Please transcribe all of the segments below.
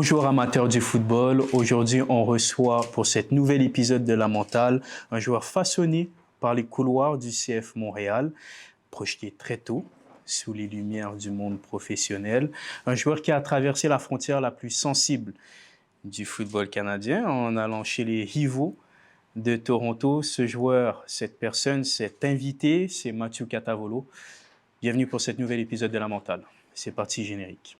Bonjour amateurs du football. Aujourd'hui, on reçoit pour cet nouvel épisode de La Mentale un joueur façonné par les couloirs du CF Montréal, projeté très tôt sous les lumières du monde professionnel. Un joueur qui a traversé la frontière la plus sensible du football canadien en allant chez les rivaux de Toronto. Ce joueur, cette personne, cet invité, c'est Mathieu Catavolo. Bienvenue pour cet nouvel épisode de La Mentale. C'est parti, générique.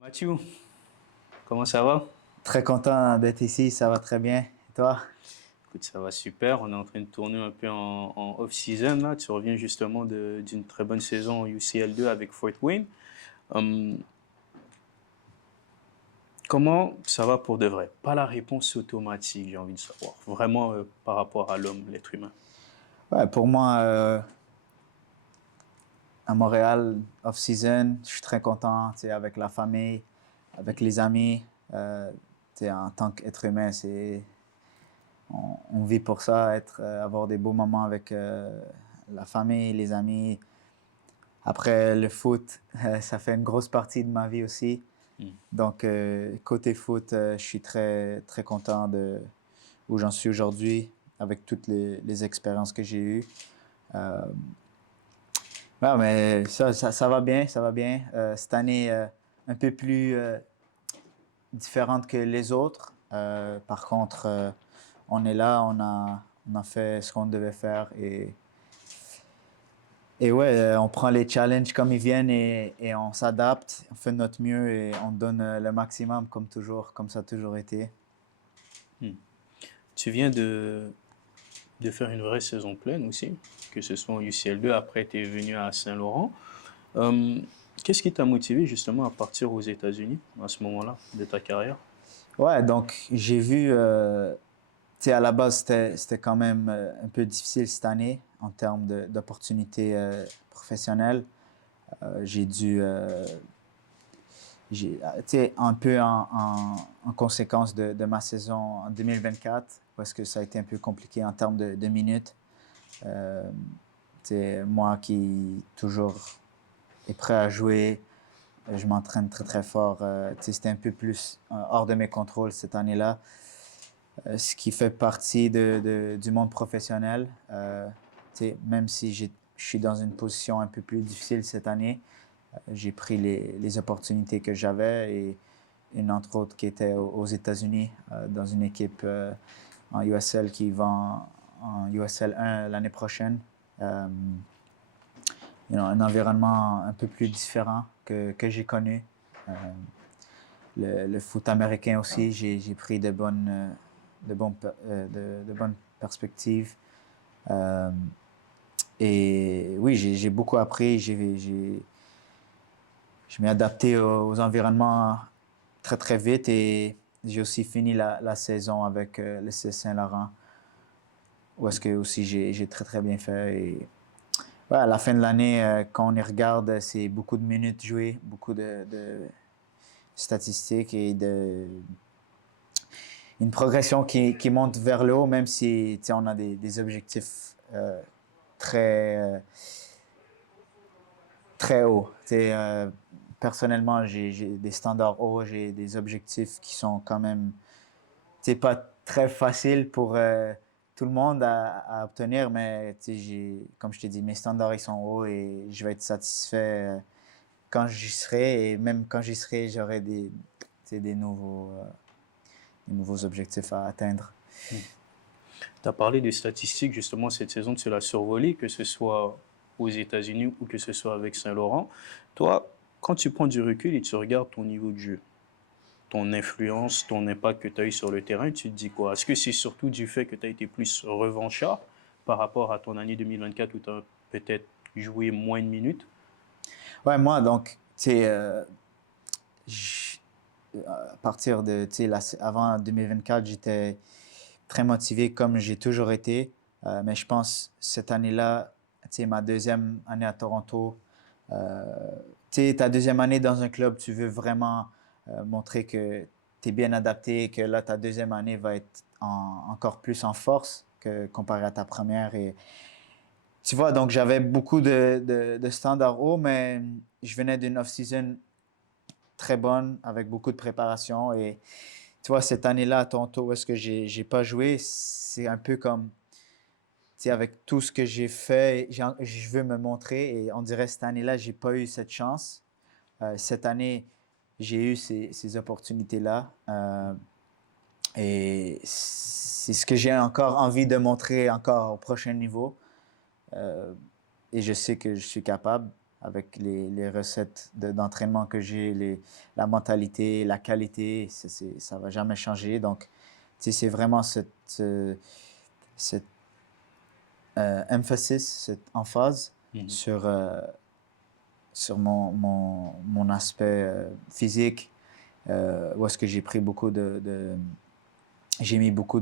Mathieu, comment ça va? Très content d'être ici, ça va très bien. Et toi? Écoute, ça va super. On est en train de tourner un peu en off-season. Là. Tu reviens justement d'une très bonne saison en UCL2 avec Fort Wayne. Comment ça va pour de vrai? Pas la réponse automatique, j'ai envie de savoir. Vraiment par rapport à l'homme, l'être humain. Ouais, pour moi, à Montréal, off-season, je suis très content, avec la famille, avec les amis. En tant qu'être humain, on vit pour ça, avoir des beaux moments avec la famille, les amis. Après le foot, ça fait une grosse partie de ma vie aussi. Donc, côté foot, je suis très, très content de où j'en suis aujourd'hui, avec toutes les expériences que j'ai eues. Ouais, mais ça va bien, ça va bien. Cette année, un peu plus différente que les autres. Par contre, on est là, on a fait ce qu'on devait faire et ouais, on prend les challenges comme ils viennent et on s'adapte, on fait de notre mieux et on donne le maximum comme toujours, comme ça a toujours été. Tu viens de faire une vraie saison pleine aussi, que ce soit en UCL2. Après, tu es venu à Saint-Laurent. Qu'est-ce qui t'a motivé justement à partir aux États-Unis à ce moment-là de ta carrière? Ouais, donc j'ai vu, à la base, c'était quand même un peu difficile cette année en termes d'opportunités professionnelles. J'ai dû, un peu en conséquence de ma saison en 2024, parce que ça a été un peu compliqué en termes de minutes. Moi qui toujours est prêt à jouer, je m'entraîne très très fort. C'était un peu plus hors de mes contrôles cette année-là. Ce qui fait partie du monde professionnel. Même si je suis dans une position un peu plus difficile cette année, j'ai pris les opportunités que j'avais et une entre autres qui était aux États-Unis, dans une équipe en USL qui va en USL 1 l'année prochaine. Un environnement un peu plus différent que j'ai connu. Le foot américain aussi, j'ai pris de bonnes perspectives. Et oui, j'ai beaucoup appris. Je m'ai adapté aux environnements très, très vite et j'ai aussi fini la saison avec le CF Saint-Laurent, où est-ce que aussi j'ai très, très bien fait. Et ouais, à la fin de l'année, quand on y regarde, c'est beaucoup de minutes jouées, beaucoup de statistiques et une progression qui monte vers le haut, même si on a des objectifs très, très hauts. Personnellement, j'ai des standards hauts, j'ai des objectifs qui sont quand même pas très faciles pour tout le monde à obtenir, mais comme je t'ai dit, mes standards ils sont hauts et je vais être satisfait quand j'y serai. Et même quand j'y serai, j'aurai des nouveaux objectifs à atteindre. Tu as parlé des statistiques, justement, cette saison, tu l'as survolé, que ce soit aux États-Unis ou que ce soit avec Saint-Laurent. Toi, quand tu prends du recul et tu regardes ton niveau de jeu, ton influence, ton impact que tu as eu sur le terrain, tu te dis quoi? Est-ce que c'est surtout du fait que tu as été plus revanchard par rapport à ton année 2024 où tu as peut-être joué moins de minutes? Ouais, moi, donc, à partir de, avant 2024, j'étais très motivé comme j'ai toujours été. Mais je pense cette année-là, ma deuxième année à Toronto, ta deuxième année dans un club, tu veux vraiment montrer que tu es bien adapté, que là, ta deuxième année va être encore plus en force que comparé à ta première. Et tu vois, donc j'avais beaucoup de standards hauts, mais je venais d'une off-season très bonne, avec beaucoup de préparation. Et tu vois, cette année-là à Toronto, où est-ce que j'ai pas joué, c'est un peu comme, tu sais, avec tout ce que j'ai fait, je veux me montrer. Et on dirait cette année-là, j'ai pas eu cette chance. Cette année, j'ai eu ces opportunités-là. Et c'est ce que j'ai encore envie de montrer encore au prochain niveau. Euh, et je sais que je suis capable avec les recettes d'entraînement que j'ai, la mentalité, la qualité, ça va jamais changer. Donc, tu sais, c'est vraiment cette emphasis, cette emphase Mhm. sur mon aspect physique, où est-ce que j'ai pris beaucoup j'ai mis beaucoup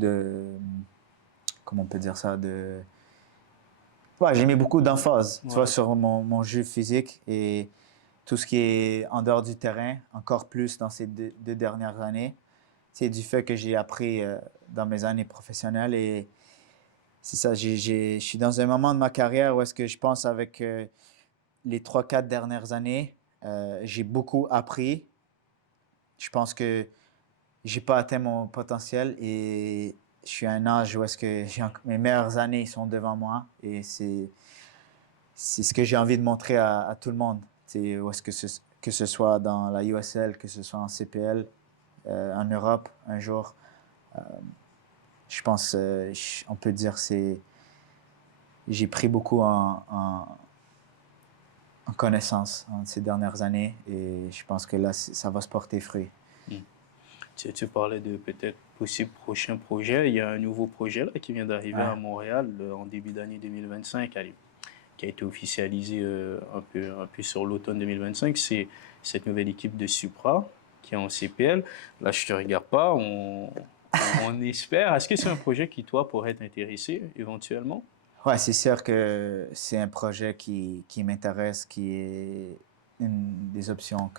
comment on peut dire ça, ouais, j'ai mis beaucoup d'emphase, tu vois, Ouais. sur mon jeu physique et tout ce qui est en dehors du terrain, encore plus dans ces deux dernières années. C'est du fait que j'ai appris dans mes années professionnelles et c'est ça, je suis dans un moment de ma carrière où est-ce que je pense avec les 3-4 dernières années, j'ai beaucoup appris. Je pense que j'ai pas atteint mon potentiel et je suis à un âge où est-ce que mes meilleures années sont devant moi et c'est ce que j'ai envie de montrer à tout le monde. C'est où est-ce que ce soit dans la USL, que ce soit en CPL, en Europe un jour. Je pense, on peut dire j'ai pris beaucoup en connaissance ces dernières années et je pense que là, ça va se porter fruit. Mhm. Tu parlais de peut-être possible prochain projet. Il y a un nouveau projet là, qui vient d'arriver à Ouais, Montréal en début d'année 2025, allez, qui a été officialisé un peu sur l'automne 2025. C'est cette nouvelle équipe de Supra qui est en CPL. Là, je te regarde pas, on espère. Est-ce que c'est un projet qui, toi, pourrait t'intéresser éventuellement? ouais, c'est sûr que c'est un projet qui m'intéresse, qui est une des options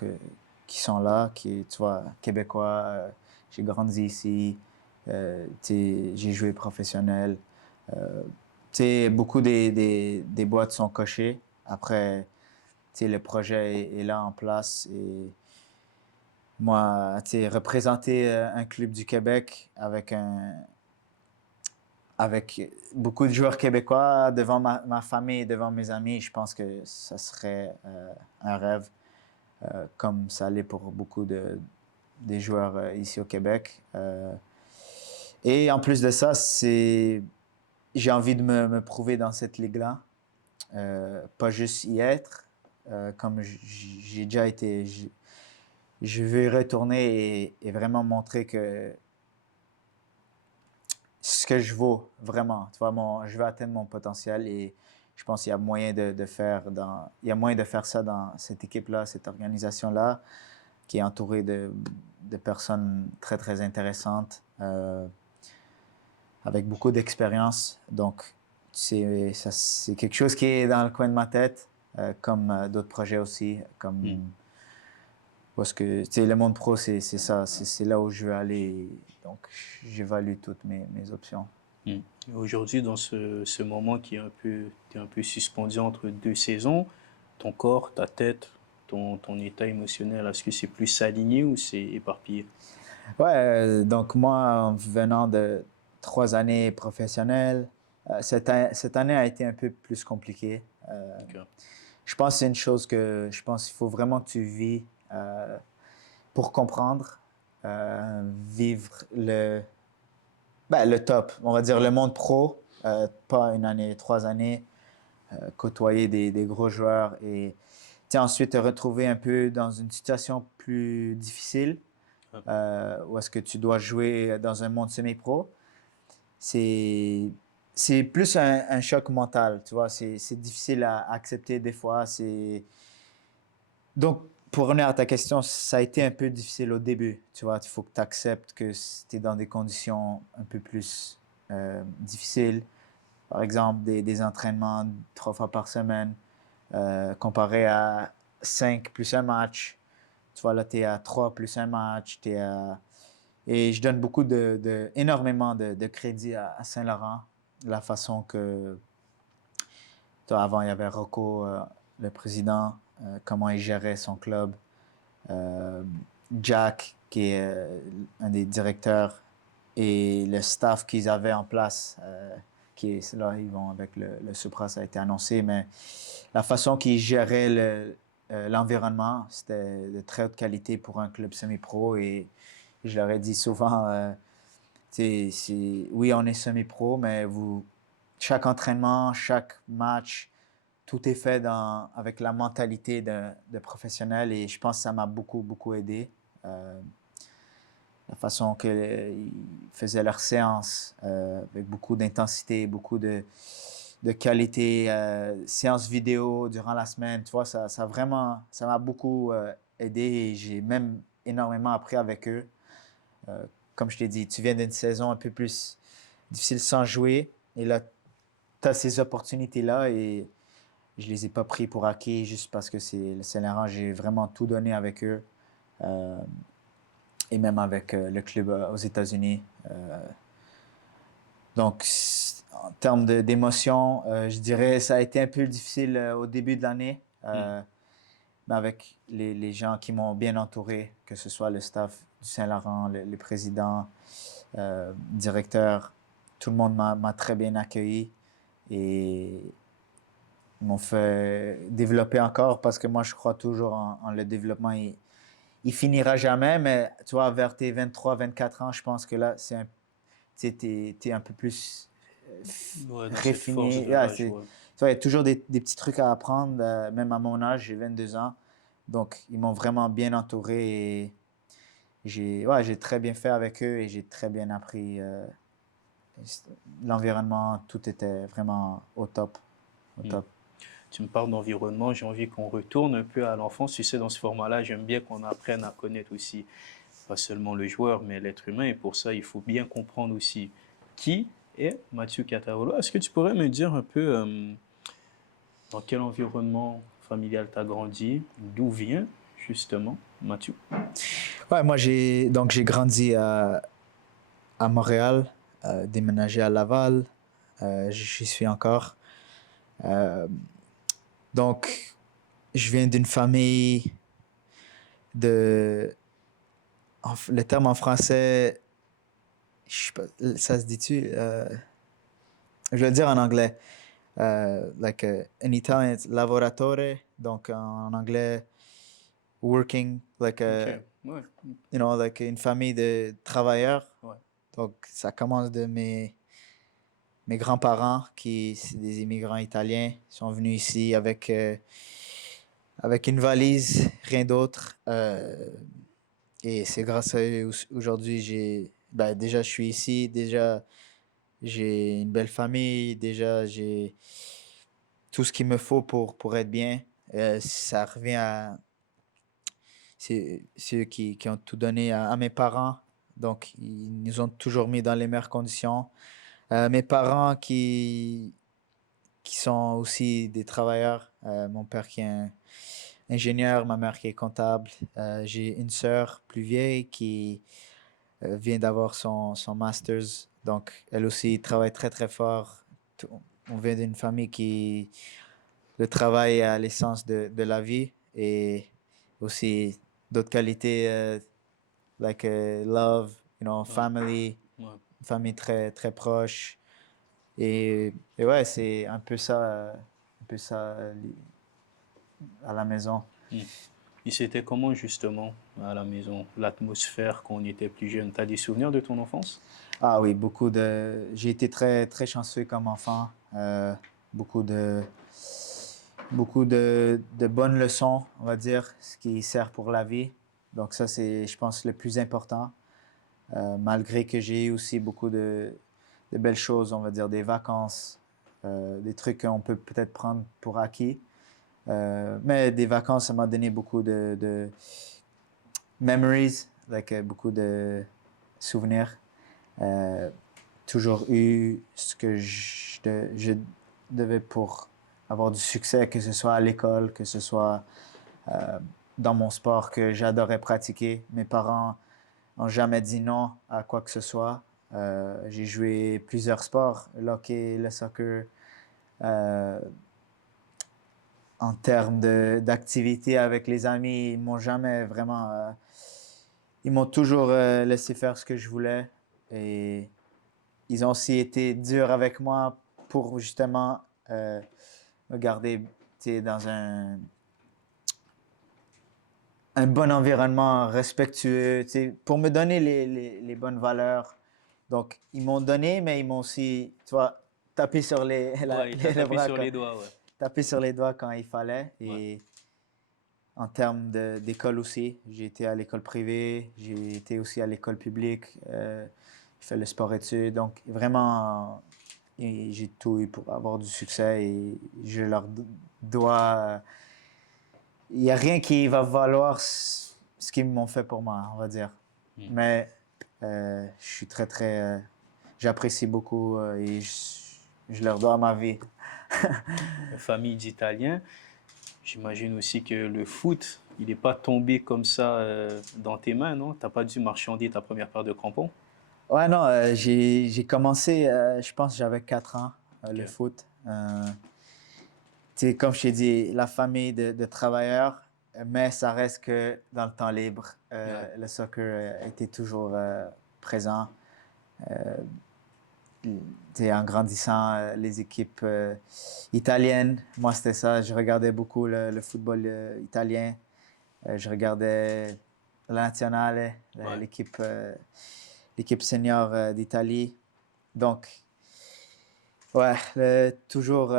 qui sont là, qui est, tu vois, québécois. J'ai grandi ici, j'ai joué professionnel. Euh, tu sais, beaucoup des boîtes sont cochées. Après, tu sais, le projet est là en place et moi, tu sais, représenter un club du Québec avec beaucoup de joueurs québécois devant ma famille et devant mes amis, je pense que ça serait un rêve, comme ça l'est pour beaucoup des joueurs ici au Québec. Et en plus de ça, j'ai envie de me prouver dans cette ligue-là, pas juste y être, comme j'ai déjà été. Je veux y retourner et vraiment montrer que ce que je vaux vraiment. Tu vois, je veux atteindre mon potentiel et je pense qu'il y a moyen il y a moyen de faire ça dans cette équipe-là, cette organisation-là, qui est entourée de personnes très, très intéressantes, avec beaucoup d'expérience. Donc, c'est quelque chose qui est dans le coin de ma tête, comme d'autres projets aussi, Hmm. comme parce que tu sais, le monde pro, c'est ça, c'est là où je veux aller. Donc, j'évalue toutes mes options. Hmm. Aujourd'hui, dans ce moment qui est t'es un peu suspendu entre deux saisons, ton corps, ta tête, ton état émotionnel, est-ce que c'est plus aligné ou c'est éparpillé? Ouais, donc moi, en venant de 3 années professionnelles, cette année a été un peu plus compliquée. Ok. Je pense que c'est une chose que je pense qu'il faut vraiment que tu vis pour comprendre, vivre le top, on va dire le monde pro, pas une année, 3 années, côtoyer des gros joueurs et ensuite te retrouver un peu dans une situation plus difficile où est-ce que tu dois jouer dans un monde semi-pro. C'est, c'est plus un choc mental, tu vois. C'est difficile à accepter des fois. Donc, pour revenir à ta question, ça a été un peu difficile au début, tu vois. Il faut que tu acceptes que tu es dans des conditions un peu plus difficiles. Par exemple, des entraînements 3 fois par semaine, comparé à 5 plus un match. Tu vois, là, tu es à 3 plus un match, tu es à Et je donne énormément de crédit à Saint-Laurent, la façon que, avant, il y avait Rocco, le président, comment il gérait son club. Euh, Jack, qui est un des directeurs, et le staff qu'ils avaient en place, qui est là, ils vont avec le Supra, ça a été annoncé, mais la façon qu'ils géraient l'environnement, c'était de très haute qualité pour un club semi-pro. Et je leur ai dit souvent, oui, on est semi-pro, mais chaque entraînement, chaque match, tout est fait avec la mentalité de professionnel, et je pense que ça m'a beaucoup, beaucoup aidé. La façon qu'ils faisaient leurs séances avec beaucoup d'intensité, beaucoup de qualité, séances vidéo durant la semaine, tu vois, ça m'a beaucoup aidé, et j'ai même énormément appris avec eux. Comme je t'ai dit, tu viens d'une saison un peu plus difficile sans jouer, et là, tu as ces opportunités-là, et je les ai pas pris pour acquis juste parce que c'est le Saint-Laurent. J'ai vraiment tout donné avec eux, et même avec le club aux États-Unis. Donc, en termes d'émotion, je dirais ça a été un peu difficile au début de l'année, mais avec les gens qui m'ont bien entouré, que ce soit le staff du Saint-Laurent, le président, directeur, tout le monde m'a très bien accueilli, et ils m'ont fait développer encore, parce que moi, je crois toujours en le développement. Il finira jamais, mais tu vois, vers tes 23, 24 ans, je pense que là, t'es un peu plus Ouais, dans cette force raffiné. de Ouais, l'âge, ouais. tu vois, il y a toujours des petits trucs à apprendre, même à mon âge, j'ai 22 ans. Donc, ils m'ont vraiment bien entouré, et j'ai très bien fait avec eux, et j'ai très bien appris. L'environnement, tout était vraiment au top. Au Hmm. top. Tu me parles d'environnement, j'ai envie qu'on retourne un peu à l'enfance. Tu sais, dans ce format-là, j'aime bien qu'on apprenne à connaître aussi, pas seulement le joueur, mais l'être humain. Et pour ça, il faut bien comprendre aussi qui est Mathieu Catarolo. Est-ce que tu pourrais me dire un peu dans quel environnement familial tu as grandi, d'où vient justement Mathieu? Ouais, moi, j'ai grandi à Montréal, déménagé à Laval. J'y suis encore. Euh, donc, je viens d'une famille de... Le terme en français, je sais pas, ça se dit-tu? Je vais le dire en anglais. Like in Italian, it's lavoratore. Donc, en anglais, working, like Ok, ouais, like une famille de travailleurs. ouais. Donc, ça commence de mes grands-parents, c'est des immigrants italiens, sont venus ici avec une valise, rien d'autre. Et c'est grâce à eux aujourd'hui, déjà je suis ici, déjà j'ai une belle famille, déjà j'ai tout ce qu'il me faut pour être bien. Ça revient à ceux qui ont tout donné à mes parents. Donc, ils nous ont toujours mis dans les meilleures conditions. Mes parents qui sont aussi des travailleurs. Mon père qui est un ingénieur, ma mère qui est comptable. J'ai une sœur plus vieille qui vient d'avoir son master's. Donc, elle aussi travaille très, très fort. On vient d'une famille qui... Le travail est à l'essence de la vie, et aussi d'autres qualités, like love, Ouais, family, ouais. une famille très, très proche. Et ouais, c'est un peu ça à la maison. Hmm. Et c'était comment justement à la maison, l'atmosphère quand on était plus jeune? Tu as des souvenirs de ton enfance? Ah oui, j'ai été très, très chanceux comme enfant. Beaucoup de bonnes leçons, on va dire, ce qui sert pour la vie. Donc ça, c'est, je pense, le plus important. Malgré que j'ai eu aussi beaucoup de belles choses, on va dire, des vacances, des trucs qu'on peut peut-être prendre pour acquis. Mais des vacances, ça m'a donné beaucoup de memories, like, beaucoup de souvenirs. Euh, Toujours eu ce que je devais pour avoir du succès, que ce soit à l'école, que ce soit dans mon sport que j'adorais pratiquer. Mes parents n'ont jamais dit non à quoi que ce soit. J'ai joué plusieurs sports, le hockey, le soccer. Euh, En termes d'activité avec les amis, ils m'ont jamais vraiment. Ils m'ont toujours laissé faire ce que je voulais. Et ils ont aussi été durs avec moi pour justement me garder dans un bon environnement respectueux, pour me donner les bonnes valeurs. Donc, ils m'ont donné, mais ils m'ont aussi, tu vois, tapé sur Ouais, il t'a les tapé bras, sur les doigts, ouais. tapé sur les doigts quand il fallait. Ouais. Et en termes d'école aussi, j'ai été à l'école privée, j'ai été aussi à l'école publique, j'ai fait le sport-études. Donc, vraiment, j'ai tout eu pour avoir du succès et je leur dois. Il n'y a rien qui va valoir ce qu'ils m'ont fait pour moi, on va dire. Hmm. Mais je suis j'apprécie beaucoup et je leur dois ma vie. Famille d'Italiens. J'imagine aussi que le foot, il n'est pas tombé comme ça dans tes mains, non? T'as pas dû marchander ta première paire de crampons? Ouais, non, j'ai commencé, je pense que j'avais 4 ans, le Ok. foot. Tu sais, comme je t'ai dit, la famille de travailleurs, mais ça reste que dans le temps libre, Ouais. le soccer était toujours présent. Tu sais, en grandissant, les équipes italiennes, moi c'était ça, je regardais beaucoup le football italien. Je regardais la Nazionale, Ouais. l'équipe senior d'Italie. Donc, ouais, toujours,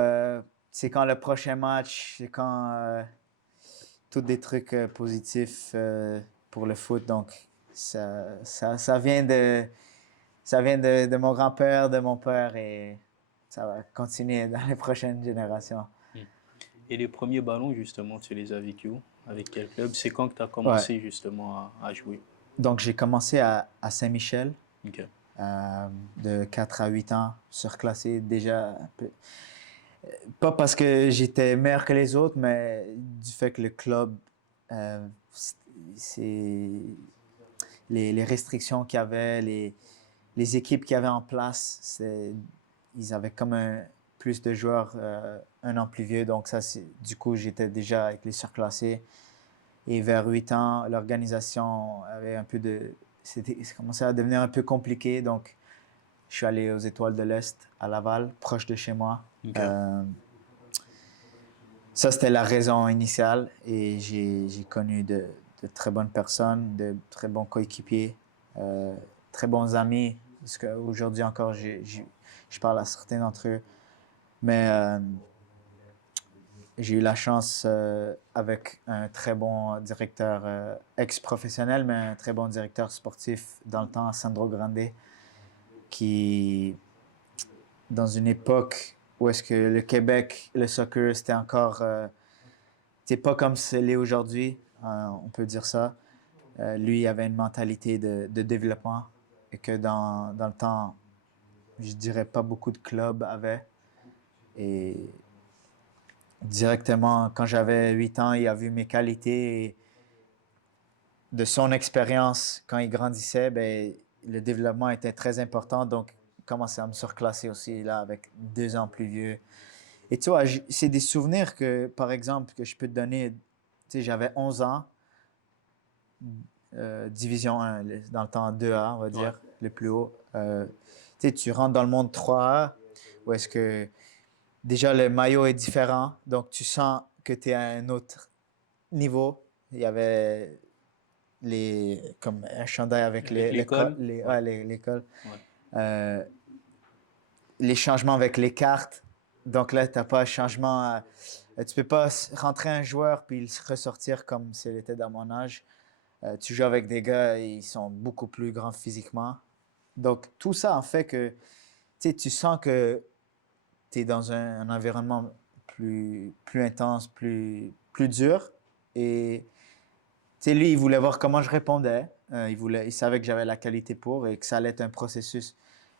c'est quand le prochain match, c'est quand tous des trucs positifs pour le foot. Donc, ça vient de mon grand-père, de mon père et ça va continuer dans les prochaines générations. Hmm. Et les premiers ballons, justement, tu les as vécus où? Avec quel club? C'est quand que tu as Ouais. commencé justement à jouer? Donc, j'ai commencé à Saint-Michel Ok. de 4 à 8 ans, surclassé déjà un peu. Pas parce que j'étais meilleur que les autres, mais du fait que le club, euh, c'est les restrictions qu'il y avait, les équipes qu'il y avait en place, ils avaient comme plus de joueurs un an plus vieux. Donc ça, du coup, j'étais déjà avec les surclassés. Et vers 8 ans, l'organisation avait un peu ça commençait à devenir un peu compliqué. Donc, je suis allé aux Étoiles de l'Est, à Laval, proche de chez moi. Ok. Euh, Ça, c'était la raison initiale et j'ai connu de très bonnes personnes, de très bons coéquipiers, euh, très bons amis. Parce qu'aujourd'hui encore, je parle à certains d'entre eux. Mais j'ai eu la chance avec un très bon directeur ex-professionnel, mais un très bon directeur sportif dans le temps, Sandro Grande, qui, dans une époque où est-ce que le Québec, le soccer, c'était encore c'est pas comme c'est l'est aujourd'hui, on peut dire ça. Lui, il avait une mentalité de développement et que dans le temps, je dirais pas beaucoup de clubs avaient. Et directement, quand j'avais 8 ans, il a vu mes qualités et de son expérience quand il grandissait, ben, le développement était très important. Donc, il commençait à me surclasser aussi là avec 2 ans plus vieux. Et tu vois, c'est des souvenirs que, par exemple, que je peux te donner. Tu sais, j'avais 11 ans. Division 1, dans le temps 2A, on va Ouais. dire, le plus haut. Tu sais, tu rentres dans le monde 3A, où est-ce que déjà le maillot est différent, donc tu sens que tu es à un autre niveau. Il y avait comme un chandail avec Avec l'école? Ouais. l'école. Ouais. Euh, les changements avec les cartes. Donc là, tu n'as pas de changement. Tu peux pas rentrer un joueur puis ressortir comme s'il était dans mon âge. Tu joues avec des gars, ils sont beaucoup plus grands physiquement. Donc, tout ça en fait que tu sens que tu es dans un environnement plus intense, plus dur. Et lui, il voulait voir comment je répondais. Il savait que j'avais la qualité pour et que ça allait être un processus.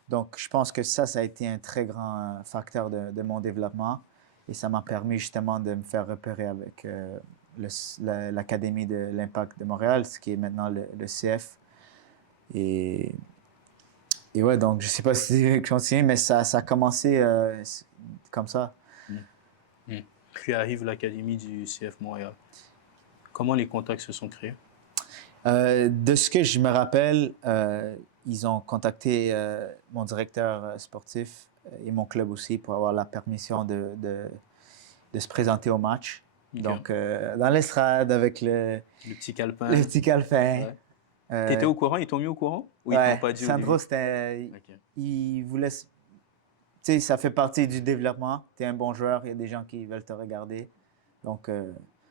Donc, je pense que ça a été un très grand facteur de mon développement. Et ça m'a permis justement de me faire repérer avec l'Académie de l'Impact de Montréal, ce qui est maintenant le CF. Et, et ouais, donc je sais pas si tu veux continuer, mais ça a commencé comme ça. Puis arrive l'académie du CF Montréal. Comment les contacts se sont créés? De ce que je me rappelle, ils ont contacté mon directeur sportif et mon club aussi pour avoir la permission de se présenter au match. Ok. Donc, dans l'estrade avec Le petit calepin. le petit calepin. Ouais. T'étais au courant? Ils t'ont mis au courant? Ou ils t'ont Ouais, pas dit au Sandro, début? Ok. il voulait, tu sais, ça fait partie du développement. Tu es un bon joueur, il y a des gens qui veulent te regarder. Donc,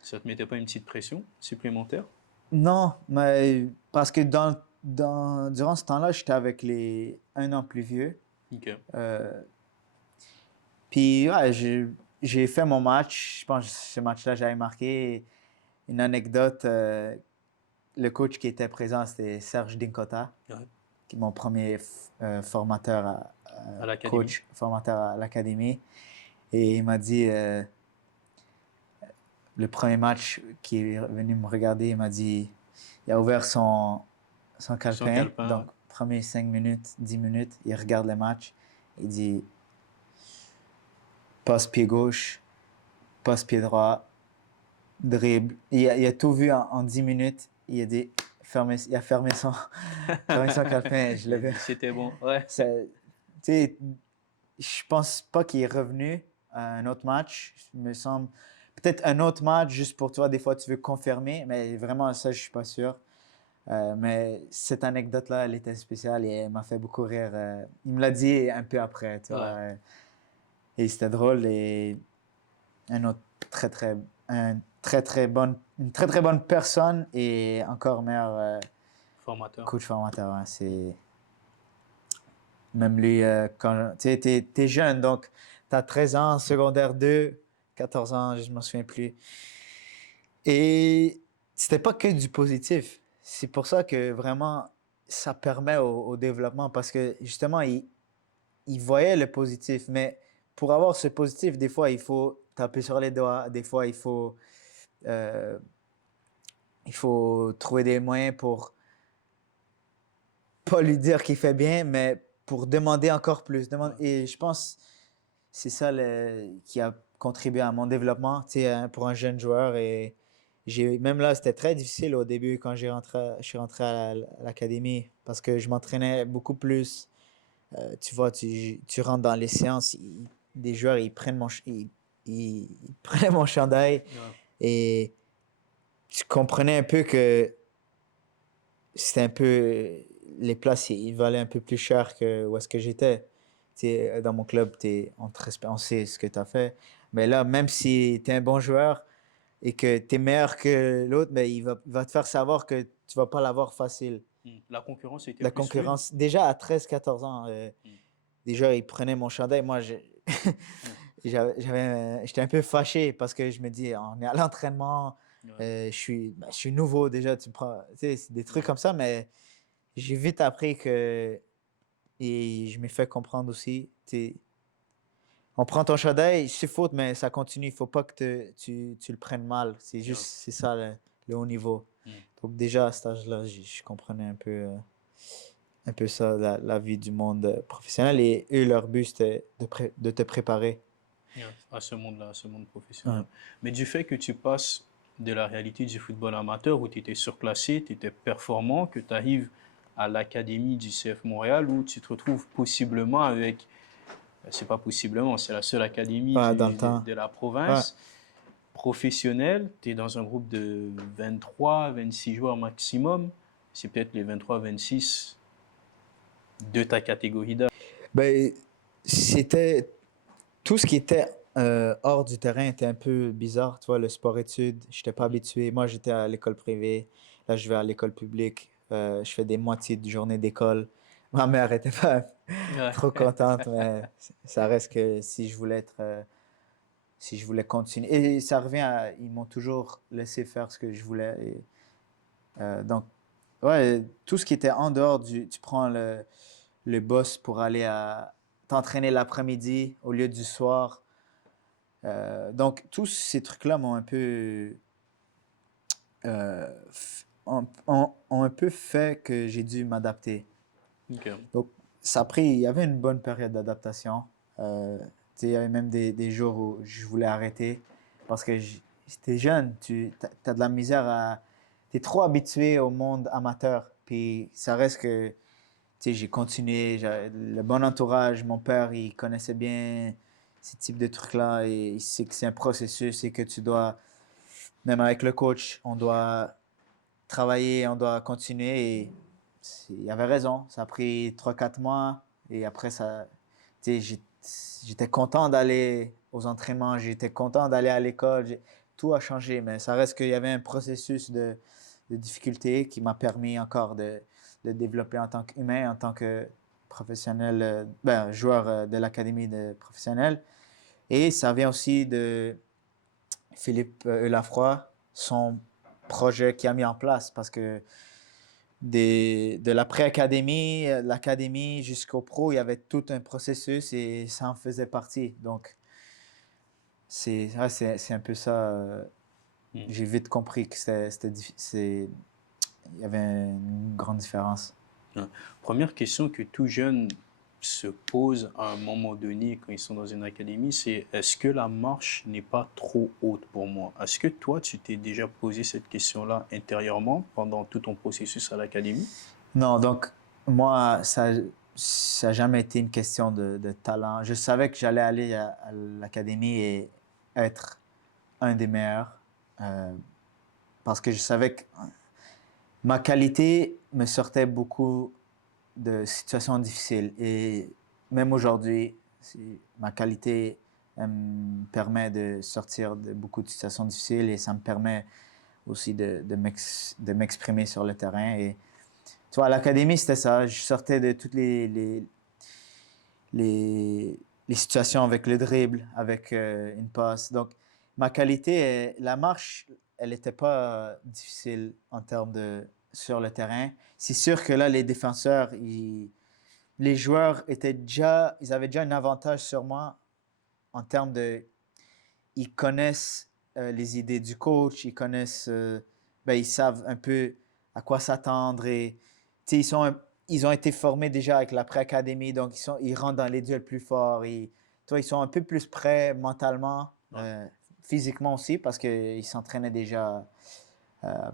Ça te mettait pas une petite pression supplémentaire? non, mais parce que durant ce temps-là, j'étais avec les un an plus vieux. Ok. Puis, ouais, j'ai fait mon match. Je pense que ce match-là, j'avais marqué. Une anecdote, le coach qui était présent, c'était Serge Dinkota, Ouais. qui est mon premier formateur À l'académie. coach, formateur à l'académie. Et il m'a dit, le premier match qui est venu me regarder, il m'a dit, il a ouvert son calepin. Donc, Ouais. premier 5 minutes, 10 minutes, il regarde le match. Il dit, passe pied gauche, passe pied droit, dribble. Il a tout vu en 10 minutes. Il a dit, il a fermé fermé son calepin. Je l'avais. C'était bon. Ouais. Tu sais, je pense pas qu'il est revenu à un autre match. Il me semble. Peut-être un autre match, juste pour toi, des fois tu veux confirmer, mais vraiment, ça, je suis pas sûr. Mais cette anecdote-là, elle était spéciale et elle m'a fait beaucoup rire. Il me l'a dit un peu après, tu vois. Ouais. Et c'était drôle. Et un autre très, très, un une très, très bonne personne et encore meilleur Formateur. coach formateur. Hein. C'est... Même lui, quand tu sais, t'es jeune, donc tu as 13 ans, secondaire 2, 14 ans, je ne m'en souviens plus. Et c'était pas que du positif. C'est pour ça que vraiment, ça permet au développement parce que justement, il voyait le positif. Mais pour avoir ce positif, des fois, il faut taper sur les doigts. Des fois, euh, il faut trouver des moyens pour pas lui dire qu'il fait bien, mais pour demander encore plus. Ouais. Et je pense c'est ça qui a contribué à mon développement, tu sais, pour un jeune joueur. Et même là, c'était très difficile au début quand je suis rentré à l'académie parce que je m'entraînais beaucoup plus. Tu vois, tu rentres dans les séances, des joueurs, ils prennent ils prenaient mon chandail Ouais. et tu comprenais un peu que c'était un peu. Les places, ils valaient un peu plus cher que où est-ce que j'étais. Tu sais, dans mon club, on sait ce que tu as fait. Mais là, même si tu es un bon joueur et que tu es meilleur que l'autre, ben, il va te faire savoir que tu vas pas l'avoir facile. La concurrence était La plus rude. concurrence, déjà à 13 14 ans, Mm. déjà, ils prenaient mon chandail. Moi, Ouais. j'étais un peu fâché parce que je me dis, on est à l'entraînement, Ouais. je suis nouveau déjà, tu me prends, tu sais, c'est des trucs Ouais. comme ça, mais j'ai vite appris que, et je m'ai fait comprendre aussi, on prend ton chandail, c'est faute, mais ça continue, il faut pas que tu le prennes mal, c'est Ouais. juste, c'est ça le haut niveau. Mm. Donc déjà à cet âge-là, je comprenais un peu ça, la vie du monde professionnel, et eux, leur but, c'était de te préparer. Yeah, à ce monde-là, à ce monde professionnel. Ouais. Mais du fait que tu passes de la réalité du football amateur où tu étais surclassé, tu étais performant, que tu arrives à l'académie du CF Montréal où tu te retrouves possiblement avec, c'est pas possiblement, c'est la seule académie Ouais, dans le temps. de la Ouais. province professionnelle. Tu es dans un groupe de 23, 26 joueurs maximum. C'est peut-être les 23, 26 de ta catégorie d'âge. Ben, c'était tout ce qui était hors du terrain était un peu bizarre. Tu vois, le sport-études, je n'étais pas habitué. Moi, j'étais à l'école privée. Là, je vais à l'école publique. Je fais des moitiés de journée d'école. Ma mère était pas Ouais. trop contente, mais ça reste que si je voulais si je voulais continuer. Et ça revient à, ils m'ont toujours laissé faire ce que je voulais. Donc, ouais, tout ce qui était en dehors tu prends le bus pour aller t'entraîner l'après-midi au lieu du soir. Donc, tous ces trucs-là m'ont un peu ont un peu fait que j'ai dû m'adapter. Ok. Donc, il y avait une bonne période d'adaptation. Tu sais, il y avait même des jours où je voulais arrêter parce que j'étais jeune, tu as de la misère à... Tu es trop habitué au monde amateur. Puis ça reste que, tu sais, j'ai continué, le bon entourage, mon père, il connaissait bien ces types de trucs-là et il sait que c'est un processus et que tu dois, même avec le coach, on doit travailler, on doit continuer. Et il avait raison. Ça a pris 3 4 mois. Et après, tu sais, j'étais content d'aller aux entraînements, j'étais content d'aller à l'école. Tout a changé, mais ça reste qu'il y avait un processus de difficulté qui m'a permis encore de développer en tant qu'humain, en tant que professionnel, joueur de l'académie de professionnels. Et ça vient aussi de Philippe Lafroy, son projet qu'il a mis en place parce que de la pré-académie, l'académie jusqu'au pro, il y avait tout un processus et ça en faisait partie. Donc, c'est un peu ça. Hmm. J'ai vite compris que il y avait une grande différence. Ouais. Première question que tout jeune se pose à un moment donné quand ils sont dans une académie, c'est est-ce que la marche n'est pas trop haute pour moi? Est-ce que toi, tu t'es déjà posé cette question-là intérieurement pendant tout ton processus à l'académie? Non, donc, moi, ça n'a jamais été une question de talent. Je savais que j'allais aller à l'académie et être un des meilleurs parce que je savais que ma qualité me sortait beaucoup de situations difficiles. Et même aujourd'hui, ma qualité me permet de sortir de beaucoup de situations difficiles et ça me permet aussi de m'exprimer sur le terrain. Et tu vois, à l'académie, c'était ça. Je sortais de toutes les situations avec le dribble, avec une passe. Donc, ma qualité, la marche, elle n'était pas difficile en termes de sur le terrain. C'est sûr que là, les défenseurs, les joueurs ils avaient déjà un avantage sur moi en termes de, ils connaissent les idées du coach, ils savent un peu à quoi s'attendre et tu sais, ils ont été formés déjà avec la pré-académie, donc ils rentrent dans les duels plus forts. Toi, ils sont un peu plus prêts mentalement, Ouais. physiquement aussi, parce qu'ils s'entraînaient déjà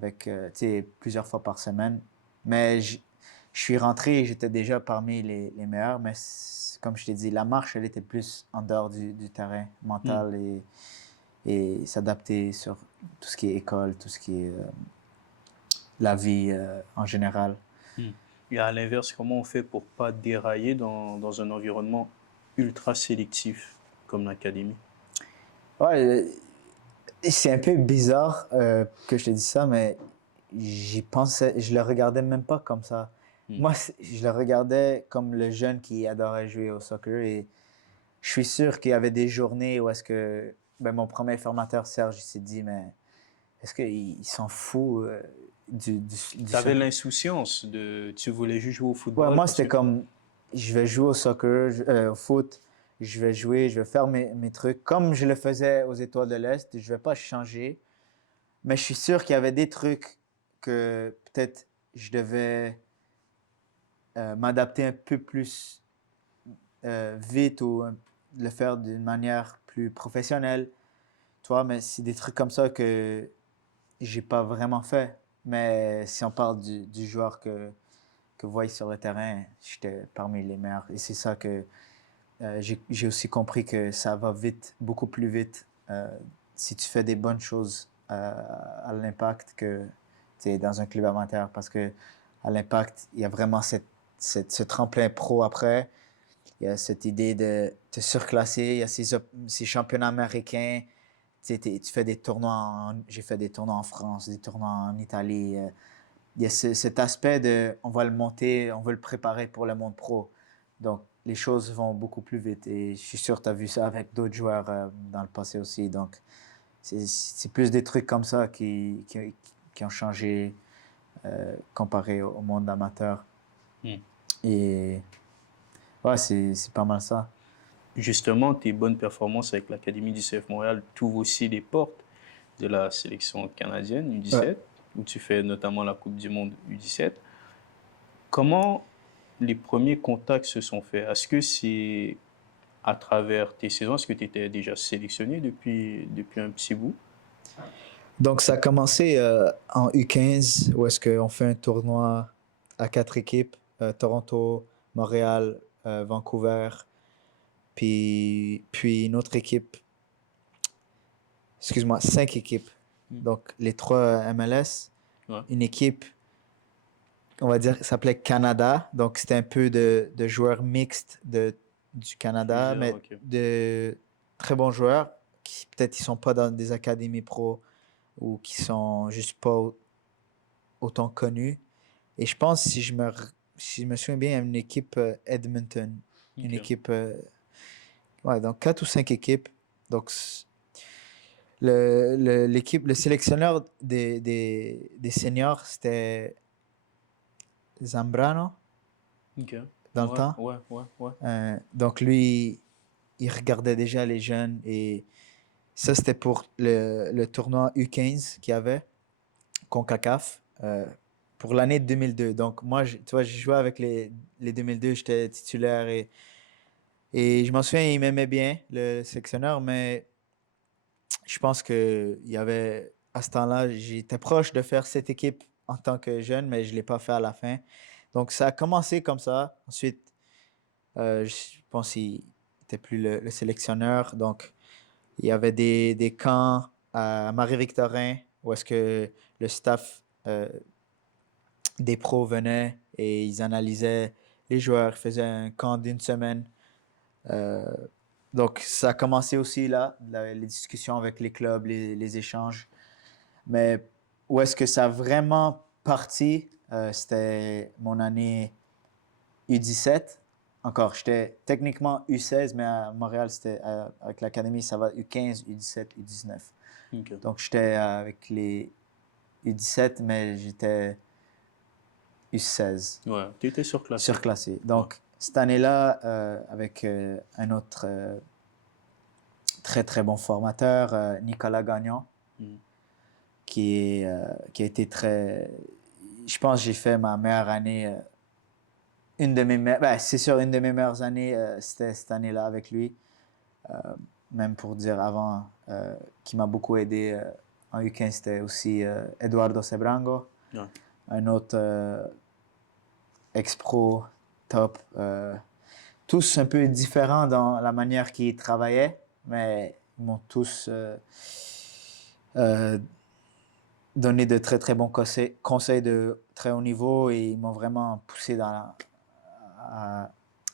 tu sais, plusieurs fois par semaine. Mais je suis rentré et j'étais déjà parmi les meilleurs, mais comme je t'ai dit, la marche, elle était plus en dehors du terrain Hmm. mental et s'adapter sur tout ce qui est école, tout ce qui est la vie en général. Hmm. Et à l'inverse, comment on fait pour pas dérailler dans un environnement ultra sélectif comme l'académie? Ouais, c'est un peu bizarre que je te dise ça, mais j'y pensais, je le regardais même pas comme ça. Hmm. Moi, je le regardais comme le jeune qui adorait jouer au soccer et je suis sûr qu'il y avait des journées où est-ce que mon premier formateur, Serge, il s'est dit, mais est-ce qu'il s'en fout du Tu avais soccer? l'insouciance de... Tu voulais juste jouer au Ouais, football moi, parce c'était que... comme, je vais jouer au soccer, au foot, je vais jouer, je vais faire mes trucs comme je le faisais aux Étoiles de l'Est, je vais pas changer. Mais je suis sûr qu'il y avait des trucs que peut-être je devais m'adapter un peu plus vite ou le faire d'une manière plus professionnelle. Tu vois, mais c'est des trucs comme ça que j'ai pas vraiment fait. Mais si on parle du joueur que vous voyez sur le terrain, j'étais parmi les meilleurs. Et c'est ça que j'ai aussi compris que ça va vite, beaucoup plus vite, si tu fais des bonnes choses à l'impact que tu es dans un club amateur. Parce que à l'impact, il y a vraiment ce tremplin pro après. Il y a cette idée de te surclasser. Il y a ces championnats américains. Tu fais des tournois j'ai fait des tournois en France, des tournois en Italie. Il y a cet aspect de on va le monter, on veut le préparer pour le monde pro. Donc, les choses vont beaucoup plus vite. Et je suis sûr que tu as vu ça avec d'autres joueurs dans le passé aussi. Donc, c'est plus des trucs comme ça qui ont changé comparé au monde amateur. Hmm. Et ouais, c'est pas mal ça. Justement, tes bonnes performances avec l'Académie du CF Montréal t'ouvrent aussi les portes de la sélection canadienne Ouais. U17. où tu fais notamment la Coupe du Monde U17. Comment les premiers contacts se sont faits? Est-ce que c'est à travers tes saisons? Est-ce que tu étais déjà sélectionné depuis un petit bout? Donc, ça a commencé en U15, où est-ce qu'on fait un tournoi à 4 équipes, Toronto, Montréal, Vancouver, puis une autre équipe, excuse-moi, 5 équipes. Donc, les 3 MLS, Ouais. une équipe, on va dire, s'appelait Canada. Donc, c'était un peu de joueurs mixtes du Canada, mais Ok. de très bons joueurs qui peut-être ils sont pas dans des académies pro ou qui sont juste pas autant connus. Et je pense, si je me souviens bien, il y a une équipe Edmonton. Une Ok. équipe, ouais, donc 4 ou 5 équipes. Donc, le sélectionneur des seniors, c'était Zambrano Ok. dans le Ouais, temps. ouais, ouais, ouais. Donc, lui, il regardait déjà les jeunes et ça, c'était pour le tournoi U15 qu'il y avait, CONCACAF, pour l'année 2002. Donc, moi, tu vois, j'ai joué avec les 2002, j'étais titulaire et je m'en souviens, il m'aimait bien, le sélectionneur, mais je pense qu'il y avait, à ce temps-là, j'étais proche de faire cette équipe en tant que jeune, mais je ne l'ai pas fait à la fin. Donc, ça a commencé comme ça. Ensuite, je pense qu'il n'était plus le sélectionneur. Donc, il y avait des camps à Marie-Victorin où est-ce que le staff des pros venait et ils analysaient les joueurs, faisaient un camp d'une semaine. Euh, donc, ça a commencé aussi là, les discussions avec les clubs, les échanges. Mais où est-ce que ça a vraiment parti, c'était mon année U17. Encore, j'étais techniquement U16, mais à Montréal, c'était avec l'académie, ça va U15, U17, U19. Ok. Donc, j'étais avec les U17, mais j'étais U16, Ouais, tu étais surclassé. surclassé. Ouais. Donc, cette année-là, avec un autre très, très bon formateur, Nicolas Gagnon, Mm. qui a été très... Je pense que j'ai fait ma meilleure année, c'est sûr, une de mes meilleures années, c'était cette année-là avec lui. Même pour dire avant, qui m'a beaucoup aidé en U15, c'était aussi Eduardo Sebrango, Ouais. un autre ex-pro top. Tous un peu différents dans la manière qu'ils travaillaient, mais ils m'ont tous euh, donné de très très bons conseils de très haut niveau et ils m'ont vraiment poussé à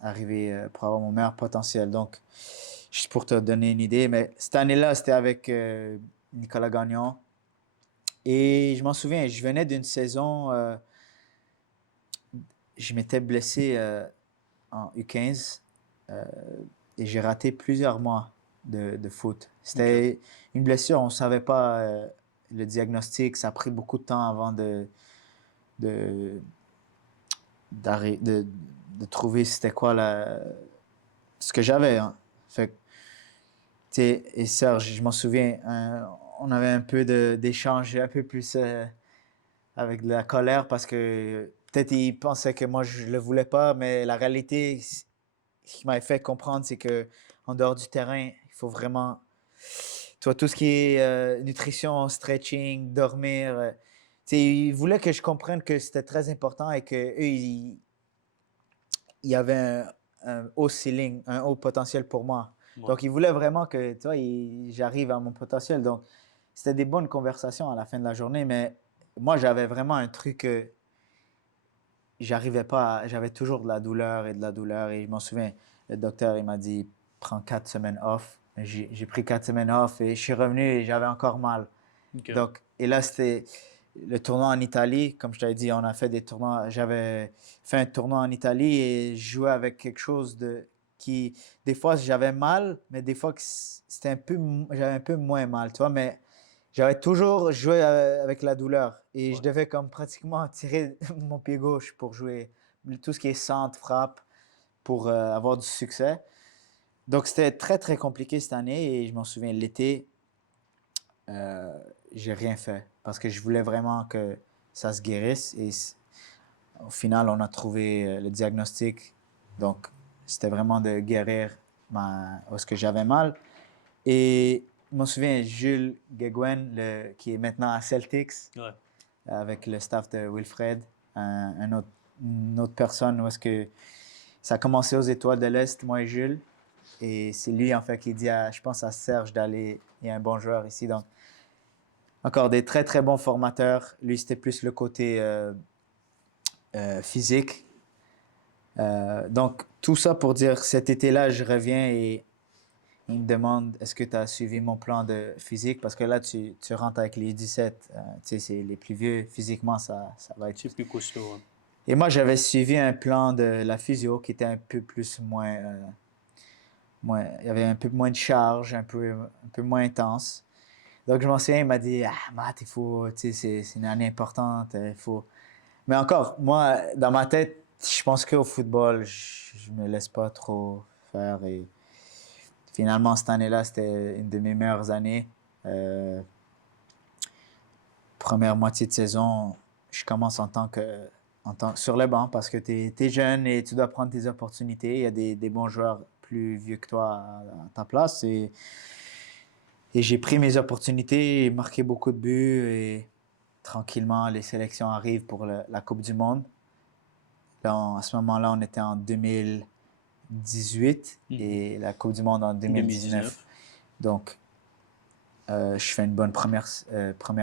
arriver pour avoir mon meilleur potentiel. Donc, juste pour te donner une idée, mais cette année-là, c'était avec Nicolas Gagnon. Et je m'en souviens, je venais d'une saison, je m'étais blessé en U15 euh, et j'ai raté plusieurs mois de foot. Ok. C'était une blessure, on ne savait pas le diagnostic, ça a pris beaucoup de temps avant de, de trouver c'était quoi ce que j'avais. Hein. Fait que, et Serge, je m'en souviens, on avait un peu d'échange un peu plus avec de la colère parce que peut-être il pensait que moi je le voulais pas, mais la réalité, ce qui m'avait fait comprendre, c'est que en dehors du terrain, il faut vraiment, toi, tout ce qui est nutrition, stretching, dormir. Il voulait que je comprenne que c'était très important et que eux, il y avait un haut ceiling, un haut potentiel pour moi. Ouais. Donc, il voulait vraiment que, tu vois, j'arrive à mon potentiel. Donc, c'était des bonnes conversations à la fin de la journée, mais moi, j'avais vraiment un truc que j'arrivais pas j'avais toujours de la douleur et de la douleur. Et je m'en souviens, le docteur, il m'a dit, prends 4 semaines off. J'ai pris 4 semaines off et je suis revenu et j'avais encore mal. Ok. Donc, et là, c'était le tournoi en Italie. Comme je t'avais dit, on a fait des tournois. J'avais fait un tournoi en Italie et je jouais avec quelque chose qui, des fois, j'avais mal, mais des fois, j'avais un peu moins mal, tu vois. Mais j'avais toujours joué avec la douleur et je Ouais. devais comme pratiquement tirer mon pied gauche pour jouer tout ce qui est centre, frappe, pour avoir du succès. Donc, c'était très, très compliqué cette année et je m'en souviens, l'été, j'ai rien fait parce que je voulais vraiment que ça se guérisse. Et au final, on a trouvé le diagnostic. Donc, c'était vraiment de guérir où est-ce que j'avais mal. Et je me souviens, Jules Guéguen, qui est maintenant à Celtics, Ouais. avec le staff de Wilfred, une autre personne, où est-ce que ça a commencé aux Étoiles de l'Est, moi et Jules. Et c'est lui, en fait, qui dit, je pense, à Serge d'aller. Il y a un bon joueur ici. Donc, encore des très, très bons formateurs. Lui, c'était plus le côté physique. Donc, tout ça pour dire, cet été-là, je reviens et il me demande, est-ce que tu as suivi mon plan de physique? Parce que là, tu rentres avec les 17. Tu sais, c'est les plus vieux. Physiquement, ça va être... C'est plus costaud. Hein. Et moi, j'avais suivi un plan de la physio qui était un peu moins... il y avait un peu moins de charge, un peu moins intense. Donc, je m'en souviens, il m'a dit, Matt, il faut, tu sais, c'est une année importante, il faut... Mais encore, moi, dans ma tête, je pense qu'au football, je me laisse pas trop faire. Et finalement, cette année-là, c'était une de mes meilleures années. Première moitié de saison, je commence sur le banc parce que tu es jeune et tu dois prendre tes opportunités. Il y a des bons joueurs plus vieux que toi à ta place. Et j'ai pris mes opportunités, marqué beaucoup de buts et tranquillement, les sélections arrivent pour la Coupe du Monde. Là, à ce moment-là, on était en 2018 et la Coupe du Monde en 2019. Donc, je fais une bonne première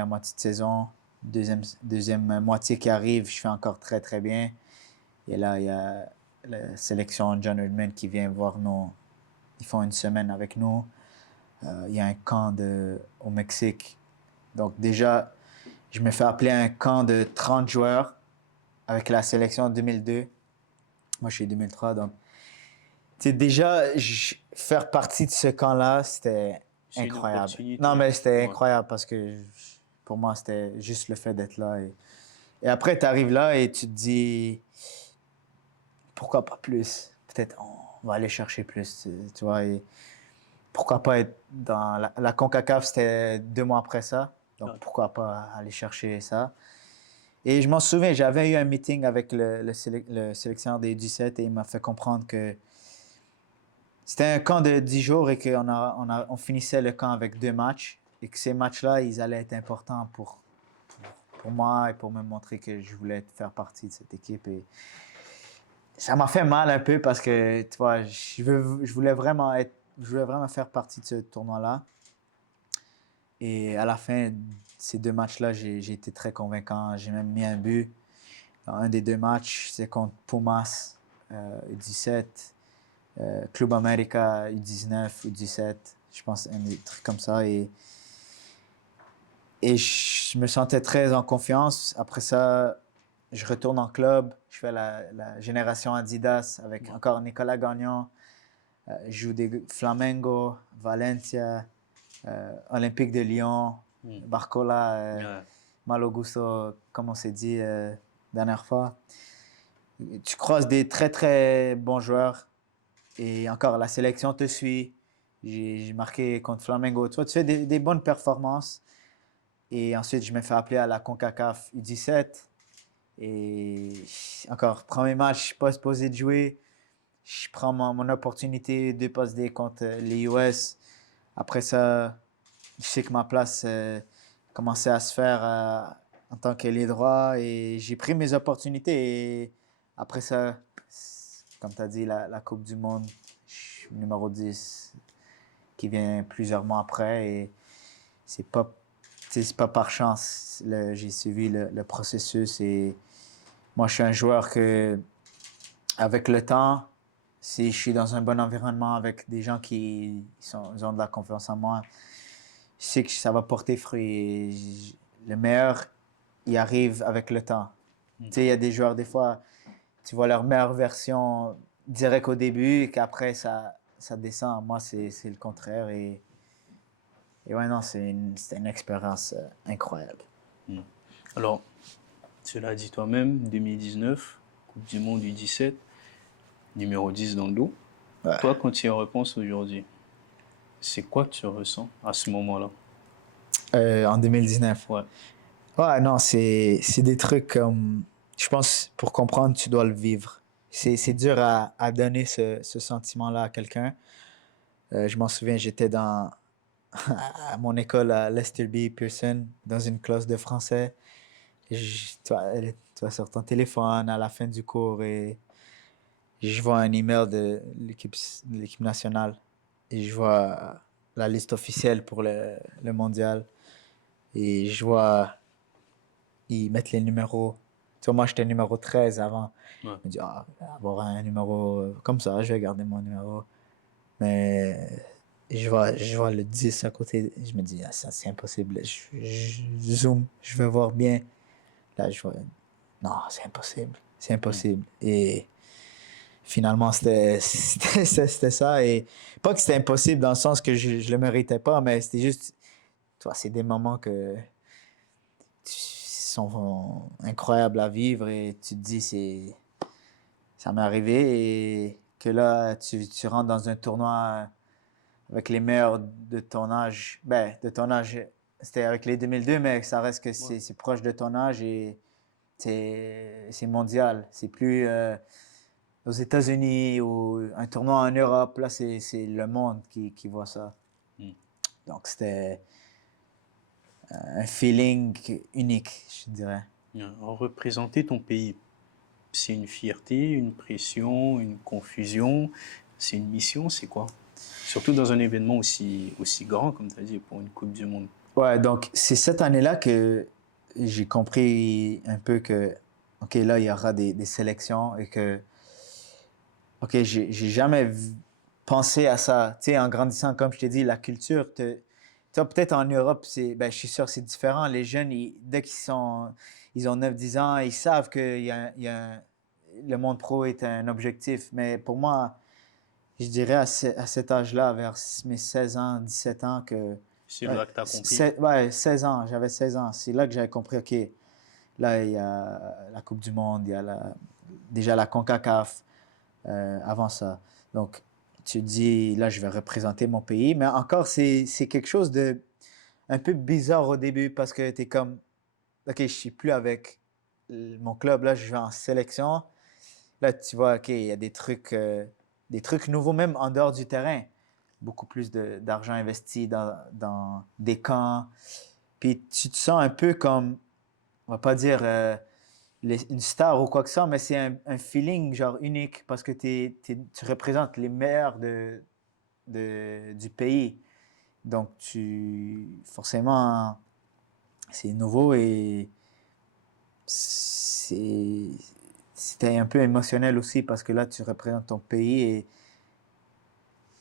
moitié de saison. Deuxième moitié qui arrive, je fais encore très, très bien. Et là, il y a la sélection John Herdman qui vient voir nous. Ils font une semaine avec nous. Il y a un camp au Mexique. Donc, déjà, je me fais appeler à un camp de 30 joueurs avec la sélection 2002. Moi, je suis 2003, donc... déjà, faire partie de ce camp-là, c'était incroyable. Non, mais c'était incroyable parce que pour moi, c'était juste le fait d'être là. Et après, tu arrives là et tu te dis, pourquoi pas plus? Peut-être on va aller chercher plus, tu vois. Et pourquoi pas être dans la CONCACAF, c'était 2 mois après ça. Donc, pourquoi pas aller chercher ça? Et je m'en souviens, j'avais eu un meeting avec le sélectionneur des 17 et il m'a fait comprendre que c'était un camp de 10 jours et qu'on on finissait le camp avec 2 matchs et que ces matchs-là, ils allaient être importants pour moi et pour me montrer que je voulais faire partie de cette équipe. Et ça m'a fait mal un peu parce que, tu vois, je voulais vraiment faire partie de ce tournoi-là. Et à la fin de ces 2 matchs-là, j'ai été très convaincant. J'ai même mis un but dans un des 2 matchs. C'est contre Pumas, U17. Club America U19, U17, je pense un truc comme ça. Et je me sentais très en confiance. Après ça, je retourne en club. Je fais la génération Adidas avec encore Nicolas Gagnon. Je joue des Flamengo, Valencia, Olympique de Lyon, Barcola, Malo Gusto, comme on s'est dit dernière fois. Tu croises des très, très bons joueurs. Et encore, la sélection te suit. J'ai marqué contre Flamengo. Tu vois, tu fais des bonnes performances. Et ensuite, je me fais appeler à la CONCACAF U17. Et encore, premier match, je ne suis pas supposé de jouer. Je prends mon opportunité de passer contre les US. Après ça, je sais que ma place commençait à se faire en tant qu'ailier droit. Et j'ai pris mes opportunités. Et après ça, comme tu as dit, la Coupe du Monde, numéro 10, qui vient plusieurs mois après. Et c'est pas par chance. J'ai suivi le processus. Et moi, je suis un joueur que, avec le temps, si je suis dans un bon environnement avec des gens qui ils ont de la confiance en moi, je sais que ça va porter fruit. Le meilleur, il arrive avec le temps. Tu sais, il y a des joueurs, des fois, tu vois leur meilleure version direct au début et qu'après, ça descend. Moi, c'est le contraire. Et ouais, non, c'était une expérience incroyable. Alors, tu l'as dit toi-même, 2019, Coupe du Monde U17, numéro 10 dans le dos. Ouais. Toi, quand tu y repenses aujourd'hui, c'est quoi que tu ressens à ce moment-là? En 2019. Ouais. Ouais, non, c'est des trucs comme... Je pense, pour comprendre, tu dois le vivre. C'est dur à donner ce sentiment-là à quelqu'un. Je m'en souviens, j'étais à mon école à Lester B. Pearson, dans une classe de français. Tu vas sur ton téléphone à la fin du cours et je vois un email de l'équipe nationale et je vois la liste officielle pour le mondial et je vois ils mettent les numéros. Tu vois, moi j'étais numéro 13 avant. Ouais. Je me dis, avoir un numéro comme ça, je vais garder mon numéro. Mais je vois le 10 à côté. Je me dis, ça c'est impossible. Je zoome, je veux voir bien. Là, je vois, non, c'est impossible. C'est impossible. Et finalement, c'était ça. Et pas que c'était impossible dans le sens que je le méritais pas, mais c'était juste, tu vois, c'est des moments que sont incroyables à vivre et tu te dis, ça m'est arrivé et que là, tu rentres dans un tournoi avec les meilleurs de ton âge. Ben, de ton âge, c'était avec les 2002, mais ça reste que Ouais. c'est proche de ton âge et c'est mondial. C'est plus aux États-Unis ou un tournoi en Europe. Là, c'est le monde qui voit ça. Mm. Donc, c'était un feeling unique, je dirais. Représenter ton pays, c'est une fierté, une pression, une confusion, c'est une mission, c'est quoi? Surtout dans un événement aussi grand, comme tu as dit, pour une Coupe du Monde. Ouais, donc c'est cette année-là que j'ai compris un peu que, OK, là, il y aura des sélections et que, OK, j'ai jamais pensé à ça. Tu sais, en grandissant, comme je t'ai dit, la culture, tu vois, peut-être en Europe, ben, je suis sûr que c'est différent. Les jeunes, dès ils ont 9 10 ans, ils savent que le monde pro est un objectif. Mais pour moi, je dirais à cet âge-là, vers mes 16 ans, 17 ans, que C'est ouais, là que tu as compris. ouais, 16 ans, j'avais 16 ans. C'est là que j'avais compris, OK, là, il y a la Coupe du Monde, il y a déjà la CONCACAF avant ça. Donc, tu te dis, là, je vais représenter mon pays. Mais encore, c'est quelque chose de un peu bizarre au début parce que tu es comme, OK, je suis plus avec mon club, là, je vais en sélection. Là, tu vois, OK, il y a des trucs nouveaux, même en dehors du terrain. Beaucoup plus d'argent investi dans des camps. Puis tu te sens un peu comme, on va pas dire une star ou quoi que ce soit, mais c'est un feeling genre unique parce que tu représentes les meilleurs du pays. Donc, forcément, c'est nouveau et c'était un peu émotionnel aussi parce que là, tu représentes ton pays et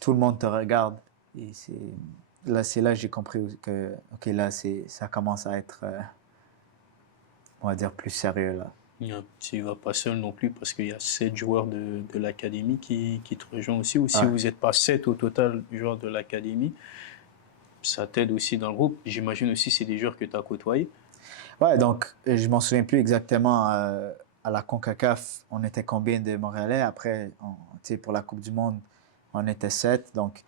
tout le monde te regarde. Et c'est là que j'ai compris que, OK, là, ça commence à être, on va dire, plus sérieux, là. Tu ne vas pas seul non plus parce qu'il y a 7 joueurs de l'académie qui te rejoignent aussi. Ou si Ouais. vous n'êtes pas 7 au total joueurs de l'académie, ça t'aide aussi dans le groupe. J'imagine aussi que c'est des joueurs que tu as côtoyés. Ouais, donc je m'en souviens plus exactement à la CONCACAF, on était combien de Montréalais? Après, tu sais, pour la Coupe du Monde, on était 7. Donc,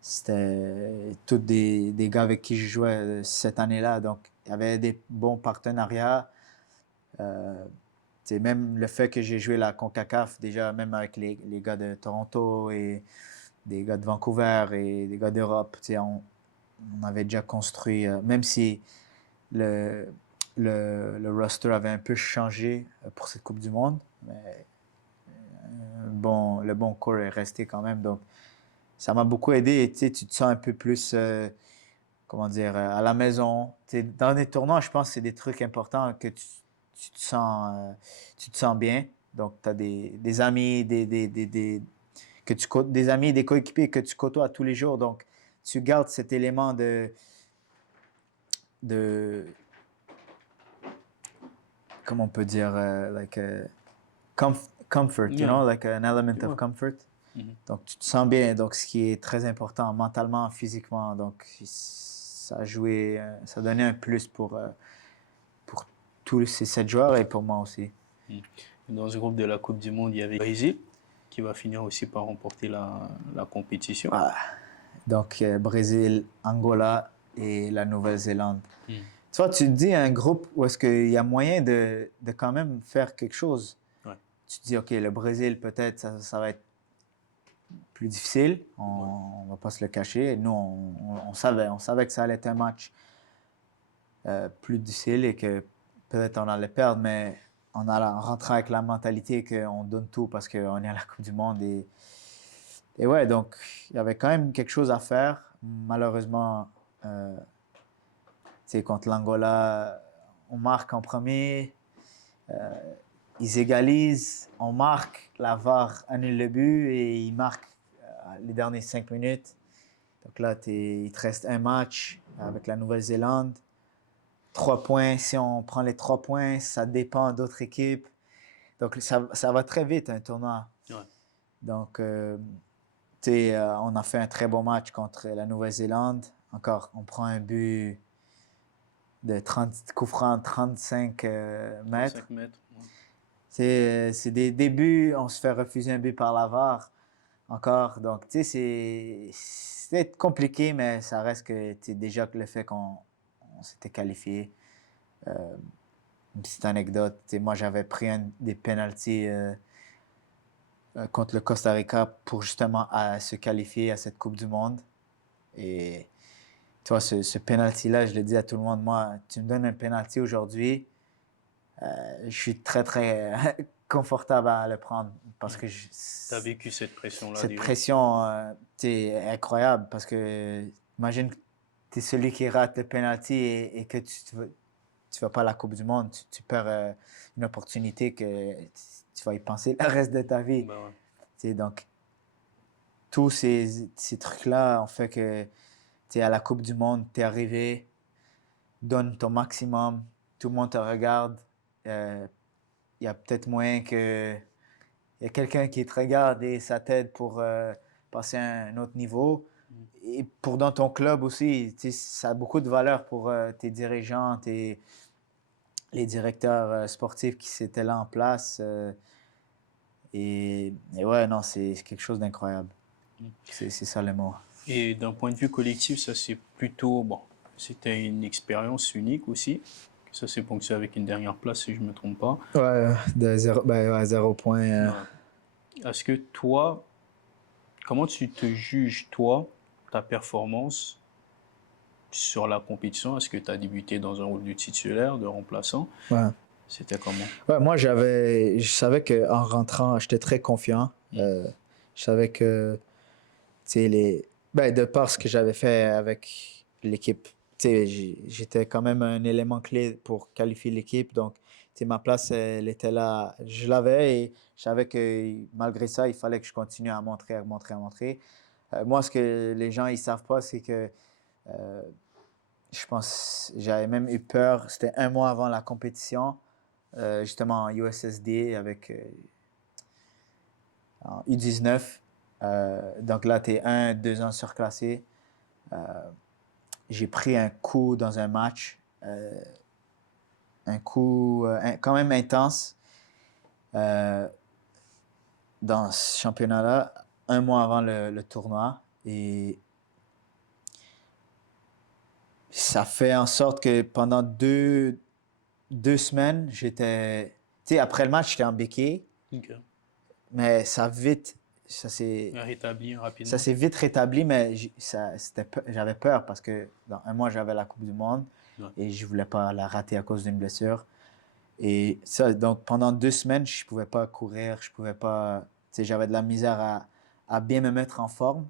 c'était tous des gars avec qui je jouais cette année-là. Donc, il y avait des bons partenariats. Euh, tu sais, même le fait que j'ai joué la CONCACAF, déjà, même avec les gars de Toronto et des gars de Vancouver et des gars d'Europe, tu sais, on avait déjà construit, même si le, le roster avait un peu changé pour cette Coupe du Monde, mais le bon core est resté quand même. Donc, ça m'a beaucoup aidé et tu te sens un peu plus, comment dire, à la maison. T'sais, dans des tournois, je pense que c'est des trucs importants que tu te sens bien. Donc, tu as des amis, des amis, des coéquipiers que tu côtoies tous les jours. Donc, tu gardes cet élément de comment on peut dire, like comfort, you Yeah. know, like an element Ouais. of comfort. Mhm. Donc, tu te sens bien, donc ce qui est très important mentalement, physiquement. Donc, ça a joué, ça a donné un plus pour tous ces 7 joueurs et pour moi aussi. Dans ce groupe de la Coupe du Monde, il y avait le Brésil qui va finir aussi par remporter la compétition. Ah. Donc, Brésil, Angola, et la Nouvelle-Zélande. Mm. Tu vois, tu te dis un groupe où est-ce qu'il y a moyen de quand même faire quelque chose. Ouais. Tu te dis, OK, le Brésil, peut-être, ça va être plus difficile. Ouais. On va pas se le cacher. Nous, on savait que ça allait être un match plus difficile et que peut-être on allait perdre, mais on rentrait avec la mentalité qu'on donne tout parce qu'on est à la Coupe du Monde. Et ouais, donc il y avait quand même quelque chose à faire. Malheureusement, contre l'Angola, on marque en premier, ils égalisent, on marque, la VAR annule le but et ils marquent les dernières 5 minutes. Donc là, il te reste un match avec la Nouvelle-Zélande. 3 points, si on prend les 3 points, ça dépend d'autres équipes. Donc ça va très vite, un tournoi. Ouais. Donc, on a fait un très bon match contre la Nouvelle-Zélande. Encore, on prend un but de 30, coup franc 35 mètres. 35 mètres. Ouais. C'est des débuts, on se fait refuser un but par la VAR. Encore, donc, tu sais, c'est compliqué, mais ça reste que, déjà que le fait qu'on s'était qualifié. Une petite anecdote, moi, j'avais pris des penalties contre le Costa Rica pour justement se qualifier à cette Coupe du Monde. Et tu vois, ce penalty-là, je le dis à tout le monde, moi, tu me donnes un penalty aujourd'hui, je suis très, très confortable à le prendre parce que Tu as vécu cette pression-là cette déjà. pression, est incroyable parce que imagine que tu es celui qui rate le penalty et que tu vas pas à la Coupe du Monde, tu perds une opportunité que tu vas y penser le reste de ta vie. Ben ouais. Donc, tous ces trucs-là ont fait que à la Coupe du Monde, tu es arrivé, donne ton maximum, tout le monde te regarde. Il y a peut-être moyen que il y a quelqu'un qui te regarde et ça t'aide pour passer à un autre niveau. Et pour dans ton club aussi, ça a beaucoup de valeur pour tes dirigeants, les directeurs sportifs qui étaient là en place. Et ouais, non, c'est quelque chose d'incroyable. C'est ça le mot. Et d'un point de vue collectif, ça c'est plutôt, bon, c'était une expérience unique aussi. Ça s'est ponctué avec une dernière place, si je ne me trompe pas. Ouais, de 0 point. Ouais. Est-ce que toi, comment tu te juges, toi, ta performance sur la compétition? Est-ce que tu as débuté dans un rôle de titulaire, de remplaçant? Ouais. C'était comment? Ouais, moi, je savais qu'en rentrant, j'étais très confiant. Je savais que, de par ce que j'avais fait avec l'équipe, j'étais quand même un élément clé pour qualifier l'équipe. Donc, ma place, elle était là. Je l'avais et je savais que malgré ça, il fallait que je continue à montrer. Moi, ce que les gens, ils savent pas, c'est que je pense, j'avais même eu peur. C'était un mois avant la compétition. Justement en USSD avec en U19. Donc là, tu es 1, 2 ans surclassé. J'ai pris un coup dans un match, un coup quand même intense dans ce championnat-là, un mois avant le tournoi. Et ça fait en sorte que pendant deux semaines, j'étais... Tu sais, après le match, j'étais en béquille. Ok. Mais ça Rétabli rapidement. s'est vite rétabli, mais j'avais peur parce que dans un mois, j'avais la Coupe du Monde et je voulais pas la rater à cause d'une blessure. Et ça, donc pendant 2 semaines, je pouvais pas courir, je pouvais pas, j'avais de la misère à bien me mettre en forme.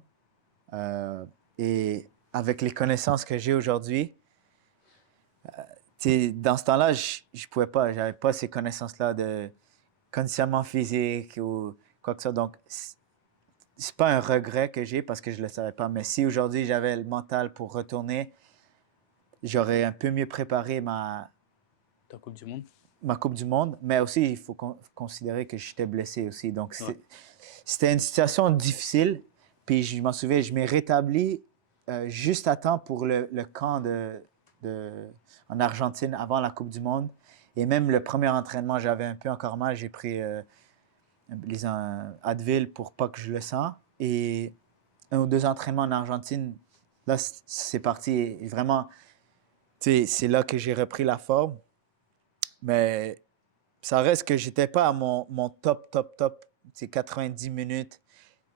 Et avec les connaissances que j'ai aujourd'hui, dans ce temps-là, je pouvais pas, j'avais pas ces connaissances-là de conditionnement physique ou quoi que ce soit. Donc, c'est pas un regret que j'ai parce que je le savais pas. Mais si aujourd'hui j'avais le mental pour retourner, j'aurais un peu mieux préparé Ta Coupe du Monde? ma Coupe du Monde. Mais aussi, il faut considérer que j'étais blessé aussi. Donc, c'était une situation difficile. Puis je m'en souviens, je m'ai rétabli juste à temps pour le camp en Argentine avant la Coupe du Monde. Et même le premier entraînement, j'avais un peu encore mal. J'ai pris les Advil pour pas que je le sente. Et 1 ou 2 entraînements en Argentine, Là, c'est parti. Et vraiment, tu sais, c'est là que j'ai repris la forme. Mais ça reste que j'étais pas à mon top. C'est 90 minutes.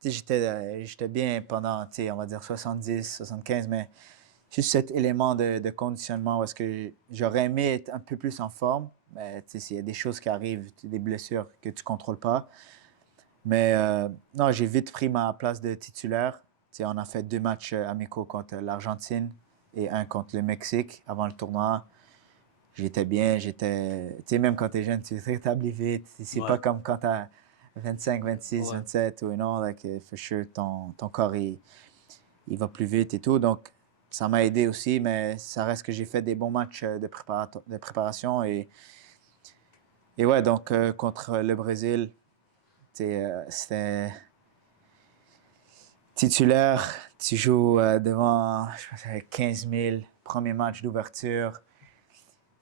Tu sais, j'étais bien pendant, tu sais, on va dire 70, 75, mais juste cet élément de conditionnement où est-ce que j'aurais aimé être un peu plus en forme. Mais tu sais, il y a des choses qui arrivent, des blessures que tu contrôles pas. Mais non, j'ai vite pris ma place de titulaire. Tu sais, on a fait 2 matchs amicaux contre l'Argentine et un contre le Mexique avant le tournoi. J'étais bien, j'étais. Tu sais, même quand t'es jeune, tu rétablis vite. C'est pas Ouais, comme quand t'as 25, 26, ouais. 27 ou non, like, for sure, ton corps, il va plus vite et tout. Donc, ça m'a aidé aussi, mais ça reste que j'ai fait des bons matchs de préparation. Et ouais, donc, contre le Brésil, tu sais, c'était titulaire. Tu joues devant, je pense, avec 15 000, premier match d'ouverture.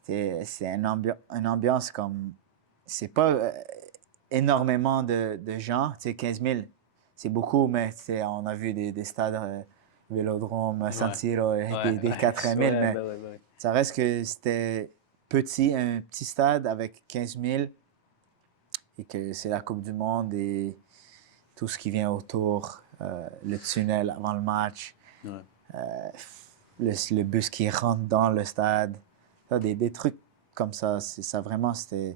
C'est une ambiance comme. C'est pas énormément de gens. Tu sais, 15 000, c'est beaucoup, mais on a vu des stades Vélodrome, San Ouais, Siro, ouais, des 80 000, ouais, mais bah ouais, bah ouais. ça reste que c'était petit, un petit stade avec 15 000 et que c'est la Coupe du Monde et tout ce qui vient autour, le tunnel avant le match, Ouais. le bus qui rentre dans le stade, des trucs comme ça. Ça vraiment, c'était.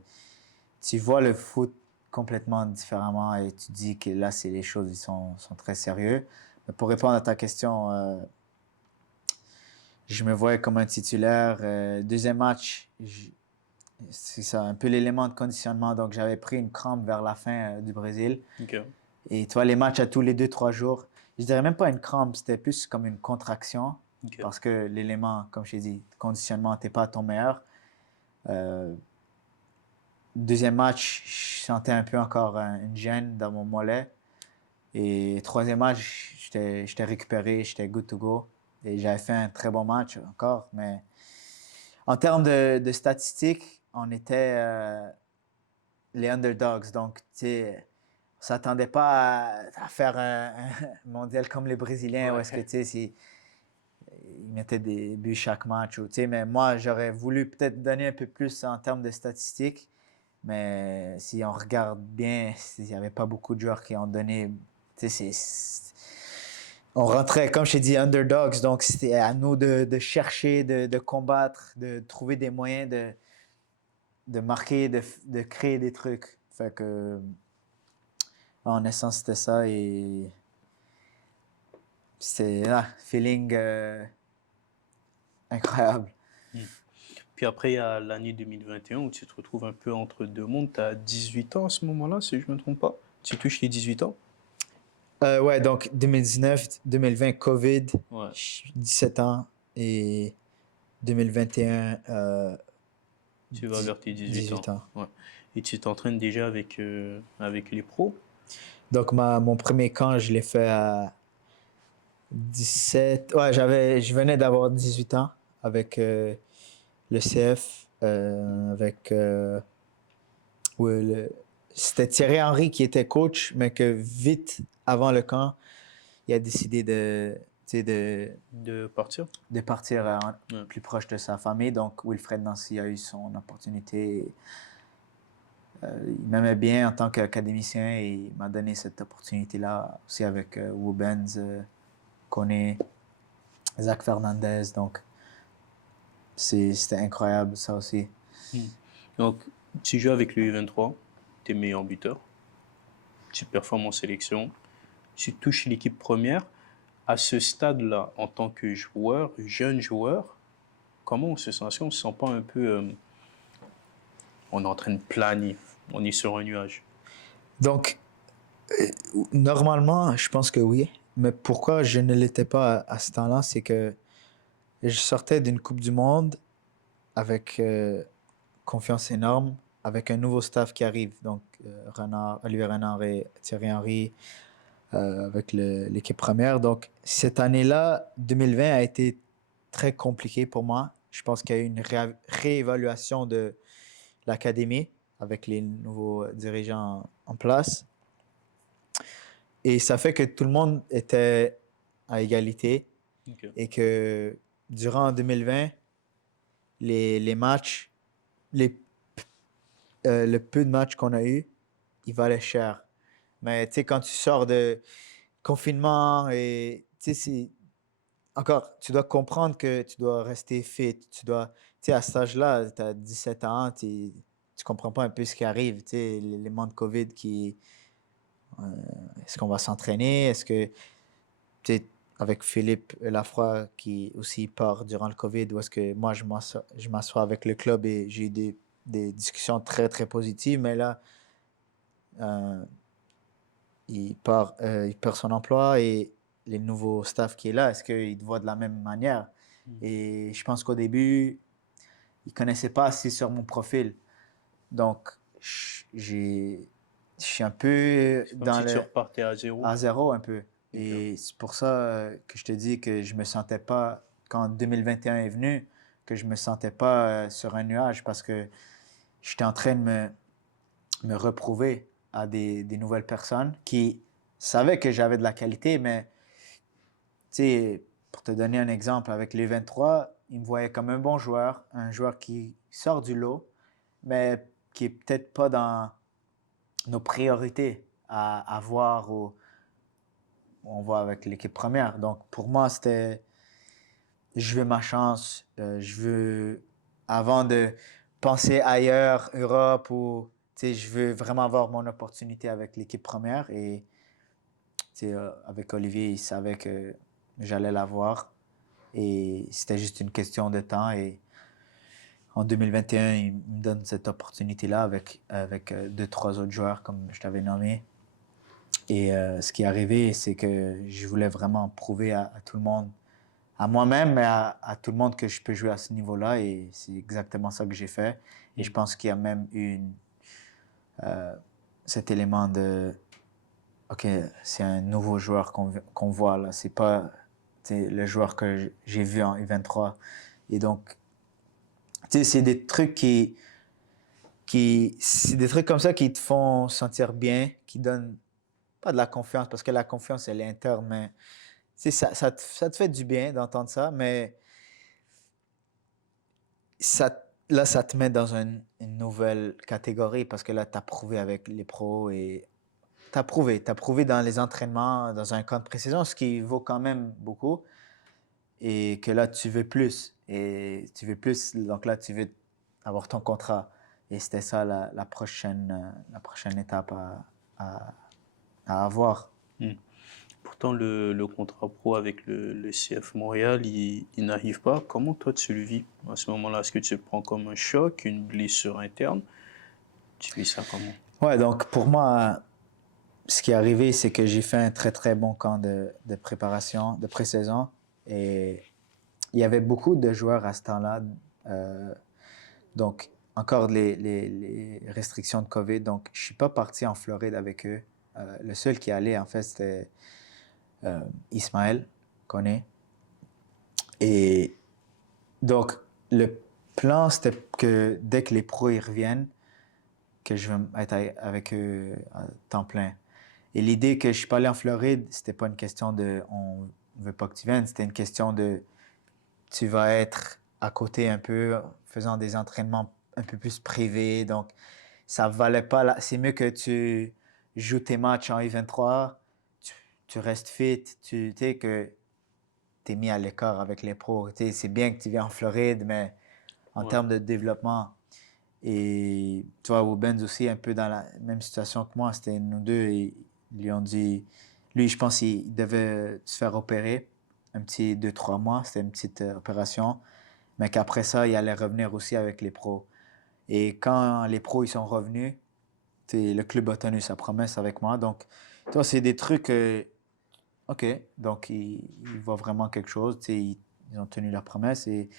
Tu vois le foot complètement différemment et tu dis que là, c'est les choses, sont très sérieux. Mais pour répondre à ta question, je me voyais comme un titulaire. Deuxième match, c'est ça, un peu l'élément de conditionnement. Donc, j'avais pris une crampe vers la fin du Brésil. Ok. Et tu vois, les matchs à tous les 2, 3 jours, je dirais même pas une crampe, c'était plus comme une contraction. Ok. Parce que l'élément, comme je t'ai dit, conditionnement, t'es pas à ton meilleur. Euh, Deuxième match, je sentais un peu encore une gêne dans mon mollet. Et troisième match, j'étais récupéré, j'étais good to go. Et j'avais fait un très bon match encore. Mais en termes de statistiques, on était les underdogs. Donc, tu sais, on s'attendait pas à faire un mondial comme les Brésiliens où est-ce que, Ouais. tu sais, ils mettaient des buts chaque match. Ou, tu sais, mais moi, j'aurais voulu peut-être donner un peu plus en termes de statistiques. Mais si on regarde bien, il n'y avait pas beaucoup de joueurs qui ont donné. Tu sais, on rentrait, comme je t'ai dit, underdogs. Donc, c'était à nous de chercher, de combattre, de trouver des moyens de marquer, de créer des trucs. Fait que, en essence, c'était ça. Et c'est un feeling incroyable. Hmm. Puis après, il y a l'année 2021 où tu te retrouves un peu entre deux mondes. Tu as 18 ans à ce moment-là, si je ne me trompe pas. Tu touches les 18 ans. Ouais, donc 2019, 2020, COVID, Ouais. 17 ans. Et 2021, Tu vas vers tes 18 ans. 18 ans. Ouais. Et tu t'entraînes déjà avec les pros. Donc, mon premier camp, je l'ai fait à 17. Ouais, je venais d'avoir 18 ans avec le CF, avec. Ouais, c'était Thierry Henry qui était coach, mais que vite avant le camp, il a décidé tu sais, De partir. de partir Ouais. plus proche de sa famille. Donc, Wilfred Nancy a eu son opportunité. Il m'aimait bien en tant qu'académicien et il m'a donné cette opportunité-là aussi avec Wubens, Koné, Zach Fernandez. Donc, c'était incroyable ça aussi. Hmm. Donc, tu joues avec le U23, tu es meilleur buteur, tu performes en sélection, tu touches l'équipe première. À ce stade-là, en tant que joueur, jeune joueur, comment on se sent? Est-ce qu'on se sent pas un peu... on est en train de planer, on est sur un nuage. Donc, normalement, je pense que oui. Mais pourquoi je ne l'étais pas à ce temps-là, c'est que je sortais d'une Coupe du Monde avec confiance énorme, avec un nouveau staff qui arrive. Donc, Olivier Renard et Thierry Henry avec l'équipe première. Donc, cette année-là, 2020 a été très compliquée pour moi. Je pense qu'il y a eu une réévaluation de l'académie avec les nouveaux dirigeants en place. Et ça fait que tout le monde était à égalité. Ok. et que durant 2020, les matchs, les, le peu de matchs qu'on a eu, ils valaient cher. Mais tu sais, quand tu sors de confinement et tu sais, encore, tu dois comprendre que tu dois rester fit. Tu dois, tu sais, à cet âge-là, tu as 17 ans, tu comprends pas un peu ce qui arrive. Tu sais, les mois de COVID qui, est-ce qu'on va s'entraîner? Est-ce que, tu sais, avec Philippe Lafroy qui aussi part durant le COVID, ou est-ce que moi je m'assois avec le club et j'ai eu des discussions très très positives, mais là, euh, il perd son emploi et les nouveaux staff qui est là, est-ce qu'ils te voient de la même manière? Mm. Et je pense qu'au début, ils connaissaient pas assez sur mon profil. Donc, je suis un peu C'est comme dans si tu le repartais à zéro. à zéro un peu. Ok. Et c'est pour ça que je te dis que je me sentais pas, quand 2021 est venu, que je me sentais pas sur un nuage parce que j'étais en train de me reprouver à des nouvelles personnes qui savaient que j'avais de la qualité, mais tu sais, pour te donner un exemple, avec les 23, ils me voyaient comme un bon joueur, un joueur qui sort du lot, mais qui est peut-être pas dans nos priorités à voir ou on voit avec l'équipe première. Donc pour moi, c'était je veux ma chance, je veux avant de penser ailleurs, Europe ou tu sais, je veux vraiment avoir mon opportunité avec l'équipe première et tu sais, avec Olivier, il savait que j'allais l'avoir et c'était juste une question de temps et en 2021, il me donne cette opportunité-là avec deux, trois autres joueurs comme je t'avais nommé. Et ce qui est arrivé, c'est que je voulais vraiment prouver à tout le monde, à moi-même, mais à tout le monde que je peux jouer à ce niveau-là. Et c'est exactement ça que j'ai fait. Et je Mm. pense qu'il y a même eu cet élément de, OK, c'est un nouveau joueur qu'on voit là. C'est pas le joueur que j'ai vu en U23. Et donc, tu sais, c'est des trucs c'est des trucs comme ça qui te font sentir bien, qui donnent pas de la confiance, parce que la confiance, elle est interne, mais ça te fait du bien d'entendre ça, mais là, ça te met dans une nouvelle catégorie, parce que là, tu as prouvé avec les pros et tu as prouvé dans les entraînements, dans un camp de précision, ce qui vaut quand même beaucoup, et que là, tu veux plus, et tu veux plus, donc là, tu veux avoir ton contrat. Et c'était ça la prochaine étape à, à avoir. Mm. Pourtant, le contrat pro avec le CF Montréal, il n'arrive pas. Comment toi tu le vis à ce moment-là? Est-ce que tu le prends comme un choc, une blessure interne? Tu vis ça comment? Ouais, donc pour moi, ce qui est arrivé, c'est que j'ai fait un très très bon camp de préparation, de pré-saison. Et il y avait beaucoup de joueurs à ce temps-là. euh, donc, encore les restrictions de COVID. Donc, je suis pas parti en Floride avec eux. Le seul qui allait, en fait, c'était Ismaël, qu'on est. Et donc, le plan, c'était que dès que les pros y reviennent, que je vais être avec eux à temps plein. Et l'idée que je suis pas allé en Floride, c'était pas une question de on veut pas que tu viennes, c'était une question de tu vas être à côté un peu, faisant des entraînements un peu plus privés. Donc, ça valait pas c'est mieux que tu joues tes matchs en U23, tu restes fit, tu sais que tu es mis à l'écart avec les pros. Tu sais, c'est bien que tu viens en Floride, mais en Ouais. termes de développement, et tu vois, Wobenz aussi, un peu dans la même situation que moi, c'était nous deux, et ils lui ont dit, lui, je pense qu'il devait se faire opérer un petit 2, 3 mois, c'était une petite opération, mais qu'après ça, il allait revenir aussi avec les pros. Et quand les pros, ils sont revenus, le club a tenu sa promesse avec moi, donc, toi, c'est des trucs, OK, donc ils voient vraiment quelque chose, ils ont tenu leur promesse, et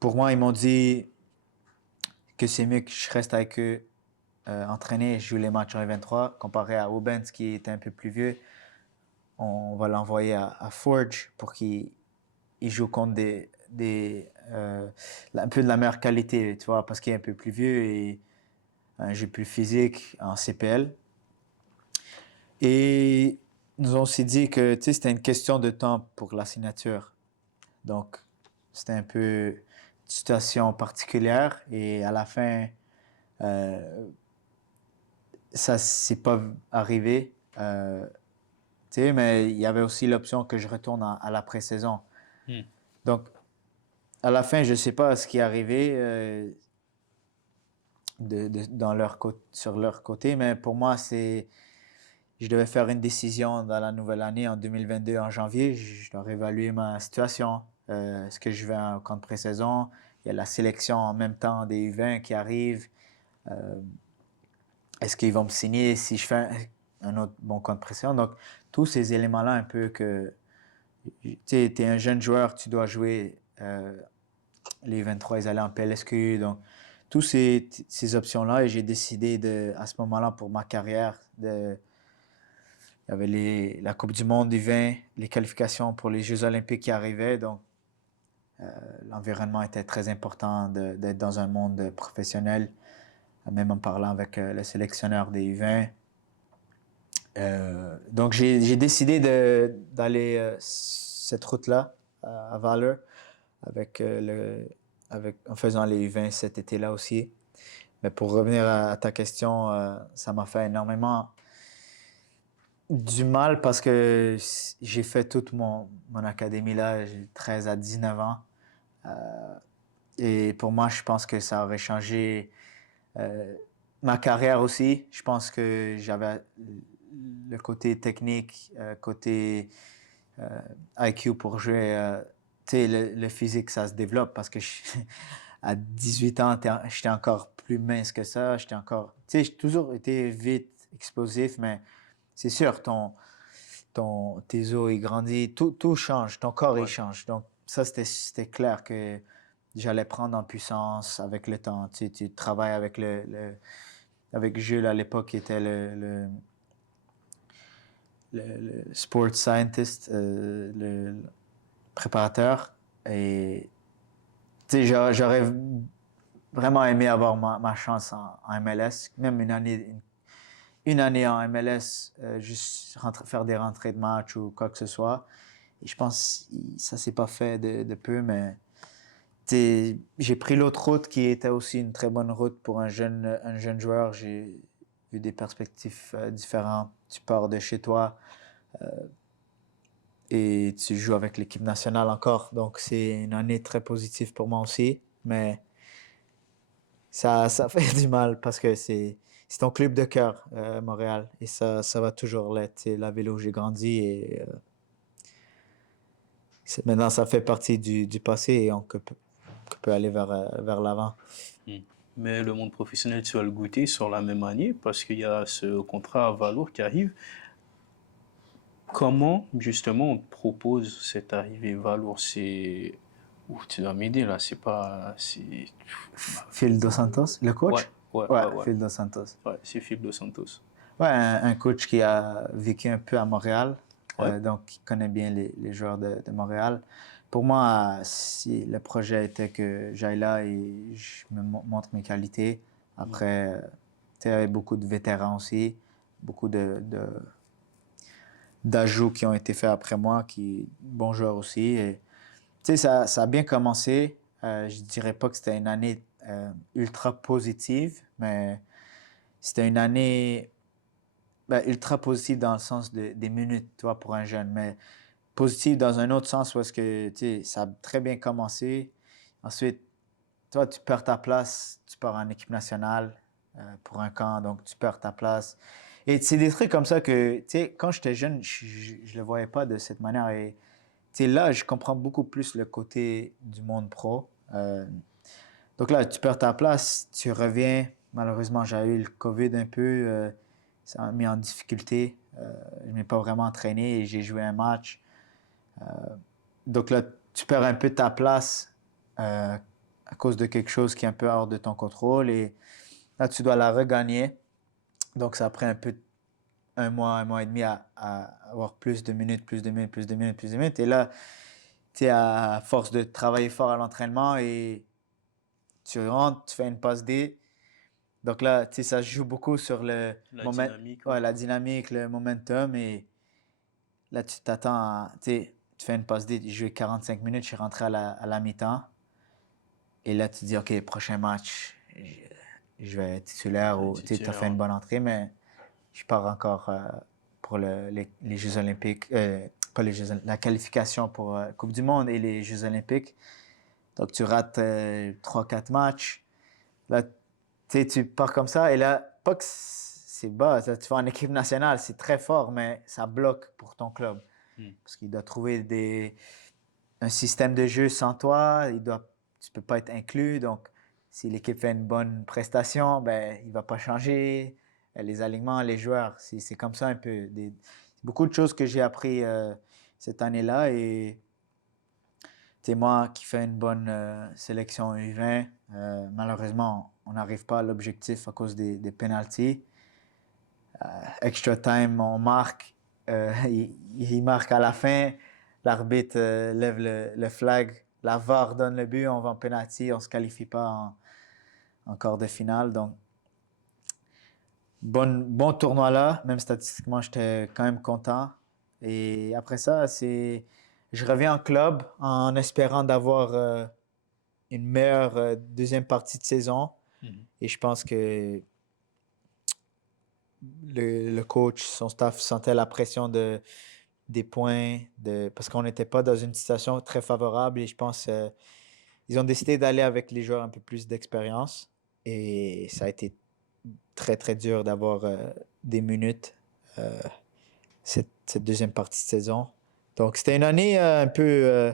pour moi, ils m'ont dit que c'est mieux que je reste avec eux entraîner et jouer les matchs en U23, comparé à Rubens qui est un peu plus vieux. On va l'envoyer à Forge pour qu'il joue contre un peu de la meilleure qualité, tu vois, parce qu'il est un peu plus vieux et un jeu plus physique en CPL. Et nous on s'est dit que c'était une question de temps pour la signature. Donc, c'était un peu une situation particulière. Et à la fin, ça s'est pas arrivé. Tu sais, mais il y avait aussi l'option que je retourne à la pré-saison. Hmm. Donc, à la fin, je sais pas ce qui est arrivé sur leur côté, mais pour moi, je devais faire une décision dans la nouvelle année en 2022 en janvier. Je dois réévaluer ma situation. Est-ce que je vais en camp de pré-saison? Il y a la sélection en même temps des U20 qui arrive. Est-ce qu'ils vont me signer si je fais un autre bon camp de pré-saison? Donc, tous ces éléments-là, un peu que tu sais, es un jeune joueur, tu dois jouer les 23, ils allaient en PLSQ. Donc, tous ces options-là, et j'ai décidé à ce moment-là, pour ma carrière, il y avait la Coupe du Monde du 20, les qualifications pour les Jeux Olympiques qui arrivaient. Donc, l'environnement était très important d'être dans un monde professionnel, même en parlant avec le sélectionneur des U20. Donc, j'ai décidé d'aller cette route-là à Valor en faisant les U20 cet été-là aussi. Mais pour revenir à ta question, ça m'a fait énormément du mal parce que j'ai fait toute mon académie là, j'ai 13 à 19 ans. Et pour moi, je pense que ça aurait changé ma carrière aussi. Je pense que j'avais le côté technique, côté IQ pour jouer. Tu sais, le physique, ça se développe parce que à 18 ans, j'étais encore plus mince que ça. J'étais encore. Tu sais, j'ai toujours été vite, explosif, mais c'est sûr, tes os, ils grandissent, tout change, ton corps, il Ouais. change. Donc, ça, c'était clair que j'allais prendre en puissance avec le temps. Tu travailles avec Jules à l'époque, qui était le sport scientist, le préparateur. Et tu sais, j'aurais vraiment aimé avoir ma chance en MLS, même une année en MLS, juste faire des rentrées de match ou quoi que ce soit. Et je pense que ça s'est pas fait de peu, mais j'ai pris l'autre route qui était aussi une très bonne route pour un jeune joueur. J'ai vu des perspectives différentes. Tu pars de chez toi et tu joues avec l'équipe nationale encore. Donc, c'est une année très positive pour moi aussi. Mais ça fait du mal parce que c'est ton club de cœur, Montréal. Et ça va toujours l'être. C'est la ville où j'ai grandi et maintenant, ça fait partie du passé et peut aller vers l'avant. Hmm. Mais le monde professionnel, tu vas le goûter sur la même année parce qu'il y a ce contrat à Valour qui arrive. Comment, justement, on te propose cette arrivée Valour? C'est... Ouh, tu dois m'aider là, c'est pas... C'est... Phil Dos Santos, le Ouais, coach? ouais, Ouais, ouais, ouais. Phil Dos Santos. Ouais, c'est Philippe Dos Santos. Ouais, un coach qui a vécu un peu à Montréal, Ouais. donc qui connaît bien les joueurs de Montréal. Pour moi, si le projet était que j'aille là et je me montre mes qualités, après, tu sais, il y avait beaucoup de vétérans aussi, beaucoup d'ajouts qui ont été faits après moi, bons joueurs aussi. Et, tu sais, ça a bien commencé. Je dirais pas que c'était une année ultra positive, mais c'était une année ultra positive dans le sens des minutes, tu vois, pour un jeune, mais positive dans un autre sens parce que, tu sais, ça a très bien commencé. Ensuite, toi, tu perds ta place, tu pars en équipe nationale pour un camp, donc tu perds ta place. Et c'est des trucs comme ça que, tu sais, quand j'étais jeune, je le voyais pas de cette manière. Et, tu sais, là, je comprends beaucoup plus le côté du monde pro. Donc là, tu perds ta place, tu reviens. Malheureusement, j'ai eu le COVID un peu. Ça m'a mis en difficulté. Je ne m'ai pas vraiment entraîné et j'ai joué un match. Donc là, tu perds un peu ta place à cause de quelque chose qui est un peu hors de ton contrôle. Et là, tu dois la regagner. Donc, ça a pris un mois et demi à avoir plus de minutes, plus de minutes, plus de minutes, plus de minutes. Et là, tu es à force de travailler fort à l'entraînement et tu rentres, tu fais une passe D. Donc là, tu sais, ça joue beaucoup sur le La dynamique, ouais. ouais, la dynamique, le momentum. Et là, tu t'attends à, tu sais, tu fais une passe D, j'ai joué 45 minutes, je suis rentré à la mi-temps. Et là, tu te dis, OK, prochain match, je vais être titulaire ou tu as fait une bonne entrée, mais je pars encore pour les Jeux Olympiques, pas les Jeux, la qualification pour Coupe du Monde et les Jeux Olympiques. Donc, tu rates 3-4 matchs. Là, tu pars comme ça et là, pas que c'est bas, là, tu vas en équipe nationale, c'est très fort, mais ça bloque pour ton club. Parce qu'il doit trouver un système de jeu sans toi, tu peux pas être inclus. Donc, si l'équipe fait une bonne prestation, ben, il va pas changer. Les alignements, les joueurs, c'est comme ça un peu. Beaucoup de choses que j'ai appris cette année-là. Et c'est moi qui fais une bonne sélection U20. Malheureusement, on n'arrive pas à l'objectif à cause des penalties. Extra time, on marque. Il marque à la fin. L'arbitre lève le flag. La VAR donne le but. On va en penalty. On ne se qualifie pas en quart de finale. Donc, bon tournoi là. Même statistiquement, j'étais quand même content. Et après ça, je reviens en club en espérant d'avoir une meilleure deuxième partie de saison. Et je pense que le coach, son staff sentait la pression des points, parce qu'on n'était pas dans une situation très favorable et je pense ils ont décidé d'aller avec les joueurs un peu plus d'expérience et ça a été très très dur d'avoir des minutes cette deuxième partie de saison. Donc c'était une année un peu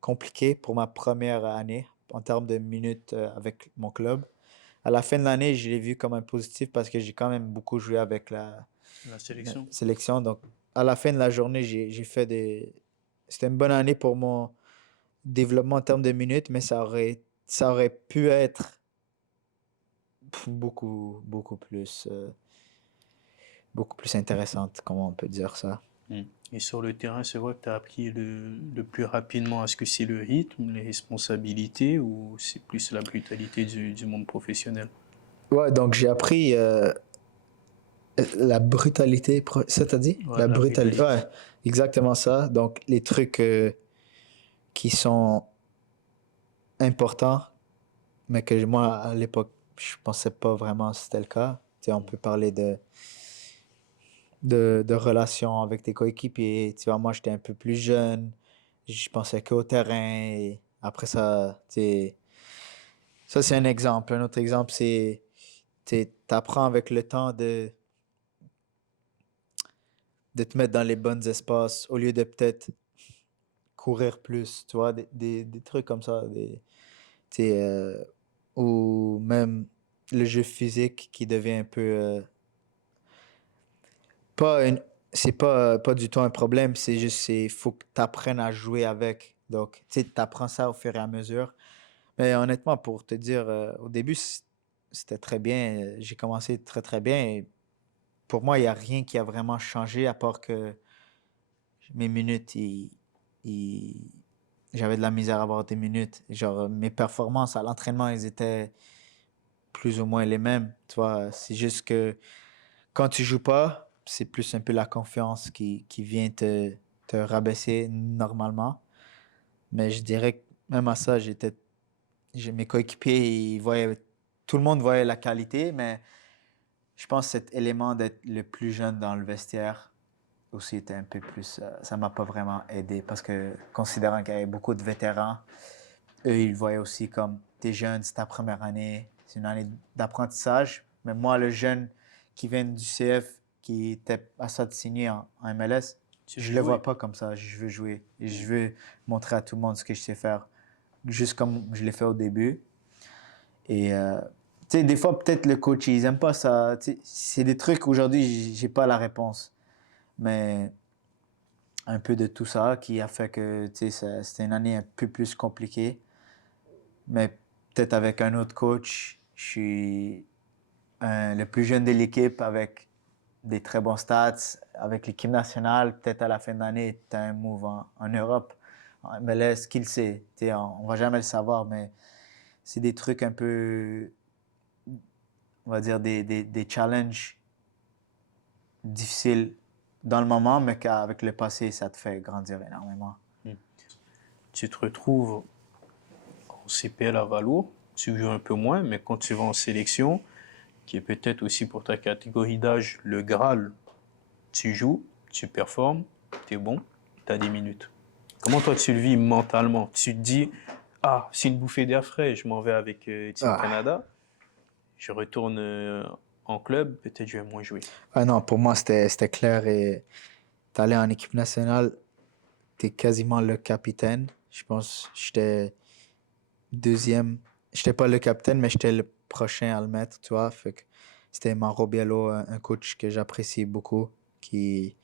compliquée pour ma première année en termes de minutes avec mon club. À la fin de l'année, je l'ai vu comme un positif parce que j'ai quand même beaucoup joué avec la sélection. Donc, à la fin de la journée, j'ai fait C'était une bonne année pour mon développement en termes de minutes, mais ça aurait pu être beaucoup, beaucoup plus intéressante, comment on peut dire ça. Et sur le terrain, c'est vrai que tu as appris le plus rapidement. Est-ce que c'est le rythme, les responsabilités ou c'est plus la brutalité du monde professionnel? Ouais, donc j'ai appris la brutalité, ça t'as dit? Ouais, La la brutalité, brutalité. ouais, exactement ça. Donc les trucs qui sont importants, mais que moi, à l'époque, je pensais pas vraiment que c'était le cas. Tu sais, on peut parler de relations avec tes coéquipiers. Tu vois, moi, j'étais un peu plus jeune. Je pensais qu'au terrain. Et après ça, tu sais, ça, c'est un exemple. Un autre exemple, c'est tu apprends avec le temps de te mettre dans les bons espaces au lieu de peut-être courir plus. Tu vois, des trucs comme ça. Tu sais, ou même le jeu physique qui devient un peu pas une, c'est pas du tout un problème, c'est juste faut que tu apprennes à jouer avec. Donc, tu sais, tu apprends ça au fur et à mesure. Mais honnêtement, pour te dire, au début, c'était très bien. J'ai commencé très, très bien. Et pour moi, il n'y a rien qui a vraiment changé à part que mes minutes, j'avais de la misère à avoir des minutes. Genre, mes performances à l'entraînement, elles étaient plus ou moins les mêmes. Tu vois, c'est juste que quand tu joues pas, c'est plus un peu la confiance qui vient te rabaisser normalement. Mais je dirais que même à ça, mes coéquipiers, tout le monde voyait la qualité, mais je pense que cet élément d'être le plus jeune dans le vestiaire aussi était un peu plus, ça m'a pas vraiment aidé parce que considérant qu'il y avait beaucoup de vétérans, eux, ils voyaient aussi comme t'es jeune, c'est ta première année, c'est une année d'apprentissage. Mais moi, le jeune qui vient du CF, qui était à ça de signer en MLS, je le vois pas comme ça. Je veux jouer et je veux montrer à tout le monde ce que je sais faire, juste comme je l'ai fait au début. Et tu sais, des fois, peut-être le coach, ils aiment pas ça. C'est des trucs aujourd'hui, j'ai pas la réponse. Mais un peu de tout ça qui a fait que c'était une année un peu plus compliquée. Mais peut-être avec un autre coach, je suis le plus jeune de l'équipe avec des très bons stats, avec l'équipe nationale. Peut-être à la fin de l'année, tu as un move en Europe, en MLS, qui le sait? On va jamais le savoir, mais c'est des trucs un peu, on va dire, des challenges difficiles dans le moment, mais qu'avec le passé, ça te fait grandir énormément. tu te retrouves en CPL à Valour, tu joues un peu moins, mais quand tu vas en sélection, qui est peut-être aussi pour ta catégorie d'âge le Graal, tu joues, tu performes, tu es bon, tu as des minutes. Comment toi tu le vis mentalement? Tu te dis, ah, c'est une bouffée d'air frais, je m'en vais avec Team Ah. Canada, je retourne en club, peut-être je vais moins jouer. Ah non, pour moi, c'était clair. Et t'allais en équipe nationale, t'es quasiment le capitaine. Je pense que j'étais deuxième. J'étais pas le capitaine, mais j'étais le prochain à le mettre, tu vois. Fait que c'était Mauro Biello, un coach que j'apprécie beaucoup, qui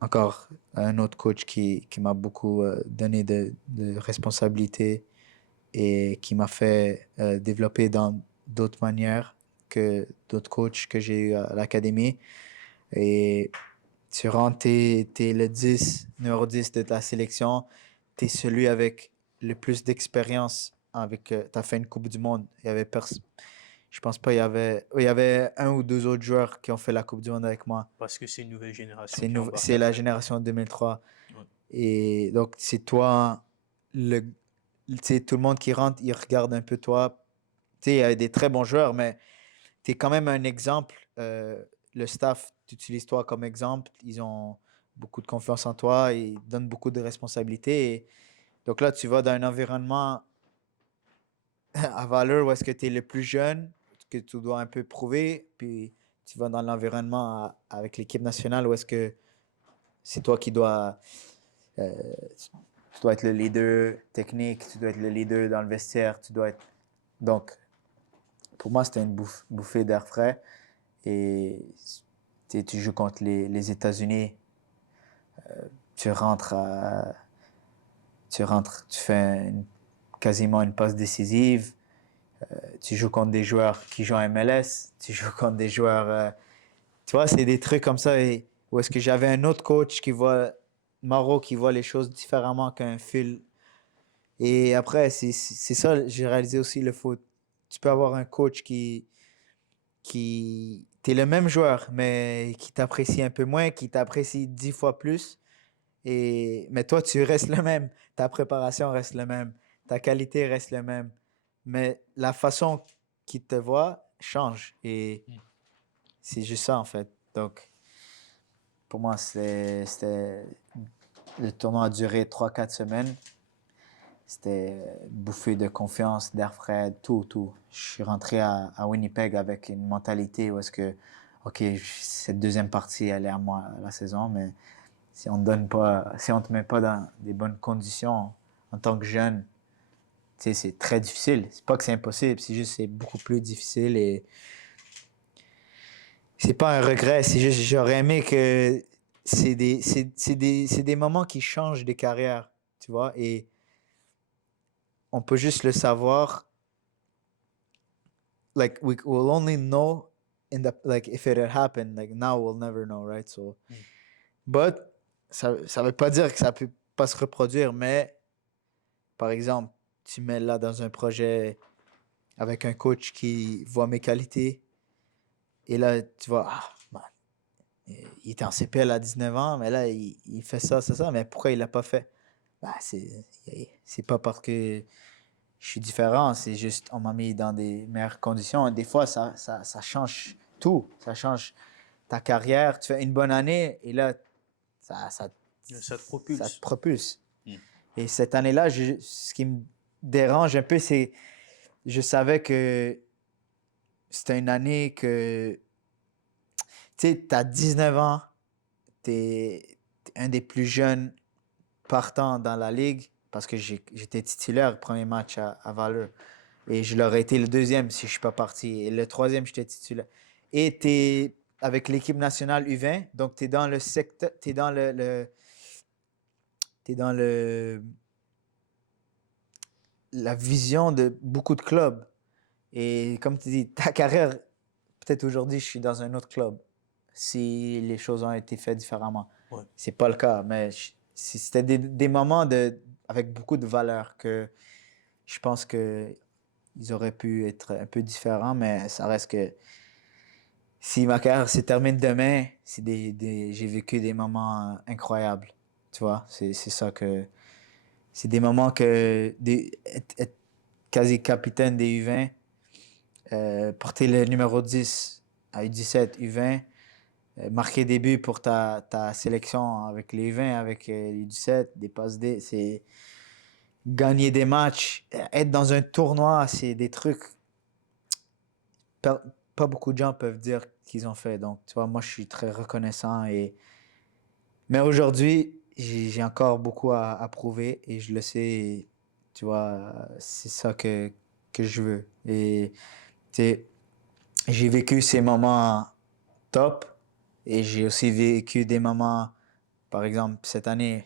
encore un autre coach qui m'a beaucoup donné de responsabilités et qui m'a fait développer dans d'autres manières que d'autres coachs que j'ai eu à l'académie. Et tu rentres, t'es le 10, numéro 10 de ta sélection, t'es celui avec le plus d'expérience. T'as fait une Coupe du Monde. Je pense pas, il y avait un ou deux autres joueurs qui ont fait la Coupe du Monde avec moi. Parce que c'est une nouvelle génération qui embarque C'est la là-dedans. génération 2003. Ouais. Et donc, c'est toi, tu sais, tout le monde qui rentre, il regarde un peu toi. Tu sais, il y a des très bons joueurs, mais tu es quand même un exemple. Le staff t'utilise toi comme exemple. Ils ont beaucoup de confiance en toi. Ils donnent beaucoup de responsabilités. Et donc là, tu vas dans un environnement à valeur où est-ce que tu es le plus jeune, que tu dois un peu prouver. Puis tu vas dans l'environnement avec l'équipe nationale où est-ce que c'est toi qui dois tu dois être le leader technique, tu dois être le leader dans le vestiaire, tu dois être... Donc, pour moi, c'était une bouffée d'air frais. Et tu joues contre les États-Unis, tu rentres, tu fais quasiment une passe décisive. Tu joues contre des joueurs qui jouent en MLS, tu joues contre des joueurs... tu vois, c'est des trucs comme ça. Et où est-ce que j'avais un autre coach Mauro, qui voit les choses différemment qu'un Phil. Et après, c'est ça, j'ai réalisé aussi le foot. Tu peux avoir un coach t'es le même joueur, mais qui t'apprécie un peu moins, qui t'apprécie 10 fois plus. Mais toi, tu restes le même. Ta préparation reste le même. Ta qualité reste le même. Mais la façon qu'il te voit change. Et c'est juste ça, en fait. Donc, pour moi, le tournoi a duré 3 4 semaines. C'était bouffé de confiance, d'air frais, tout, tout. Je suis rentré à Winnipeg avec une mentalité où est-ce que, OK, cette deuxième partie, elle est à moi la saison, mais si on te met pas dans des bonnes conditions en tant que jeune, tu sais, c'est très difficile. C'est pas que c'est impossible, c'est juste c'est beaucoup plus difficile et c'est pas un regret, c'est juste j'aurais aimé que c'est des moments qui changent des carrières, tu vois, et on peut juste le savoir. Like we'll only know like if it had happened. Like now we'll never know, right? So, but ça veut pas dire que ça peut pas se reproduire, mais par exemple, tu mets là dans un projet avec un coach qui voit mes qualités et là tu vois, man, il était en CPL à 19 ans, mais là il fait ça, mais pourquoi il l'a pas fait? Bah, c'est pas parce que je suis différent, c'est juste on m'a mis dans des meilleures conditions. Des fois, ça change tout. Ça change ta carrière. Tu fais une bonne année et là, ça, ça, Ça te ça te propulse. propulse. Mm. Et cette année-là, ce qui me dérange un peu, c'est je savais que c'était une année que, tu sais, tu as 19 ans, tu es un des plus jeunes partants dans la ligue parce que j'étais titulaire le premier match à Valeur. Et je l'aurais été le deuxième si je suis pas parti. Et le troisième, j'étais titulaire. Et tu es avec l'équipe nationale U20, donc tu es dans le secteur, tu es dans t'es dans la vision de beaucoup de clubs. Et comme tu dis, ta carrière, peut-être aujourd'hui, je suis dans un autre club si les choses ont été faites différemment. Ouais. C'est pas le cas, mais c'était des moments avec beaucoup de valeur que je pense que ils auraient pu être un peu différents, mais ça reste que si ma carrière se termine demain, j'ai vécu des moments incroyables. Tu vois, c'est ça que c'est des moments que être quasi capitaine des U20, porter le numéro 10 à U17, U20, marquer des buts pour ta sélection avec les U20, avec les U17, des passes D, c'est gagner des matchs, être dans un tournoi, c'est des trucs pas, pas beaucoup de gens peuvent dire qu'ils ont fait. Donc, tu vois, moi, je suis très reconnaissant. Mais aujourd'hui, j'ai encore beaucoup à prouver et je le sais. Et, tu vois, c'est ça que je veux. Et tu sais, j'ai vécu ces moments top et j'ai aussi vécu des moments, par exemple, cette année,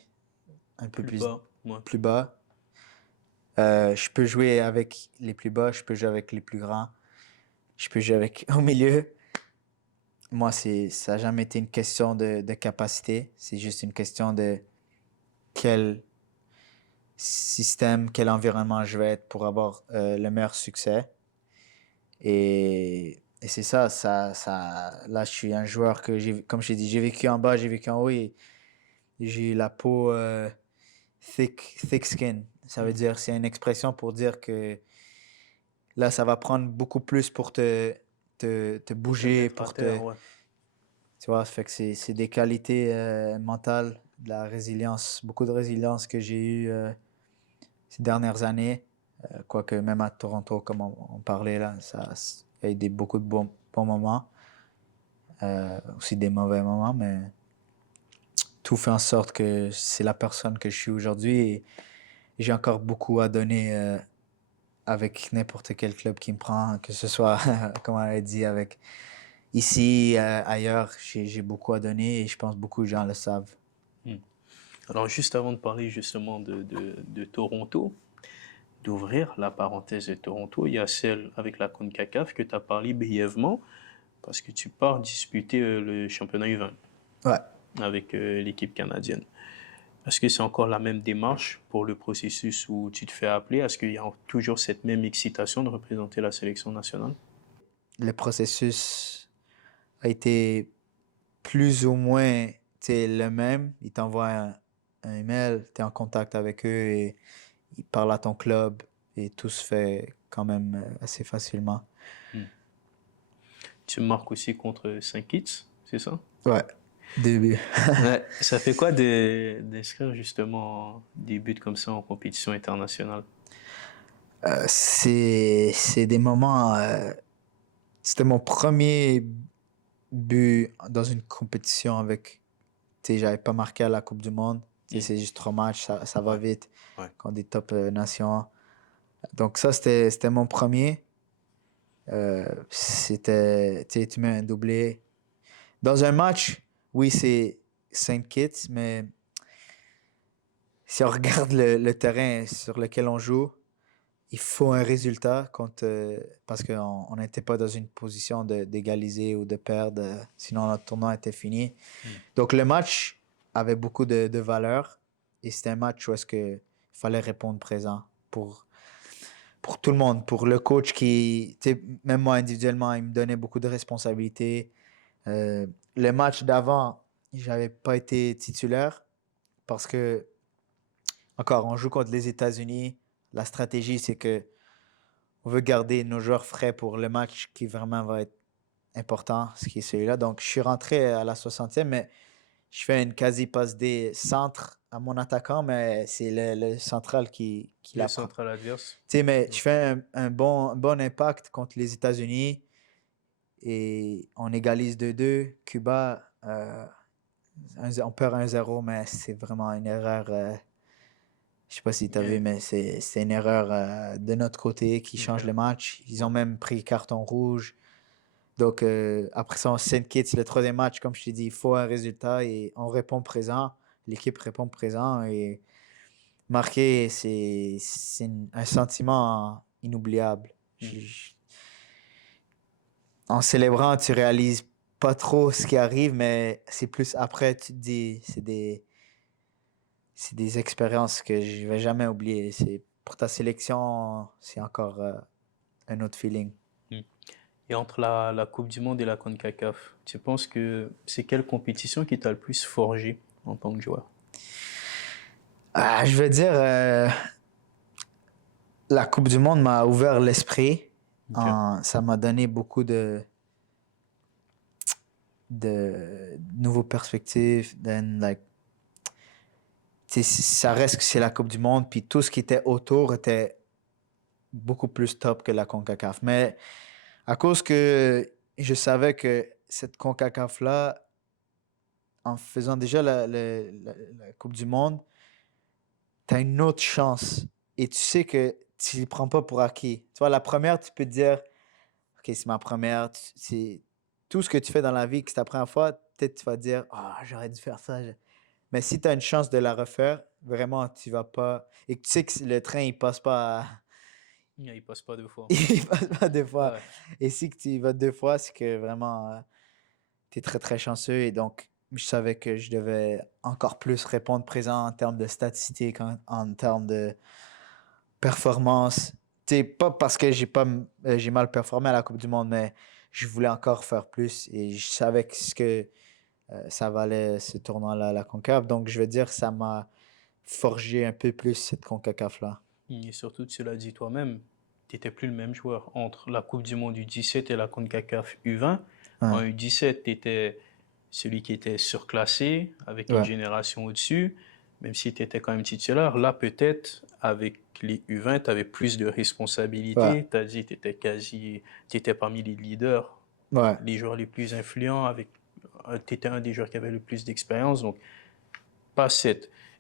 un peu Plus bas, ouais. plus bas. Je peux jouer avec les plus bas, je peux jouer avec les plus grands, je peux jouer avec au milieu. Moi, ça n'a jamais été une question de capacité. C'est juste une question de quel système, quel environnement je vais être pour avoir le meilleur succès. Et c'est là, je suis un joueur que comme je t'ai dit, j'ai vécu en bas, j'ai vécu en haut et j'ai la peau thick skin. Ça veut dire, c'est une expression pour dire que là, ça va prendre beaucoup plus pour te Pour te bouger, mettre à pour terre, te, ouais. tu vois, ça fait que c'est des qualités mentales, de la résilience, beaucoup de résilience que j'ai eu ces dernières années. Quoique même à Toronto, comme on parlait là, il y a eu beaucoup de bons moments, aussi des mauvais moments, mais tout fait en sorte que c'est la personne que je suis aujourd'hui et j'ai encore beaucoup à donner avec n'importe quel club qui me prend, que ce soit, comme on a dit, avec ici, ailleurs, j'ai beaucoup à donner et je pense que beaucoup de gens le savent. Hmm. Alors, juste avant de parler justement de Toronto, d'ouvrir la parenthèse de Toronto, il y a celle avec la CONCACAF que tu as parlé brièvement, parce que tu pars disputer le championnat U20 Ouais. avec l'équipe canadienne. Est-ce que c'est encore la même démarche pour le processus où tu te fais appeler? Est-ce qu'il y a toujours cette même excitation de représenter la sélection nationale? Le processus a été plus ou moins le même. Ils t'envoient un email, tu es en contact avec eux et ils parlent à ton club et tout se fait quand même assez facilement. Hmm. Tu marques aussi contre Saint-Kitts, c'est ça? Ouais, début. Ouais. Ça fait quoi d'inscrire justement des buts comme ça en compétition internationale? C'est des moments. C'était mon premier but dans une compétition avec. Tu sais, j'avais pas marqué à la Coupe du Monde. Tu sais, Hmm. c'est juste 3 matchs, ça va Ouais. vite Ouais. quand des top nations. Donc, ça, c'était mon premier. C'était. Tu sais, tu mets un doublé. Dans un match, oui, c'est Saint Kitts, mais si on regarde le terrain sur lequel on joue, il faut un résultat parce qu'on n'était pas dans une position d'égaliser ou de perdre, sinon notre tournoi était fini. Hmm. Donc le match avait beaucoup de valeur et c'était un match où est-ce que fallait répondre présent pour tout le monde, pour le coach qui, tu sais, même moi individuellement, il me donnait beaucoup de responsabilités. Le match d'avant, j'avais pas été titulaire parce que, encore, on joue contre les États-Unis. La stratégie, c'est que on veut garder nos joueurs frais pour le match qui vraiment va être important, ce qui est celui-là. Donc, je suis rentré à la 60e, mais je fais une quasi-passe des centres à mon attaquant, mais c'est le central qui Le la prend. central adverse. Tu sais, mais je fais un bon impact contre les États-Unis et on égalise 2-2. Cuba, on perd 1-0, mais c'est vraiment une erreur. Je sais pas si tu as vu, Yeah. mais c'est une erreur de notre côté qui change Yeah. le match. Ils ont Ouais. même pris carton rouge. Donc, après ça, on Saint Kitts, le troisième match, comme je t'ai dit, il faut un résultat et on répond présent. L'équipe répond présent et marquer, c'est un sentiment inoubliable. Hmm. En célébrant, tu réalises pas trop ce qui arrive, mais c'est plus après, tu te dis, c'est des expériences que je vais jamais oublier. Pour ta sélection, c'est encore un autre feeling. Hmm. Et entre la Coupe du Monde et la CONCACAF, tu penses que c'est quelle compétition qui t'a le plus forgé en tant que joueur? Je veux dire, la Coupe du Monde m'a ouvert l'esprit. Ok. Ça m'a donné beaucoup de nouveaux perspectives. Then, like, ça reste que c'est la Coupe du Monde, puis tout ce qui était autour était beaucoup plus top que la CONCACAF. Mais à cause que je savais que cette CONCACAF-là, en faisant déjà la Coupe du Monde, tu as une autre chance. Et tu sais que tu ne prends pas pour acquis. Tu vois, la première, tu peux te dire, OK, c'est ma première. C'est tout ce que tu fais dans la vie, que c'est ta première fois, peut-être tu vas te dire, ah, j'aurais dû faire ça. Mais si tu as une chance de la refaire, vraiment, tu vas pas. Et que tu sais que le train, il passe pas Il passe pas 2 fois. il passe pas deux fois. Ouais. Et si que tu y vas deux fois, c'est que vraiment, tu es très, très chanceux. Et donc, je savais que je devais encore plus répondre présent en termes de statistiques, en termes de performance. C'est pas parce que j'ai mal performé à la Coupe du Monde, mais je voulais encore faire plus et je savais que ça valait ce tournoi-là, la CONCACAF. Donc, je veux dire, ça m'a forgé un peu plus cette CONCACAF-là. Et surtout, tu l'as dit toi-même, tu n'étais plus le même joueur entre la Coupe du Monde U17 et la CONCACAF U20. En Ouais, U17, tu étais celui qui était surclassé, avec une ouais, génération au-dessus, même si tu étais quand même titulaire. Là, peut-être, avec les U20, tu avais plus de ouais, responsabilités. Tu as dit que tu étais parmi les leaders, ouais. les joueurs les plus influents, tu étais un des joueurs qui avait le plus d'expérience. Donc, pas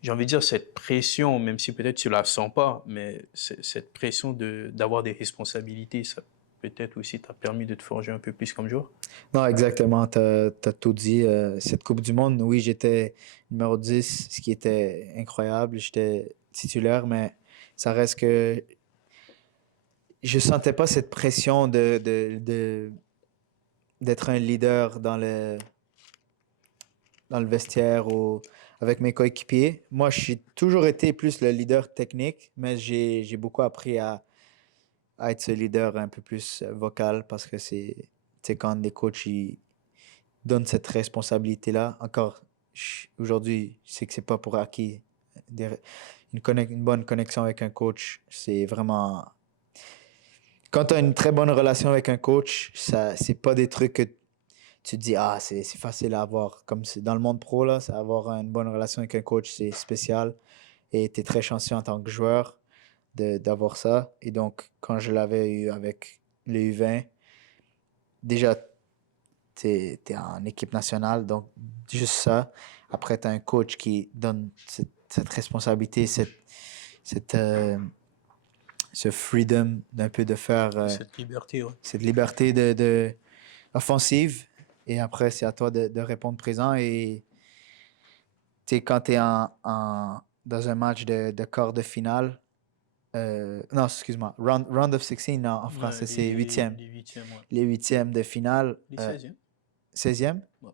j'ai envie de dire cette pression, même si peut-être tu la sens pas, mais cette pression d'avoir des responsabilités, ça peut-être aussi t'a permis de te forger un peu plus comme joueur. Non, exactement, t'as tout dit. Cette Coupe du Monde, oui, j'étais numéro 10, ce qui était incroyable. J'étais titulaire, mais ça reste que je sentais pas cette pression d'être un leader dans le vestiaire ou avec mes coéquipiers. Moi, j'ai toujours été plus le leader technique, mais j'ai beaucoup appris à être ce leader un peu plus vocal parce que c'est quand les coachs ils donnent cette responsabilité-là. Encore aujourd'hui, je sais que c'est pas pour acquis. Une bonne connexion avec un coach, c'est vraiment. Quand tu as une très bonne relation avec un coach, ça, c'est pas des trucs que tu te dis, ah, c'est facile à avoir. Comme c'est dans le monde pro, là, avoir une bonne relation avec un coach, c'est spécial. Et tu es très chanceux en tant que joueur d'avoir ça. Et donc, quand je l'avais eu avec les U20, déjà, tu es en équipe nationale, donc juste ça. Après, tu as un coach qui donne cette responsabilité, cette, ce freedom d'un peu de faire Cette liberté, ouais. cette liberté offensive. Et après, c'est à toi de répondre présent. Et quand tu es dans un match de quart de finale, non, excuse-moi, round of 16 en Ouais, français, c'est huitième. les huitièmes, ouais. Les huitièmes de finale, Les 16e. 16e? Ouais.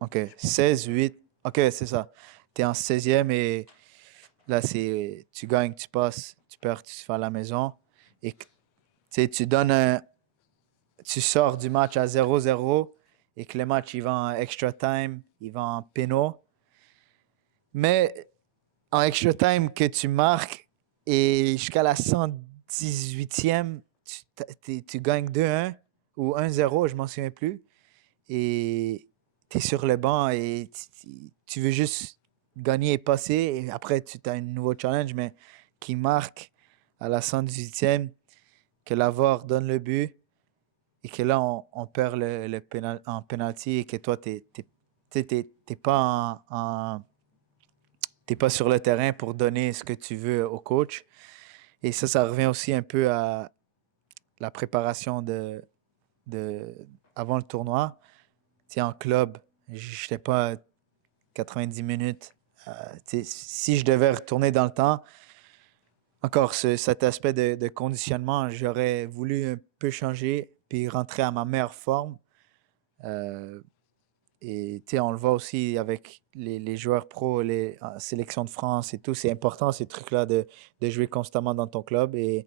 OK, 16, 8. OK, c'est ça. Tu es en 16e et là, c'est tu gagnes, tu passes, tu perds, tu fais à la maison. Et tu donnes tu sors du match à 0-0 et que le match il va en extra time, il va en péno. Mais en extra time que tu marques et jusqu'à la 118e, tu gagnes 2-1 ou 1-0, je m'en souviens plus. Et tu es sur le banc et tu veux juste gagner et passer. Et après, tu as un nouveau challenge, mais qui marque à la 118e, que l'avare donne le but et que là, on perd en penalty et que toi, t'es pas t'es pas sur le terrain pour donner ce que tu veux au coach. Et ça revient aussi un peu à la préparation de avant le tournoi. Tu sais, en club, je n'étais pas 90 minutes. Si je devais retourner dans le temps, encore cet aspect de conditionnement, j'aurais voulu un peu changer puis rentrer à ma meilleure forme. Euh, et on le voit aussi avec les joueurs pros, les sélections de France et tout. C'est important ces trucs-là de jouer constamment dans ton club. Et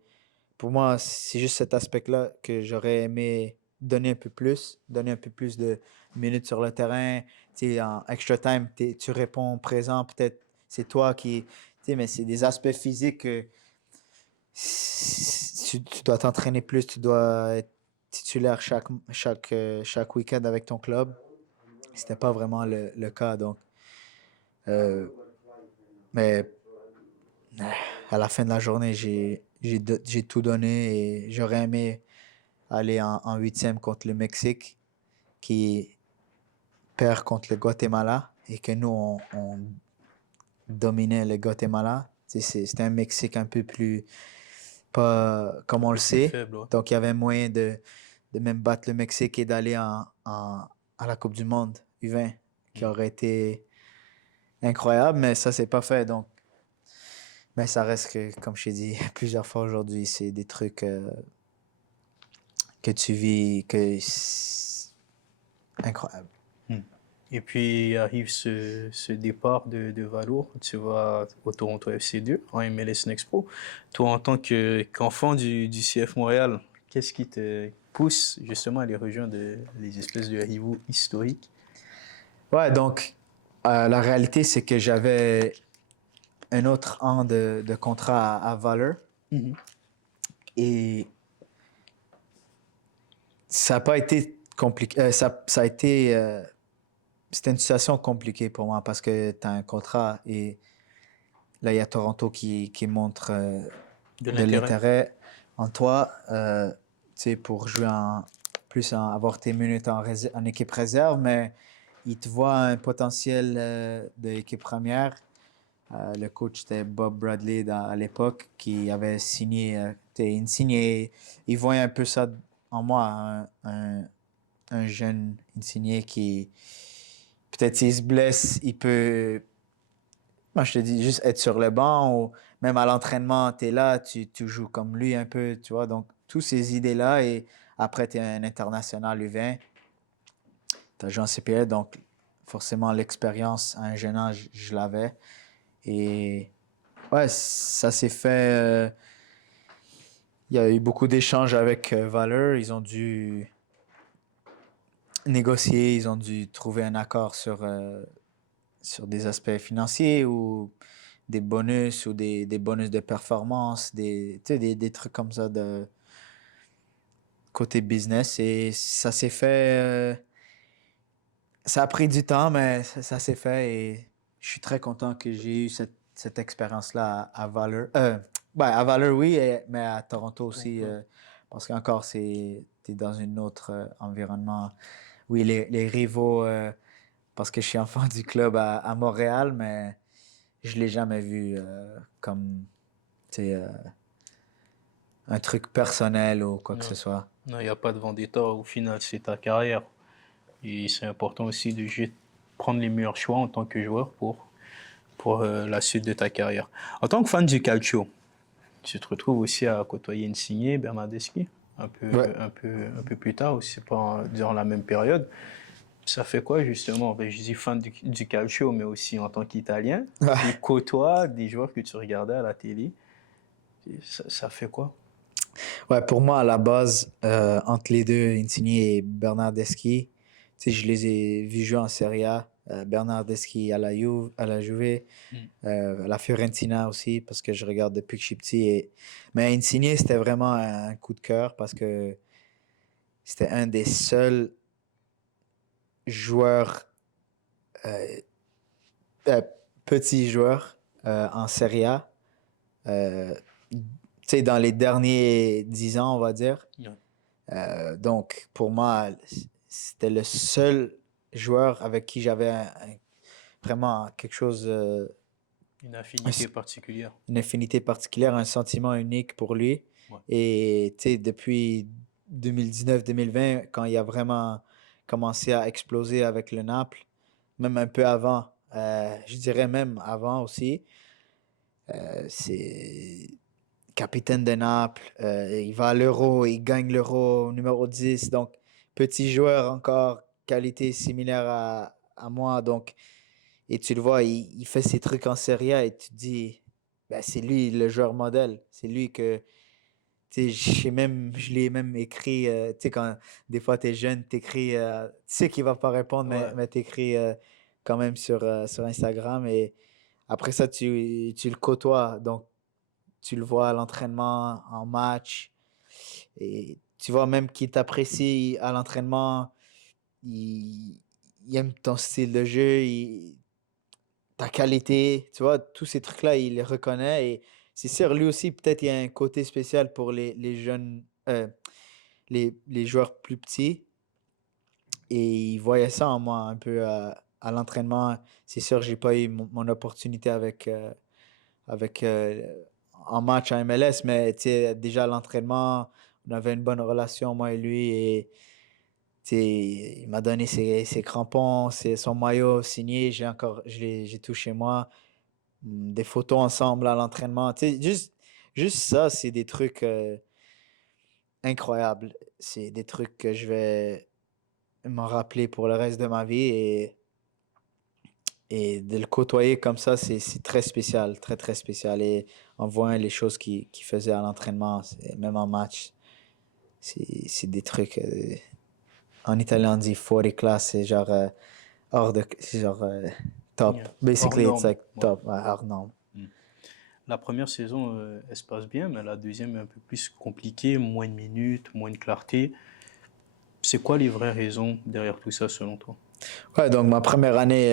pour moi, c'est juste cet aspect-là que j'aurais aimé donner un peu plus de minutes sur le terrain. En extra time, tu réponds présent peut-être c'est toi qui... Tu sais, mais c'est des aspects physiques que tu dois t'entraîner plus, tu dois être titulaire chaque week-end avec ton club. C'était pas vraiment le cas, donc... euh, mais à la fin de la journée, j'ai tout donné et j'aurais aimé aller en huitième contre le Mexique, qui perd contre le Guatemala et que nous, on dominait le Guatemala. C'était un Mexique un peu plus, pas comme on le Plus sait. faible, ouais. Donc, il y avait moyen de même battre le Mexique et d'aller à la Coupe du Monde U20, qui aurait été incroyable, mais ça, c'est pas fait. Donc, mais ça reste que, comme je t'ai dit plusieurs fois aujourd'hui, c'est des trucs que tu vis, que c'est incroyable. Et puis arrive ce départ de Valour, tu vas au Toronto FC2 en MLS Next Pro. Toi, en tant qu'enfant du CF Montréal, qu'est-ce qui te pousse justement à aller rejoindre les espèces de rivaux historiques? Ouais, donc, la réalité, c'est que j'avais un autre an de contrat à Valor et ça n'a pas été compliqué. Ça a été. C'était une situation compliquée pour moi parce que tu as un contrat et là, il y a Toronto qui montre De de l'intérêt. l'intérêt en toi tu sais, pour jouer avoir tes minutes en équipe réserve, mais il te voit un potentiel de l'équipe première. Le coach, c'était Bob Bradley à l'époque, qui avait signé, il voyait un peu ça en moi, un jeune insigné qui, peut-être s'il se blesse, il peut, moi je te dis, juste être sur le banc ou même à l'entraînement, tu es là, tu joues comme lui un peu, tu vois. Donc, toutes ces idées-là, et après, tu es un international U20, tu as joué en CPL, donc forcément l'expérience à un jeune âge, je l'avais. Et ouais, ça s'est fait. Il y a eu beaucoup d'échanges avec Valeur. Ils ont dû négocier, ils ont dû trouver un accord sur des aspects financiers ou des bonus ou des bonus de performance, tu sais, des trucs comme ça de côté business. Et ça s'est fait. Ça a pris du temps, mais ça s'est fait et je suis très content que j'ai eu cette expérience-là à Valor. À Valor, oui, mais à Toronto aussi, parce qu'encore, t'es dans un autre environnement. Oui, les rivaux, parce que je suis enfant du club à Montréal, mais je ne l'ai jamais vu comme tu sais, un truc personnel ou quoi que ce Non, soit. non, il n'y a pas de vendetta. Au final, c'est ta carrière. Et c'est important aussi de prendre les meilleurs choix en tant que joueur pour la suite de ta carrière. En tant que fan du calcio, tu te retrouves aussi à côtoyer Insigne, Bernardeschi, Ouais. un peu plus tard, aussi pas durant la même période. Ça fait quoi justement? Ben, je dis fan du calcio, mais aussi en tant qu'Italien. Tu Ouais. côtoies des joueurs que tu regardais à la télé. Ça fait quoi? Ouais, pour moi, à la base, entre les deux, Insigne et Bernardeschi, tu sais, je les ai vus jouer en Serie A. Bernardeschi à la Juve, Mm. à la Fiorentina aussi, parce que je regarde depuis que je suis petit. Mais Insigne, c'était vraiment un coup de cœur parce que c'était un des seuls joueurs, euh, euh, petits joueurs en Serie A. Tu sais, dans les derniers 10 ans, on va dire. Ouais. Donc, pour moi, c'était le seul joueur avec qui j'avais vraiment quelque chose, Une affinité particulière. une affinité particulière, un sentiment unique pour lui. Ouais. Et tu sais, depuis 2019-2020, quand il a vraiment commencé à exploser avec le Naples, même un peu avant, je dirais même avant aussi, c'est capitaine de Naples, il va à l'Euro, il gagne l'Euro numéro 10, donc petit joueur encore, qualité similaire à moi, donc, et tu le vois, il fait ses trucs en Serie A et tu te dis, ben, c'est lui le joueur modèle, c'est lui que, tu sais, je l'ai même écrit, tu sais, quand des fois tu es jeune, tu écris, tu sais qu'il va pas répondre, Ouais. mais tu écris quand même sur Instagram et Après ça, tu le côtoies. Donc, tu le vois à l'entraînement, en match. Et tu vois même qu'il t'apprécie à l'entraînement. Il, il aime ton style de jeu, ta qualité. Tu vois, tous ces trucs-là, il les reconnaît. Et c'est sûr, lui aussi, peut-être il y a un côté spécial pour les jeunes, les joueurs plus petits. Et il voyait ça en moi un peu à l'entraînement. C'est sûr, j'ai pas eu mon opportunité avec en match en MLS, mais tu sais, déjà à l'entraînement, on avait une bonne relation, moi et lui. Et tu sais, il m'a donné ses crampons, son maillot signé. J'ai tout chez moi. Des photos ensemble à l'entraînement. Tu sais, juste ça, c'est des trucs incroyables. C'est des trucs que je vais m'en rappeler pour le reste de ma vie. Et de le côtoyer comme ça, c'est très spécial, très, très spécial. Et en voyant les choses qu'il faisait à l'entraînement, même en match, c'est des trucs. En italien, on dit fuori classe, c'est genre c'est genre top. Yeah. Hors Basically, it's norme. like Ouais, top, ouais, hors norme. Mm. La première saison, elle se passe bien, mais la deuxième est un peu plus compliquée, moins de minutes, moins de clarté. C'est quoi les vraies raisons derrière tout ça selon toi? Ouais, donc ma première année,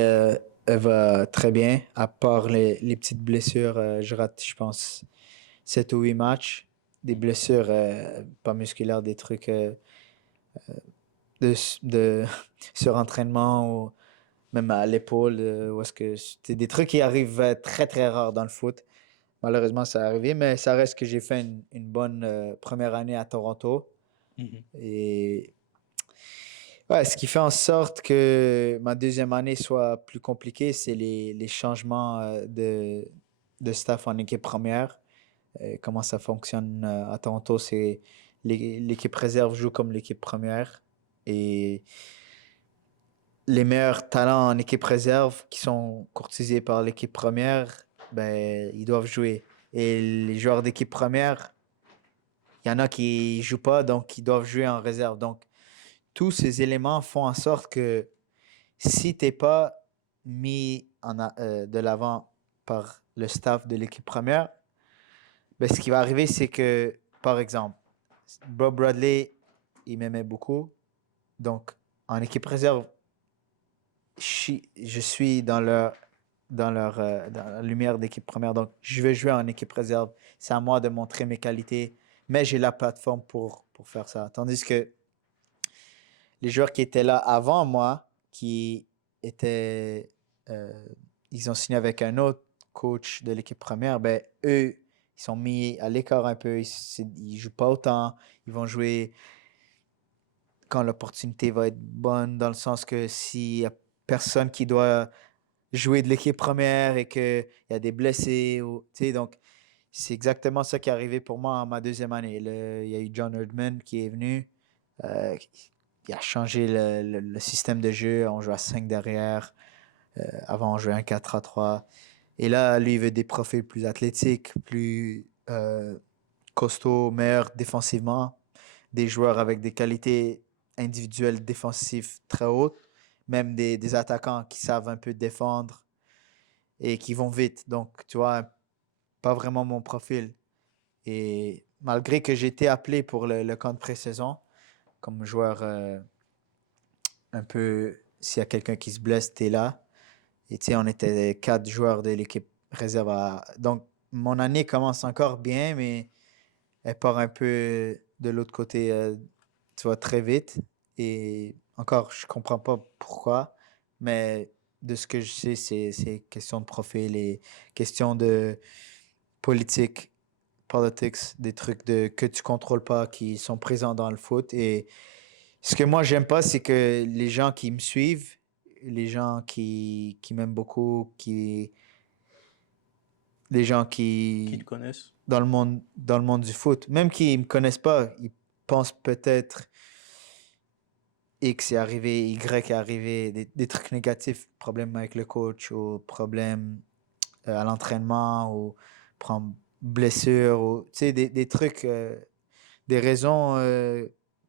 elle va très bien, à part les petites blessures. Je rate, je pense, 7 ou 8 matchs. Des Mm. blessures pas musculaires, des trucs de surentraînement ou même à l'épaule, où est-ce que c'est des trucs qui arrivent très très rares dans le foot. Malheureusement, ça est arrivé, mais ça reste que j'ai fait une bonne première année à Toronto. Mhm. Et ouais, ce qui fait en sorte que ma deuxième année soit plus compliquée, c'est les changements de staff en équipe première. Comment ça fonctionne à Toronto, c'est l'équipe réserve joue comme l'équipe première. Et les meilleurs talents en équipe réserve qui sont courtisés par l'équipe première, ben, ils doivent jouer. Et les joueurs d'équipe première, il y en a qui jouent pas, donc ils doivent jouer en réserve. Donc, tous ces éléments font en sorte que si t'es pas mis de l'avant par le staff de l'équipe première, ben, ce qui va arriver, c'est que, par exemple, Bob Bradley, il m'aimait beaucoup. Donc, en équipe réserve, je suis dans la lumière d'équipe première. Donc, je vais jouer en équipe réserve. C'est à moi de montrer mes qualités, mais j'ai la plateforme pour faire ça. Tandis que les joueurs qui étaient là avant moi, qui étaient, euh, ils ont signé avec un autre coach de l'équipe première, ben, eux, ils sont mis à l'écart un peu. Ils jouent pas autant. Ils vont jouer quand l'opportunité va être bonne, dans le sens que s'il y a personne qui doit jouer de l'équipe première et qu'il y a des blessés. Tu sais, donc, c'est exactement ça qui est arrivé pour moi en ma deuxième année. Il y a eu John Herdman qui est venu. Euh, il a changé le système de jeu. On joue à 5 derrière. Avant, on jouait un 4-3. Et là, lui, il veut des profils plus athlétiques, plus costauds, meilleurs défensivement. Des joueurs avec des qualités individuelles défensives très hautes. Même des attaquants qui savent un peu défendre et qui vont vite. Donc, tu vois, pas vraiment mon profil. Et malgré que j'ai été appelé pour le camp de pré-saison, comme joueur un peu, s'il y a quelqu'un qui se blesse, t'es là. Et tu sais, on était 4 joueurs de l'équipe réserve. Donc, mon année commence encore bien, mais elle part un peu de l'autre côté, tu vois, très vite. Et encore, je comprends pas pourquoi, mais de ce que je sais, c'est question de profil et question de politique, politics, des trucs que tu contrôles pas qui sont présents dans le foot. Et ce que moi, j'aime pas, c'est que les gens qui me suivent, les gens qui m'aiment beaucoup, les gens Qui te qui, connaissent? dans le monde du foot, même qui me connaissent pas, ils pensent peut-être X est arrivé, Y est arrivé, des trucs négatifs, problème avec le coach ou problème à l'entraînement ou blessure ou tu sais des trucs des raisons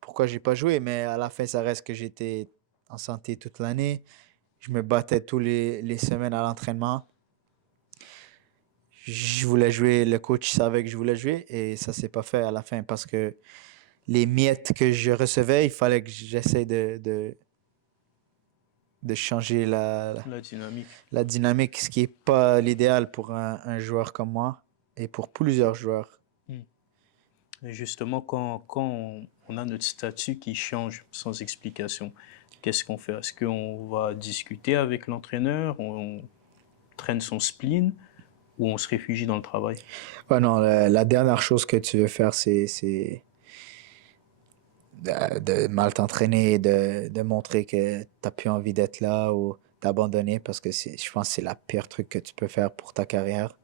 pourquoi j'ai pas joué, mais à la fin ça reste que j'étais en santé toute l'année. Je me battais tous les semaines à l'entraînement je voulais jouer, le coach savait que je voulais jouer et ça s'est pas fait à la fin parce que les miettes que je recevais, il fallait que j'essaie de changer La dynamique. la dynamique, ce qui est pas l'idéal pour un joueur comme moi et pour plusieurs joueurs. Et justement, quand on a notre statut qui change sans explication, qu'est-ce qu'on fait? Est-ce qu'on va discuter avec l'entraîneur, on traîne son spleen ou on se réfugie dans le travail? Ouais, non, la dernière chose que tu veux faire, c'est de mal t'entraîner, de montrer que t'as plus envie d'être là ou d'abandonner parce que je pense que c'est la pire truc que tu peux faire pour ta carrière.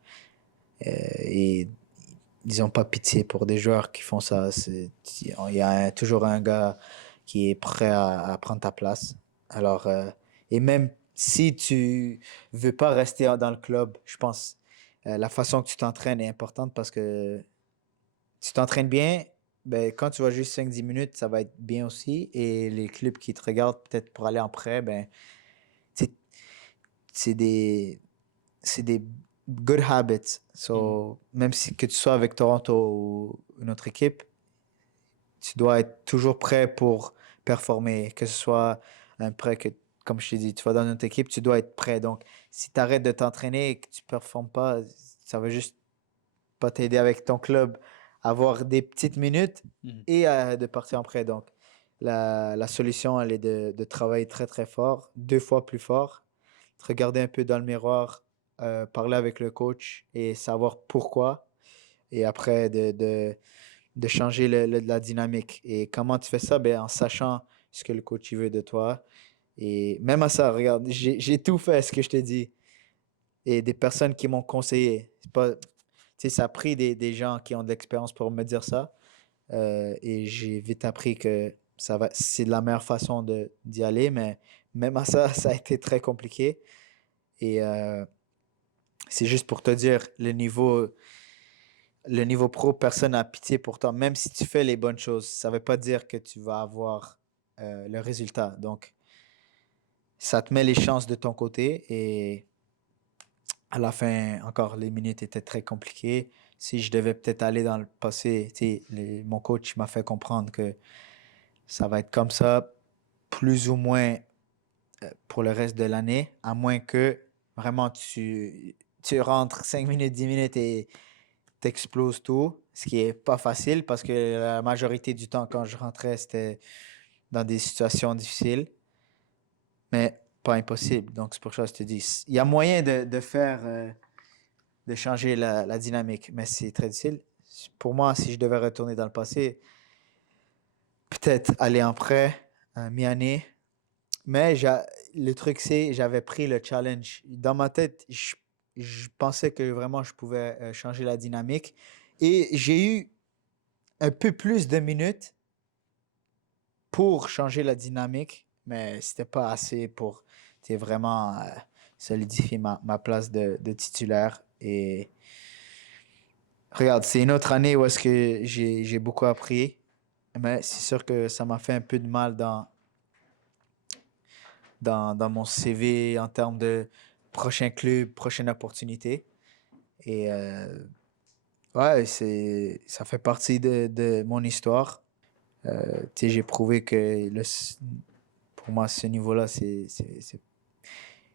Et ils ont pas pitié pour des joueurs qui font ça. Il y a toujours un gars qui est prêt à prendre ta place. Alors, et même si tu veux pas rester dans le club, je pense la façon que tu t'entraînes est importante parce que tu t'entraînes bien, ben, quand tu vas juste 5-10 minutes, ça va être bien aussi. Et les clubs qui te regardent peut-être pour aller en prêt, ben, c'est c'est des, c'est des good habits. Mhm. So, même si que tu sois avec Toronto ou une autre équipe, tu dois être toujours prêt pour performer. Que ce soit un prêt que, comme je t'ai dit, tu vas dans notre équipe, tu dois être prêt. Donc, si tu arrêtes de t'entraîner et que tu ne performes pas, ça va juste pas t'aider avec ton club à avoir des petites minutes Mhm. et de partir en prêt. Donc, la solution, elle est de travailler très, très fort, 2 fois plus fort, de regarder un peu dans le miroir, parler avec le coach et savoir pourquoi. Et après, de changer la dynamique. Et comment tu fais ça? Ben, en sachant ce que le coach il veut de toi. Et même à ça, regarde, j'ai tout fait ce que je te dis. Et des personnes qui m'ont conseillé. C'est pas, tu sais, ça a pris des gens qui ont de l'expérience pour me dire ça. Et j'ai vite appris que c'est la meilleure façon d'y aller. Mais même à ça, ça a été très compliqué. Et c'est juste pour te dire, le niveau pro, personne n'a pitié pour toi. Même si tu fais les bonnes choses, ça ne veut pas dire que tu vas avoir le résultat. Donc, ça te met les chances de ton côté. Et à la fin, encore, les minutes étaient très compliquées. Si je devais peut-être aller dans le passé, tu sais, mon coach m'a fait comprendre que ça va être comme ça, plus ou moins pour le reste de l'année, à moins que vraiment tu rentres 5 minutes, 10 minutes et t'exploses tout, ce qui est pas facile parce que la majorité du temps, quand je rentrais, c'était dans des situations difficiles, mais pas impossible. Donc, c'est pour ça que je te dis, il y a moyen de faire, de changer la dynamique, mais c'est très difficile. Pour moi, si je devais retourner dans le passé, peut-être aller en prêt, mi-année, mais le truc, c'est j'avais pris le challenge. Dans ma tête, je pensais que vraiment je pouvais changer la dynamique. Et j'ai eu un peu plus de minutes pour changer la dynamique, mais c'était pas assez pour vraiment solidifier ma place de titulaire. Et regarde, c'est une autre année où est-ce que j'ai beaucoup appris, mais c'est sûr que ça m'a fait un peu de mal dans mon CV en termes de prochain club, prochaine opportunité. Et ouais, ça fait partie de mon histoire. Tu sais, j'ai prouvé que pour moi, ce niveau-là, je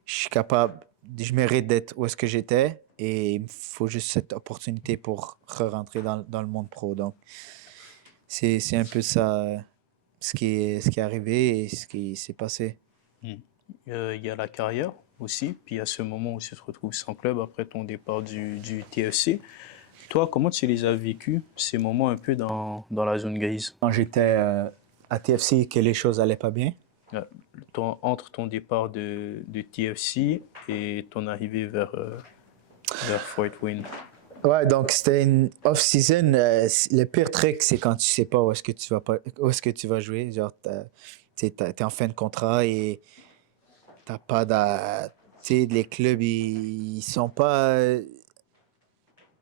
suis capable, je mérite d'être où est-ce que j'étais et il me faut juste cette opportunité pour re-rentrer dans le monde pro. Donc, c'est un peu ça ce qui est arrivé et ce qui s'est passé. Mhm. Il y a la carrière aussi, puis il y a ce moment où tu te retrouves sans club après ton départ du TFC. Toi, comment tu les as vécus, ces moments un peu dans la zone grise? Quand j'étais à TFC, que les choses allaient pas bien. Euh, Entre ton départ de TFC et ton arrivée vers Fort Wayne. Ouais, donc c'était une off-season. Le pire truc, c'est quand tu sais pas où est-ce que tu vas pas, où est-ce que tu vas jouer. Genre, t'es en fin de contrat et t'as pas de, tu sais, les clubs, ils sont pas,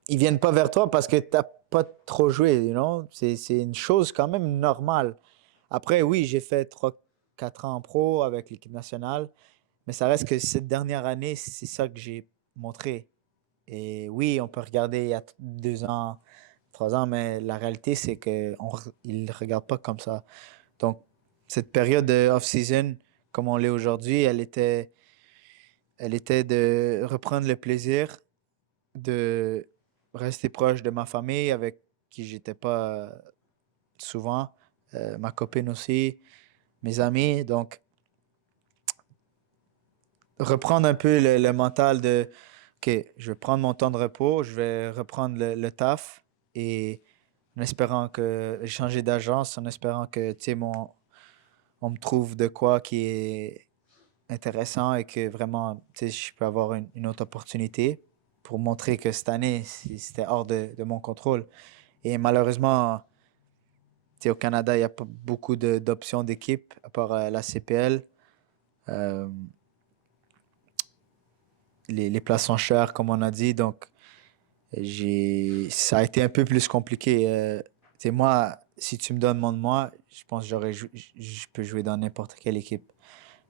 ils viennent pas vers toi parce que t'as pas trop joué, C'est une chose quand même normale. Après, oui, j'ai fait 3-4 ans en pro avec l'équipe nationale, mais ça reste que cette dernière année, c'est ça que j'ai montré. Et oui, on peut regarder il y a 2 ans, 3 ans, mais la réalité, c'est qu'ils ne regardent pas comme ça. Donc, cette période de off-season, comme on l'est aujourd'hui, elle était de reprendre le plaisir, de rester proche de ma famille avec qui j'étais pas souvent, ma copine aussi, mes amis. Donc, reprendre un peu le mental de, OK, je vais prendre mon temps de repos, je vais reprendre le taf et en espérant que, changer d'agence, en espérant que, tu sais, on me trouve de quoi qui est intéressant et que vraiment, tu sais, je peux avoir une autre opportunité pour montrer que cette année, c'était hors de mon contrôle. Et malheureusement, tu sais, au Canada, il n'y a pas beaucoup d'options d'équipe à part la CPL. Euh, les places sont chères, comme on a dit, donc ça a été un peu plus compliqué. Tu sais, moi, si tu me donnes mon de moi, je pense que je peux jouer dans n'importe quelle équipe.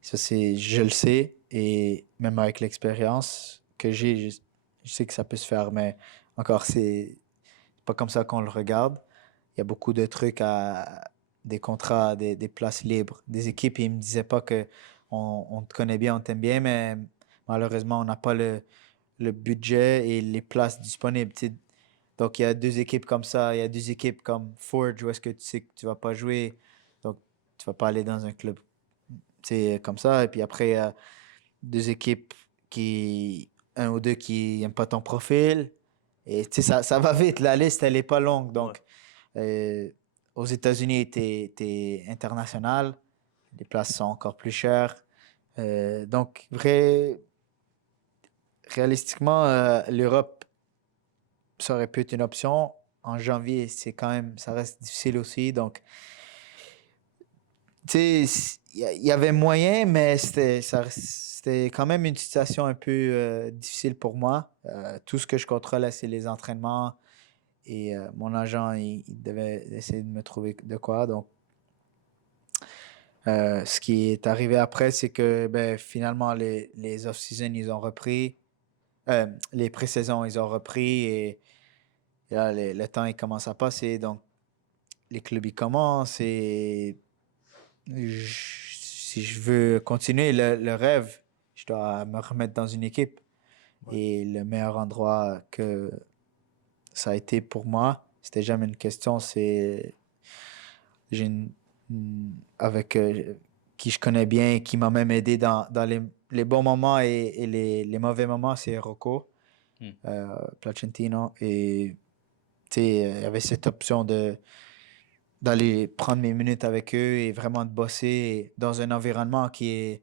Ça, je le sais, et même avec l'expérience que j'ai, je sais que ça peut se faire, mais encore, c'est pas comme ça qu'on le regarde. Il y a beaucoup de trucs des contrats, des places libres, des équipes. Ils me disaient pas que on te connaît bien, on t'aime bien, mais malheureusement, on n'a pas le budget et les places disponibles. Tu sais. Donc, il y a 2 équipes comme ça. Il y a 2 équipes comme Forge où est-ce que tu sais que tu vas pas jouer. Donc, tu vas pas aller dans un club, tu sais, comme ça. Et puis après, il y a 2 équipes un ou deux qui n'aiment pas ton profil. Et tu sais, ça va vite. La liste, elle est pas longue. Ouais. Donc, aux États-Unis, t'es international. Les places sont encore plus chères. Donc, réalistiquement, l'Europe, ça aurait pu être une option. En janvier, ça reste difficile aussi. Donc, tu sais, il y avait moyen, mais c'était quand même une situation un peu difficile pour moi. Tout ce que je contrôlais, c'est les entraînements. Et mon agent, il devait essayer de me trouver de quoi. Donc, ce qui est arrivé après, c'est que ben, finalement, les off-season, ils ont repris. Les pré-saisons, ils ont repris. Et là, le temps, il commence à passer. Donc, les clubs, ils commencent. Et si je veux continuer le rêve, je dois me remettre dans une équipe. Ouais. Et le meilleur endroit que ça a été pour moi, c'était jamais une question, c'est j'ai avec qui je connais bien et qui m'a même aidé dans les bons moments et les mauvais moments, c'est Rocco Hmm. Placentino. Et tu sais, il y avait cette option d'aller prendre mes minutes avec eux et vraiment de bosser dans un environnement qui est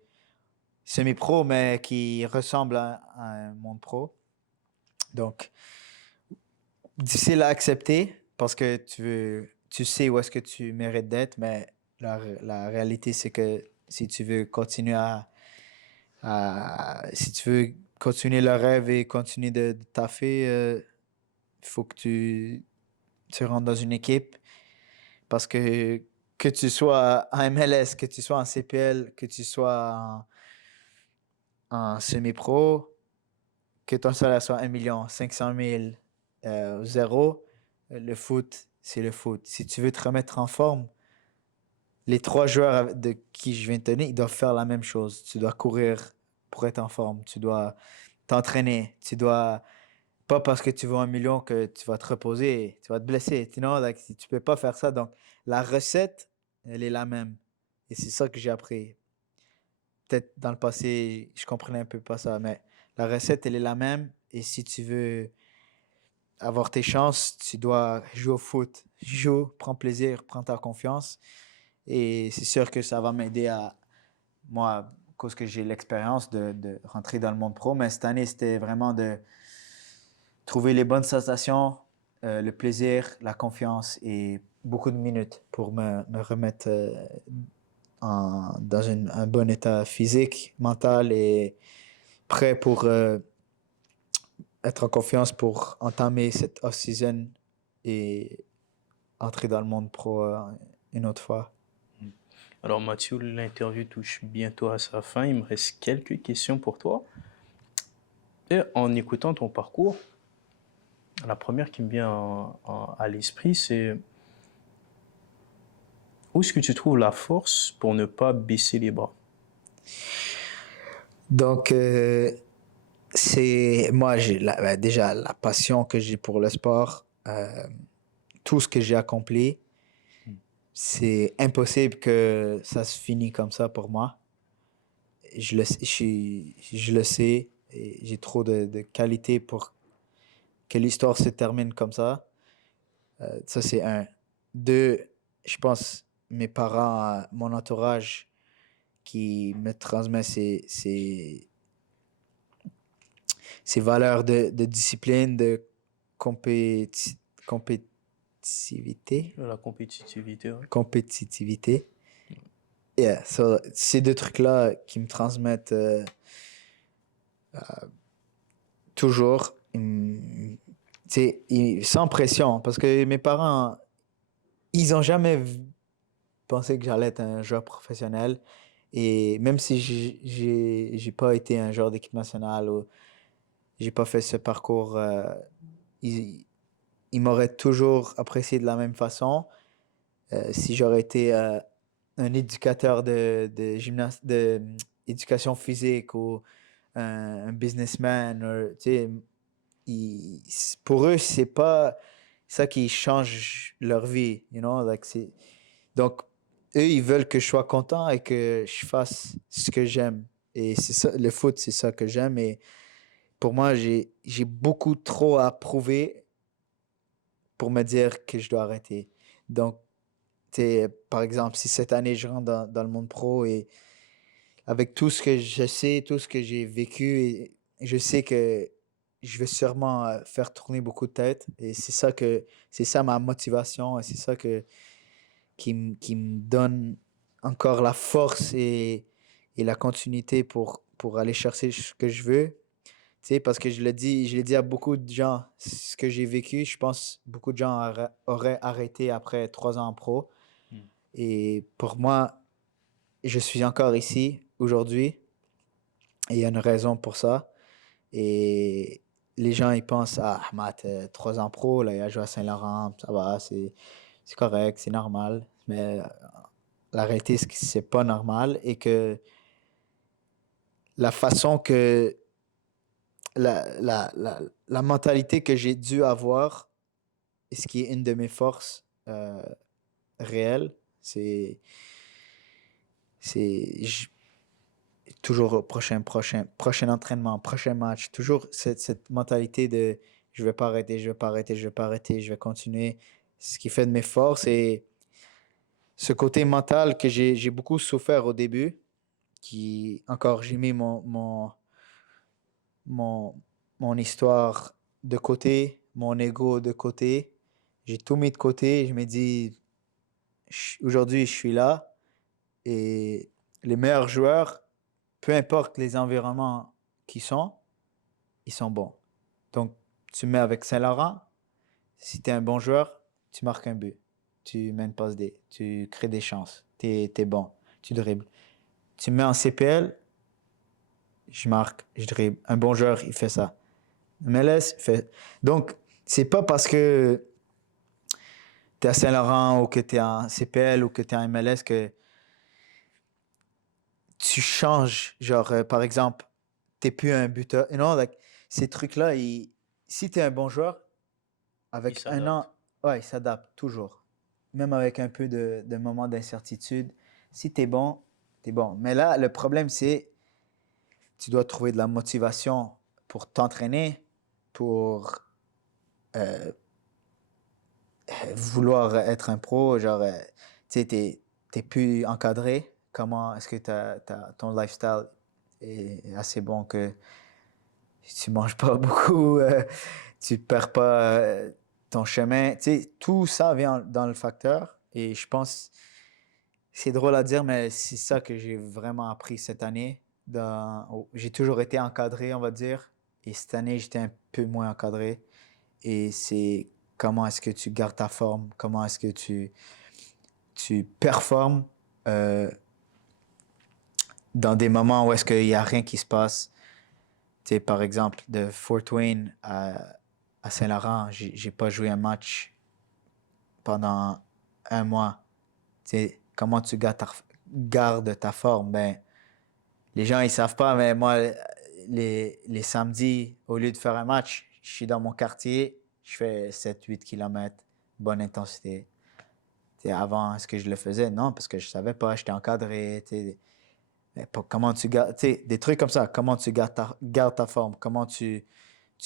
semi-pro, mais qui ressemble à un monde pro. Donc, difficile à accepter parce que tu sais où est-ce que tu mérites d'être, mais la réalité, c'est que si tu veux continuer si tu veux continuer le rêve et continuer de taffer, il faut que tu rentres dans une équipe parce que tu sois en MLS, que tu sois en CPL, que tu sois en semi-pro, que ton salaire soit 1 500 000 zéro, le foot, c'est le foot. Si tu veux te remettre en forme, les 3 joueurs de qui je viens de te donner, ils doivent faire la même chose. Tu dois courir pour être en forme. Tu dois t'entraîner. Tu dois, pas parce que tu veux 1 million que tu vas te reposer. Tu vas te blesser. Sinon, like, si tu peux pas faire ça. Donc, la recette, elle est la même. Et c'est ça que j'ai appris. Peut-être dans le passé, je comprenais un peu pas ça, mais la recette, elle est la même. Et si tu veux avoir tes chances, tu dois jouer au foot. Joue, prends plaisir, prends ta confiance. Et c'est sûr que ça va m'aider moi, à cause que j'ai l'expérience de rentrer dans le monde pro. Mais cette année, c'était vraiment de trouver les bonnes sensations, le plaisir, la confiance et beaucoup de minutes pour me remettre dans un bon état physique, mental et prêt pour être en confiance pour entamer cette off-season et entrer dans le monde pro une autre fois. Alors Mathieu, l'interview touche bientôt à sa fin. Il me reste quelques questions pour toi. Et en écoutant ton parcours, la première qui me vient à l'esprit, c'est où est-ce que tu trouves la force pour ne pas baisser les bras? Donc, c'est moi, déjà la passion que j'ai pour le sport, tout ce que j'ai accompli, c'est impossible que ça se finisse comme ça pour moi. Je le sais, et j'ai trop de qualité pour que l'histoire se termine comme ça. Ça, c'est un. Deux, je pense, mes parents, mon entourage qui me transmet ces valeurs de discipline, de compétitivité. La compétitivité, ouais. Compétitivité. Yeah, so, ces deux trucs-là qui me transmettent toujours, sans pression, parce que mes parents, ils ont jamais pensé que j'allais être un joueur professionnel. Et même si j'ai pas été un joueur d'équipe nationale ou j'ai pas fait ce parcours, ils, ils m'auraient toujours apprécié de la même façon. Si j'aurais été un éducateur de éducation physique ou un businessman, tu sais, pour eux, c'est pas ça qui change leur vie, you know, donc, eux, ils veulent que je sois content et que je fasse ce que j'aime. Et c'est ça, le foot, c'est ça que j'aime. Et pour moi, j'ai beaucoup trop à prouver pour me dire que je dois arrêter. Donc, par exemple, si cette année, je rentre dans le monde pro et avec tout ce que je sais, tout ce que j'ai vécu, et je sais que je vais sûrement faire tourner beaucoup de têtes. Et c'est ça ma motivation et c'est ça qui me donne encore la force et la continuité pour aller chercher ce que je veux. Tu sais, parce que je l'ai dit à beaucoup de gens, ce que j'ai vécu, je pense beaucoup de gens auraient arrêté après 3 ans en pro. Mm. Et pour moi, je suis encore ici aujourd'hui et il y a une raison pour ça. Et les gens, ils pensent, ah, Matt, 3 ans pro, là, il a joué à Saint-Laurent, ça va, c'est correct, c'est normal. Mais la réalité, c'est que c'est pas normal et que la façon que la mentalité que j'ai dû avoir, et ce qui est une de mes forces réelles, c'est toujours au prochain entraînement, prochain match, toujours cette mentalité de je vais pas arrêter, je vais pas arrêter, je vais pas arrêter, je vais continuer. Ce qui fait de mes forces et ce côté mental que j'ai beaucoup souffert au début, qui encore j'ai mis mon, mon histoire de côté, mon ego de côté. J'ai tout mis de côté. Je me dis, aujourd'hui, je suis là et les meilleurs joueurs, peu importe les environnements qui sont, ils sont bons. Donc, tu mets avec Saint-Laurent, si tu es un bon joueur, tu marques un but. Tu mets une passe D, tu crées des chances, tu es bon, tu dribbles. Tu mets en CPL, je marque, je dribble. Un bon joueur, il fait ça. MLS fait. Donc, c'est pas parce que tu es à Saint-Laurent ou que tu es en CPL ou que tu es en MLS que tu changes. Genre, par exemple, tu plus un buteur. You know, like, ces trucs-là, si tu es un bon joueur, Il avec un s'adapte. an, ouais, il s'adapte toujours. Même avec un peu de moments d'incertitude. Si tu es bon, tu es bon. Mais là, le problème, c'est tu dois trouver de la motivation pour t'entraîner, pour euh, vouloir être un pro, genre, tu sais, t'es plus encadré. Comment est-ce que ton lifestyle est assez bon que tu manges pas beaucoup, tu perds pas ton chemin. Tu sais, tout ça vient dans le facteur. Et je pense, c'est drôle à dire, mais c'est ça que j'ai vraiment appris cette année. J'ai toujours été encadré, on va dire. Et cette année, j'étais un peu moins encadré. Et c'est comment est-ce que tu gardes ta forme, comment est-ce que tu performes dans des moments où est-ce qu'il n'y a rien qui se passe. Tu sais, par exemple, de Fort Wayne à Saint-Laurent, j'ai pas joué un match pendant un mois. Tu sais, comment tu gardes ta forme? Ben, les gens, ils savent pas, mais moi, les samedis, au lieu de faire un match, je suis dans mon quartier, je fais 7-8 kilomètres, bonne intensité. Tu sais, avant, est-ce que je le faisais? Non, parce que je savais pas, j'étais encadré. Tu sais, mais comment tu gardes, tu sais, des trucs comme ça, comment tu gardes ta forme, comment tu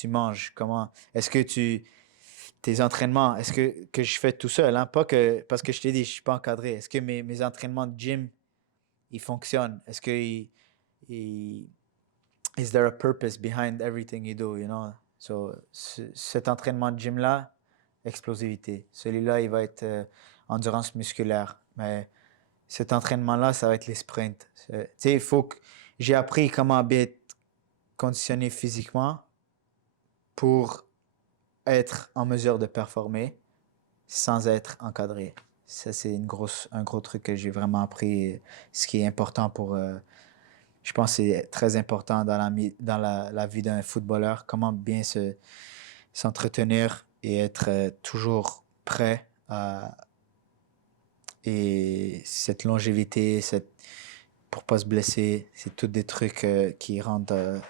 manges, comment, est-ce que tes entraînements, est-ce que je fais tout seul, hein? Pas que, parce que je t'ai dit, je suis pas encadré. Est-ce que mes entraînements de gym, ils fonctionnent? Est-ce que ils- is there a purpose behind everything you do, you know? So, cet entraînement de gym-là, explosivité. Celui-là, il va être endurance musculaire. Mais cet entraînement-là, ça va être les sprints. Tu sais, il faut que j'ai appris comment bien être conditionné physiquement pour être en mesure de performer sans être encadré. Ça, c'est un gros truc que j'ai vraiment appris. Ce qui est important pour, je pense que c'est très important dans la vie d'un footballeur, comment bien s'entretenir et être toujours prêt et cette longévité, pour pas se blesser, c'est tous des trucs qui rentrent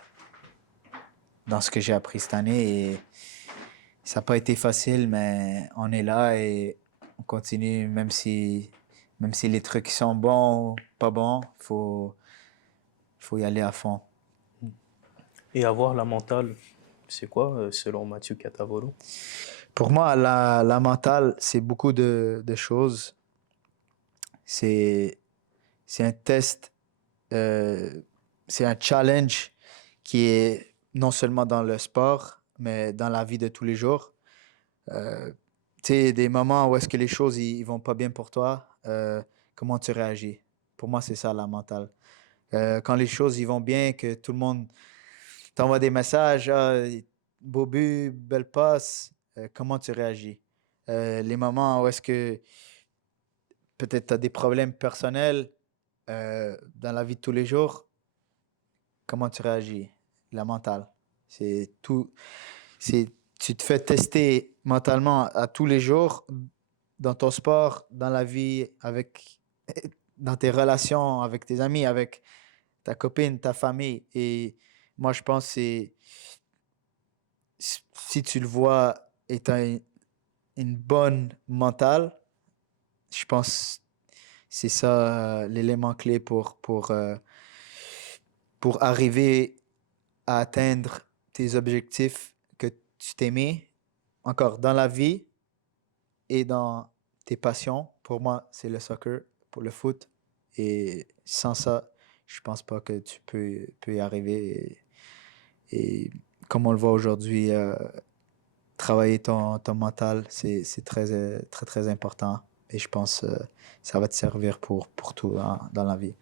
dans ce que j'ai appris cette année et ça n'a pas été facile, mais on est là et on continue, même si les trucs sont bons ou pas bons, faut y aller à fond. Et avoir la mentale, c'est quoi selon Mathieu Catavolo? Pour moi, la mentale, c'est beaucoup de choses. C'est, c'est un test, euh, c'est un challenge qui est non seulement dans le sport, mais dans la vie de tous les jours. Euh, Tu sais, des moments où est-ce que les choses ils vont pas bien pour toi, comment tu réagis? Pour moi, c'est ça la mentale. Quand les choses ils vont bien, que tout le monde t'envoie des messages, ah, beau but, belle passe, comment tu réagis? Les moments où est-ce que peut-être tu as des problèmes personnels dans la vie de tous les jours, comment tu réagis? La mentale. C'est tout. C'est, tu te fais tester mentalement à tous les jours dans ton sport, dans la vie, dans tes relations avec tes amis, avec ta copine, ta famille. Et moi, je pense que si tu le vois étant une bonne mentale, je pense que c'est ça l'élément clé pour arriver à atteindre tes objectifs que tu t'es mis, encore dans la vie et dans tes passions. Pour moi, c'est le soccer, pour le foot. Et sans ça, je pense pas que tu peux y arriver. Et comme on le voit aujourd'hui, travailler ton mental, c'est très important. Et je pense que ça va te servir pour tout hein, dans la vie.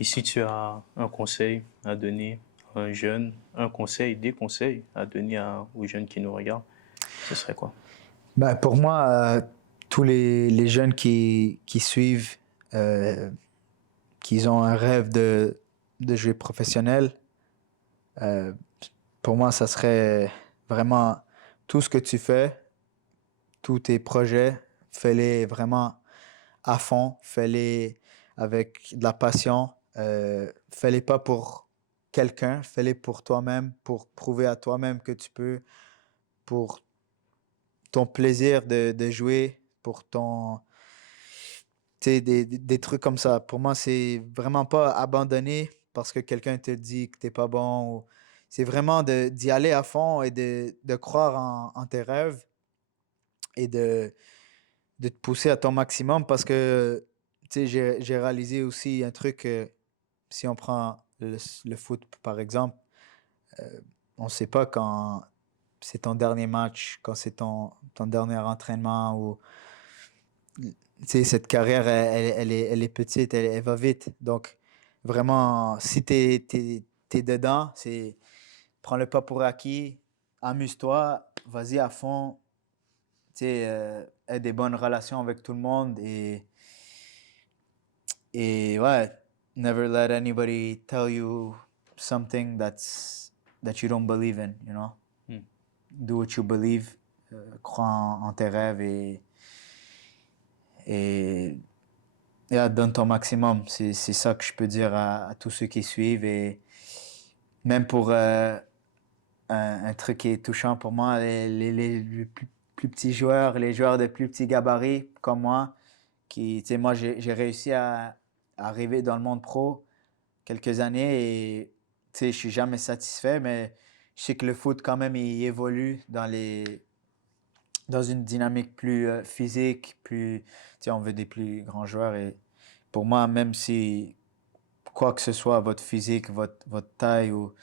Et si tu as un conseil à donner à un jeune, un conseil, des conseils à donner aux jeunes qui nous regardent, ce serait quoi? Ben, pour moi, tous les jeunes qui suivent, qui ont un rêve de jouer professionnel, euh, pour moi, ça serait vraiment tout ce que tu fais, tous tes projets, fais-les vraiment à fond, fais-les avec de la passion, fais-les pas pour quelqu'un, fais-les pour toi-même, pour prouver à toi-même que tu peux, pour ton plaisir de jouer, pour ton, tu sais, des trucs comme ça. Pour moi, c'est vraiment pas abandonner parce que quelqu'un te dit que t'es pas bon. C'est vraiment d'y aller à fond et de croire en tes rêves et de te pousser à ton maximum parce que, tu sais, j'ai réalisé aussi un truc, si on prend le foot par exemple, euh, on ne sait pas quand c'est ton dernier match, quand c'est ton dernier entraînement ou tu sais, cette carrière, elle est petite, elle va vite. Donc, vraiment, si t'es dedans, prends-le pas pour acquis, amuse-toi, vas-y à fond, tu sais, aie des bonnes relations avec tout le monde et ouais, never let anybody tell you something that you don't believe in, you know. Mm. Do what you believe. Crois en tes rêves et donne ton maximum. C'est ça que je peux dire à tous ceux qui suivent. Et même pour un truc qui est touchant pour moi, les plus petits joueurs, les joueurs de plus petits gabarits comme moi, moi j'ai réussi à arriver dans le monde pro quelques années et je suis jamais satisfait, mais je sais que le foot quand même il évolue dans une dynamique plus physique, on veut des plus grands joueurs et pour moi, même si quoi que ce soit, votre physique, votre taille ou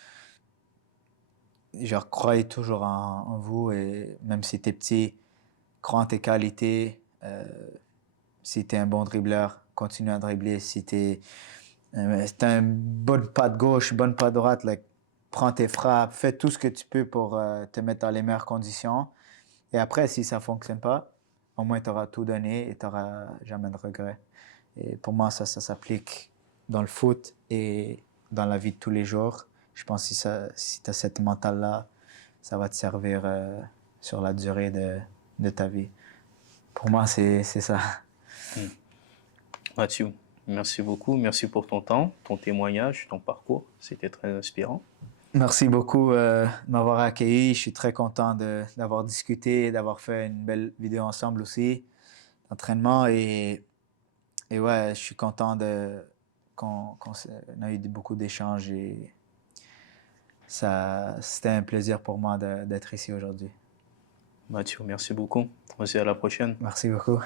genre croyez toujours en vous et même si t'es petit, crois en tes qualités. Si t'es un bon dribbleur, continue à dribbler. Si t'es un bonne patte gauche, bonne patte droite, like, prends tes frappes, fais tout ce que tu peux pour te mettre dans les meilleures conditions. Et après, si ça fonctionne pas, au moins tu auras tout donné et tu n'auras jamais de regrets. Et pour moi, ça s'applique dans le foot et dans la vie de tous les jours. Je pense que si tu as cette mentale-là, ça va te servir sur la durée de ta vie. Pour moi, c'est ça. Mathieu, merci beaucoup. Merci pour ton temps, ton témoignage, ton parcours. C'était très inspirant. Merci beaucoup de m'avoir accueilli. Je suis très content d'avoir discuté, d'avoir fait une belle vidéo ensemble aussi, d'entraînement. Et ouais, je suis content qu'on a eu beaucoup d'échanges et c'était un plaisir pour moi d'être ici aujourd'hui. Mathieu, merci beaucoup. On se dit à la prochaine. Merci beaucoup.